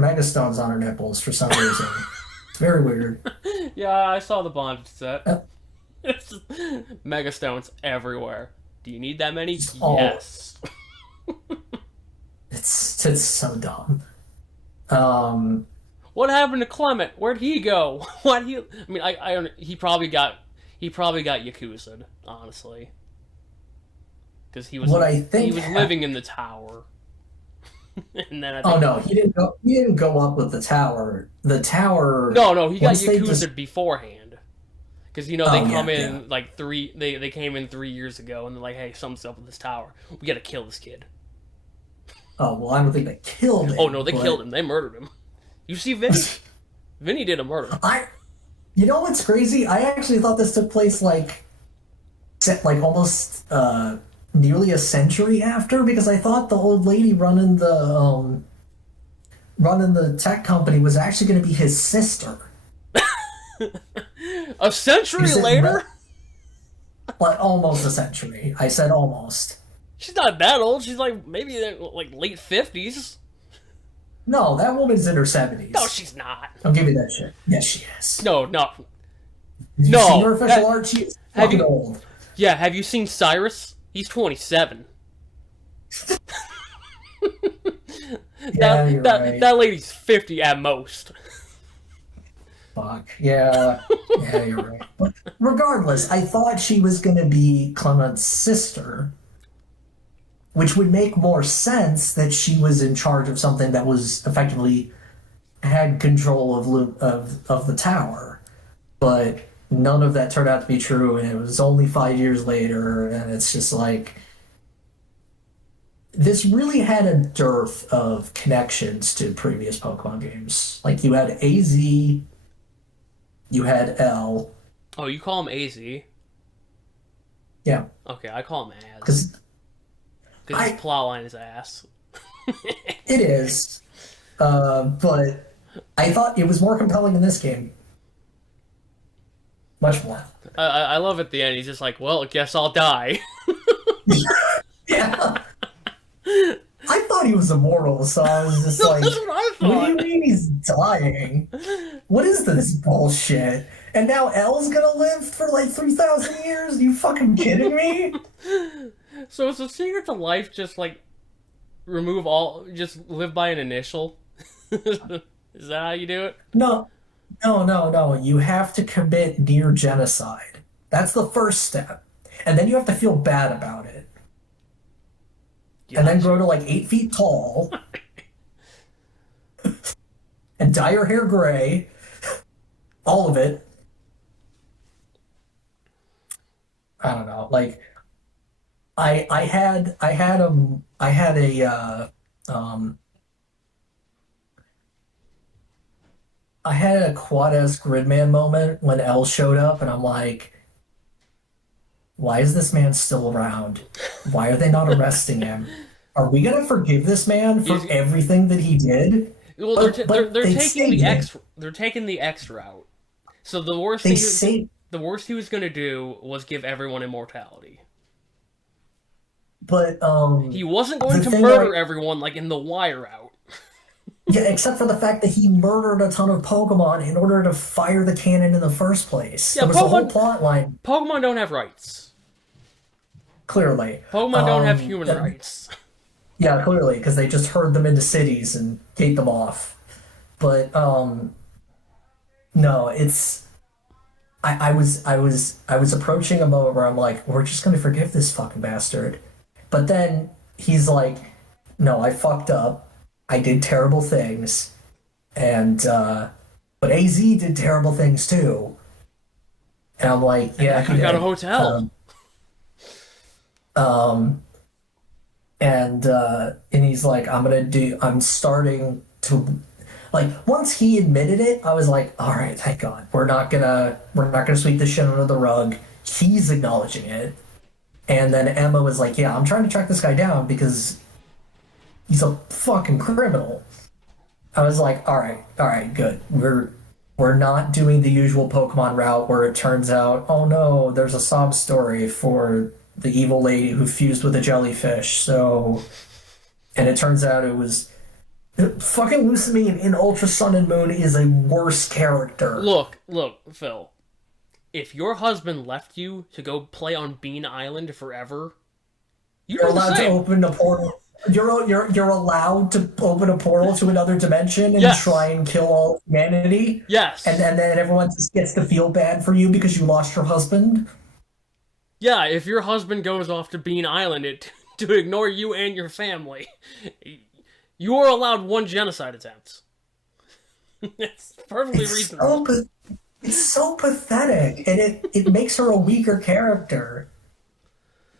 megastones on her nipples for some reason. It's very weird. Yeah, I saw the bondage set. Uh, It's just Mega Stones everywhere. Do you need that many? Oh, Yes. it's so dumb. Um, What happened to Clement? Where'd he go? What he? I mean, I don't. He probably got Yakuza, honestly, because what I he think was happened. living in the tower, and then I Oh think no, he didn't go. He didn't go up with the tower. The tower. no, he got Once they just. Yakuza beforehand, because they Oh come yeah, yeah. in like they came in 3 years ago, and they're like, hey, something's up with this tower. We gotta kill this kid. Oh well, I don't think they killed Oh no, him, they killed but him. They murdered him. You see, Vinny? Vinny did a murder. I. You know what's crazy? I actually thought this took place like, almost nearly a century after because I thought the old lady running the tech company was actually going to be his sister. A century Is it later? like almost a century? I said almost. She's not that old. She's like maybe like late 50s. No, that woman's in her No, 70s. she's not. I'll give you that shit. Yes, she is. No, no, Have you seen her no. official art? She is Have fucking you? old. Yeah, have you seen Cyrus? He's 27. Yeah, That you're that right. that lady's 50 at most. Fuck. Yeah. Yeah, you're right. But regardless, I thought she was going to be Clement's sister, which would make more sense that she was in charge of something that was effectively had control of the tower. But none of that turned out to be true, and it was only 5 years later, and it's just like this really had a dearth of connections to previous Pokemon games. Like you had AZ, you had L. Oh, you call him AZ? Yeah, Okay, I call him Az. because Because his I plot line is ass. it is, but I thought it was more compelling in this game, much more. I love at the end, he's just like, well, I guess I'll die. Yeah, I thought he was immortal, so I was just That's like, what I "What do you thought. mean he's dying? What is this bullshit?" And now L's gonna live for like 3,000 years? You fucking kidding me? So is the secret to life just like remove all, just live by an initial? Is that how you do it? No, no. You have to commit near genocide. That's the first step. And then you have to feel bad about it. And then grow Gotcha. to like 8 feet tall and dye your hair gray. All of it. I don't know. Like I had a um I had a Quad-S Gridman moment when L showed up and I'm like, why is this man still around? Why are they not arresting him? Are we gonna forgive this man for He's, everything that he did? well, But they're they taking the saved him. X, they're taking the X route. So They saved, the worst he was gonna do was give everyone immortality. but He wasn't going the to thing murder like everyone like in the Wire out. yeah, except for the fact that he murdered a ton of Pokemon in order to fire the cannon in the first place. Yeah, There was a whole plot line, Pokemon don't have rights. clearly. Pokemon don't have human rights. Yeah, clearly, because they just herd them into cities and gate them off. But no, it's I was approaching a moment where I'm like, we're just gonna forgive this fucking bastard. But then he's like, no, I fucked up. I did terrible things. And but AZ did terrible things too. And I'm like, And yeah, that he guy got a did. hotel. Um and he's like, I'm starting to like once he admitted it, I was like, all right, thank God. We're not gonna sweep this shit under the rug. He's acknowledging it. And then Emma was like, yeah, I'm trying to track this guy down because he's a fucking criminal. I was like, all right, good. We're not doing the usual Pokemon route where it turns out, oh no, there's a sob story for the evil lady who fused with a jellyfish. So, and it turns out it was fucking Lucamine in Ultra Sun and Moon is a worse character. Look, Phil. If your husband left you to go play on Bean Island forever, you You're do the allowed to same. open a portal. You're allowed to open a portal to another dimension and try Yes. and kill all humanity, Yes. and then everyone just gets to feel bad for you because you lost your husband. Yeah, if your husband goes off to Bean Island to ignore you and your family, you are allowed one genocide attempt. It's perfectly It's reasonable. it's so pathetic, and it makes her a weaker character.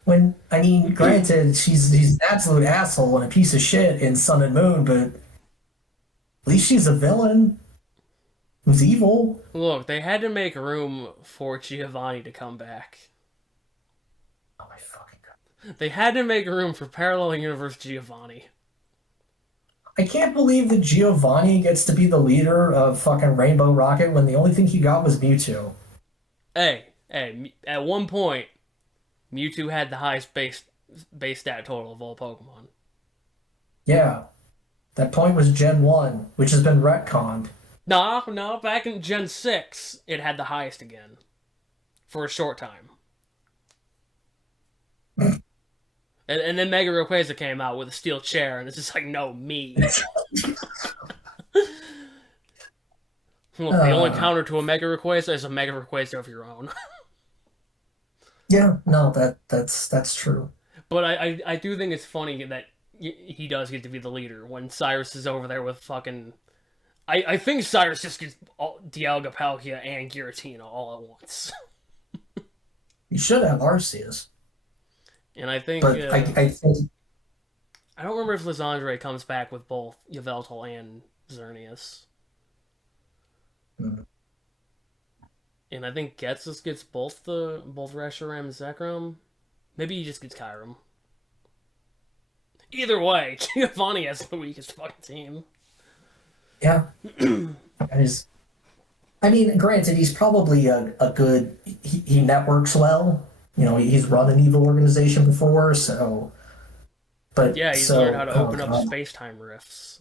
When I mean, granted, she's an absolute asshole and a piece of shit in Sun and Moon, but at least she's a villain who's evil. Look, they had to make room for Giovanni to come back. Oh my fucking god! They had to make room for parallel universe Giovanni. I can't believe that Giovanni gets to be the leader of fucking Rainbow Rocket when the only thing he got was Mewtwo. Hey, at one point, Mewtwo had the highest base stat total of all Pokemon. Yeah, that point was Gen 1, which has been retconned. No, back in Gen 6, it had the highest again. For a short time. And then Mega Rayquaza came out with a steel chair, and it's just like, no, me. Look, the only Uh, counter to a Mega Rayquaza is a Mega Rayquaza of your own. yeah, no, that's true. But I do think it's funny that he does get to be the leader when Cyrus is over there with fucking... I think Cyrus just gets Dialga, Palkia, and Giratina all at once. You should have Arceus, And I think... but I think I don't remember if Lysandre comes back with both Yveltal and Xerneas. Hmm. And I think Getsus gets both Reshiram and Zekrom. Maybe he just gets Kyurem. Either way, Giovanni has the weakest fucking team. Yeah, and he's. I mean, granted, he's probably a good. He networks well. You know, he's run an evil organization before, so. But Yeah, he's learned how so, to oh open up god, space time rifts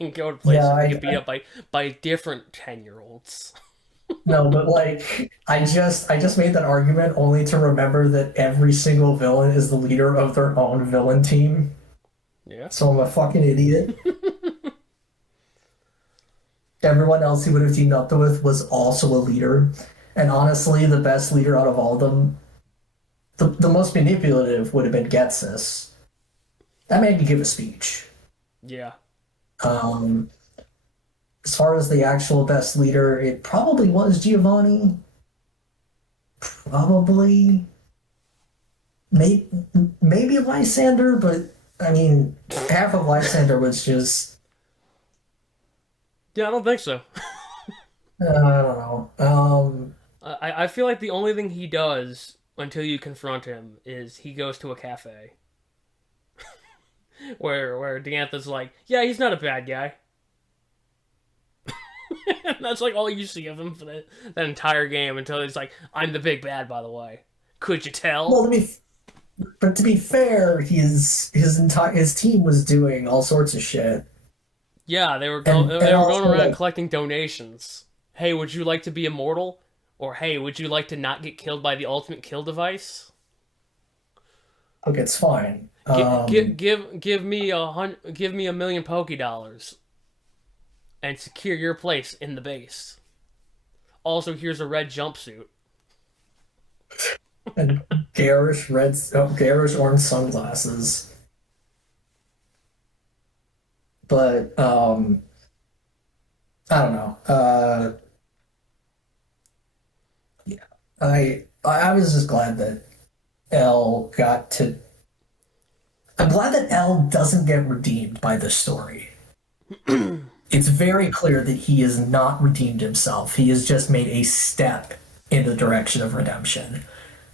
and go to yeah, places and get beat up by different 10-year-olds. no, but like, I just made that argument only to remember that every single villain is the leader of their own villain team. Yeah. So I'm a fucking idiot. Everyone else he would have teamed up with was also a leader. And honestly, the best leader out of all of them, the most manipulative would have been Getsus. That man could give a speech. Yeah. Um, as far as the actual best leader, it probably was Giovanni. Probably. Maybe, maybe Lysander, but I mean, half of Lysander was just, Yeah, I don't think so. I don't know. I feel like the only thing he does until you confront him is he goes to a cafe where Diantha's like, yeah, he's not a bad guy. That's like all you see of him for that entire game until he's like, I'm the big bad, by the way. Could you tell? Well, to be fair, his team was doing all sorts of shit, Yeah, and they were going also around like, collecting donations. Hey, would you like to be immortal? Or hey, would you like to not get killed by the ultimate kill device? okay, it's fine. Give me $1 million Poké Dollars and secure your place in the base. Also, here's a red jumpsuit. And garish orange sunglasses, but I don't know. Yeah, I was just glad that L got to. I'm glad that L doesn't get redeemed by this story. It's very clear that he has not redeemed himself. He has just made a step in the direction of redemption,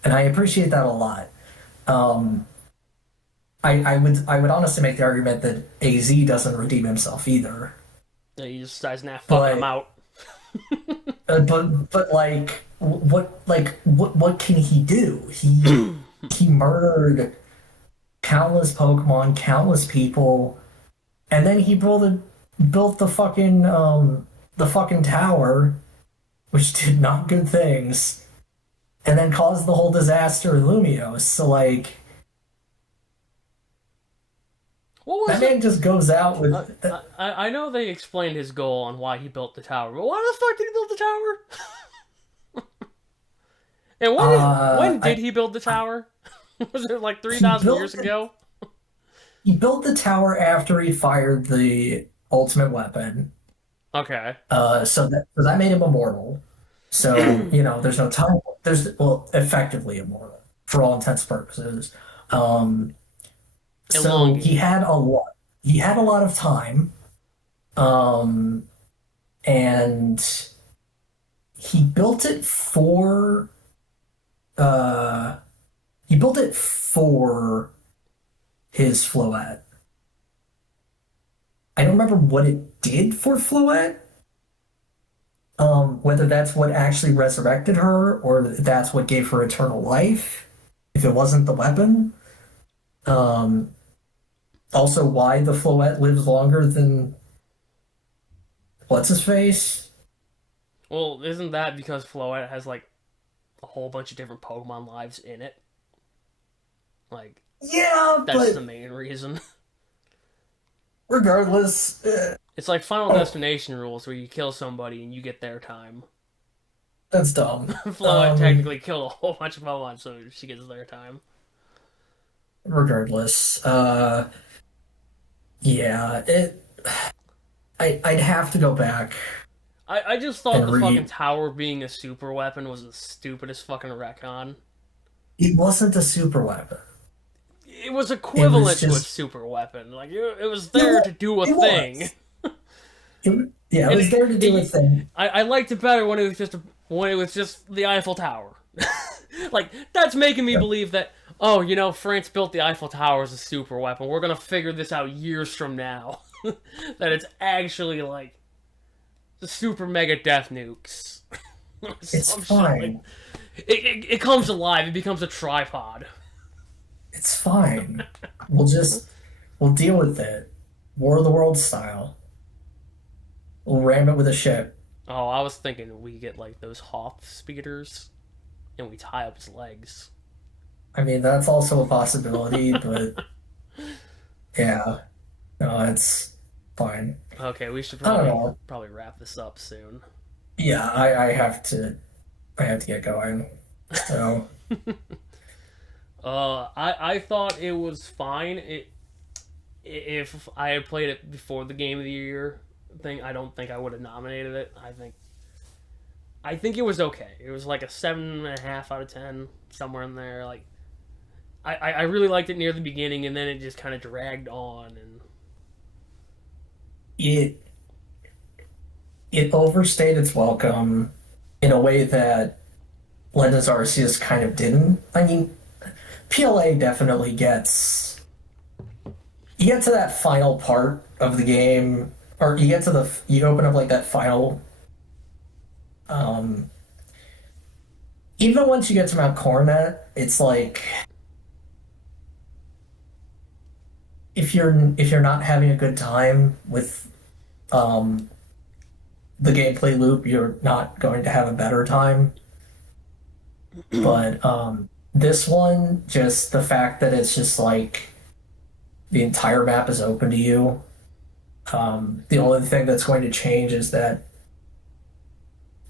and I appreciate that a lot. Um, I would honestly make the argument that AZ doesn't redeem himself either. Yeah, he just decides not fucking him But out. but what can he do? He murdered countless Pokemon, countless people, and then he built the fucking tower, which did not good things, and then caused the whole disaster in Lumios. So like What was that it? man just goes out with I know they explained his goal on why he built the tower, but why the fuck did he build the tower? And when I did he build the tower? Was it like he 3,000 built years ago? he built the tower after he fired the ultimate weapon. Okay. So that made him immortal. So, you know, there's no time. Well, effectively immortal for all intents and purposes. Um, so he Elongated. had a lot. He had a lot of time, um, and he built it for. Uh, he built it for his Floette. I don't remember what it did for Floette. Whether that's what actually resurrected her or that's what gave her eternal life, if it wasn't the weapon. Um, Also, why the Floette lives longer than what's his face? Well, isn't that because Floette has like a whole bunch of different Pokemon lives in it? Like, Yeah, that's the but main reason. regardless, It's like Final oh, Destination rules where you kill somebody and you get their time. that's dumb. Floette technically killed a whole bunch of Pokemon, so she gets their time. Regardless, yeah, I'd have to go back I just thought and the fucking read. tower being a super weapon was the stupidest fucking retcon. It wasn't a super weapon. it was It was equivalent to a just super weapon. Like it was it there was. to do a It thing, was. Yeah, it and was there to do a thing. I liked it better when it was just the Eiffel Tower. Like that's making me Yeah. believe that, oh, France built the Eiffel Tower as a super weapon. We're gonna figure this out years from now. That it's actually like the super mega death nukes. It's Some shit like fine. it comes alive. It becomes a tripod. It's fine. We'll deal with it. War of the Worlds style. We'll ram it with a ship. Oh, I was thinking we get like those Hoth speeders and we tie up his legs. I mean, that's also a possibility, but yeah, no, it's fine. Okay, we should I don't probably know. probably wrap this up soon. Yeah, I have to get going. So I thought it was fine. If I had played it before the Game of the Year thing, I don't think I would have nominated it. I think it was okay. It was like a 7.5 out of 10, somewhere in there. Like I really liked it near the beginning, and then it just kind of dragged on. And it it overstayed its welcome in a way that Legends Arceus kind of didn't. I mean, PLA definitely gets you get to that final part of the game, or you open up like that final. Um, Even once you get to Mount Coronet, it's like if you're not having a good time with um, the gameplay loop, you're not going to have a better time. But this one, just the fact that it's just like the entire map is open to you. The only thing that's going to change is that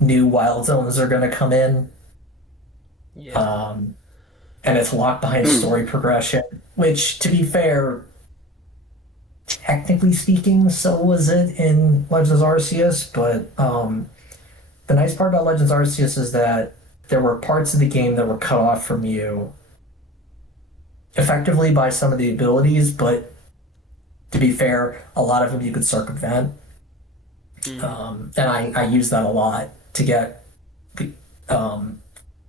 new wild zones are going to come in, yeah, um, and it's locked behind story progression. Which, to be fair, technically speaking, so was it in Legends Arceus. But the nice part about Legends Arceus is that there were parts of the game that were cut off from you effectively by some of the abilities, but to be fair, a lot of them you could circumvent. mm, And I use that a lot to get. Um,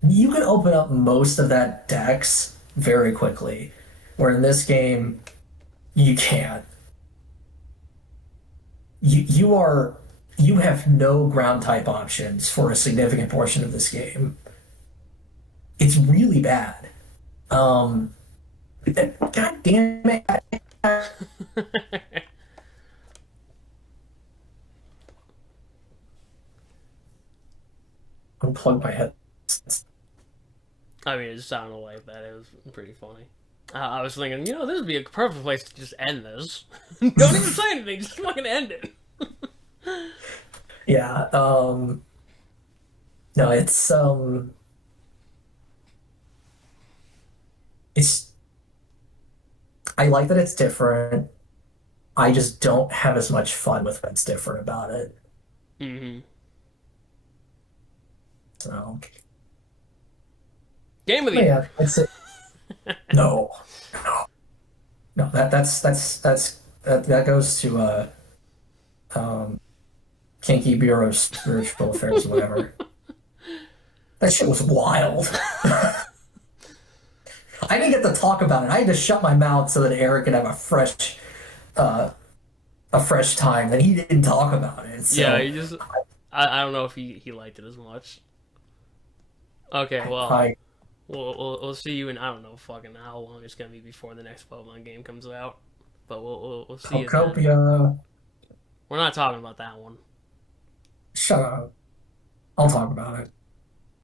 you can open up most of that dex very quickly, where in this game, you can't. You have no ground type options for a significant portion of this game. It's really bad. Um, God damn it! Unplug my head. I mean, it sounded like that. It was pretty funny. I was thinking, this would be a perfect place to just end this. Don't even say anything, just fucking end it. Yeah. No, it's I like that it's different. I just don't have as much fun with what's different about it. Hmm. So, Game of the but year. yeah, that's it. No, no, no. That goes to um, Kinky Bureau of Spiritual Affairs or whatever. That shit was wild. I didn't get to talk about it. I had to shut my mouth so that Eric could have uh, a fresh time, and he didn't talk about it. Yeah, So I don't know if he liked it as much. Okay, well, I we'll see you in, I don't know fucking how long it's gonna be before the next Pokemon game comes out. But we'll see you then. Cornucopia. We're not talking about that one. Shut up. I'll talk about it.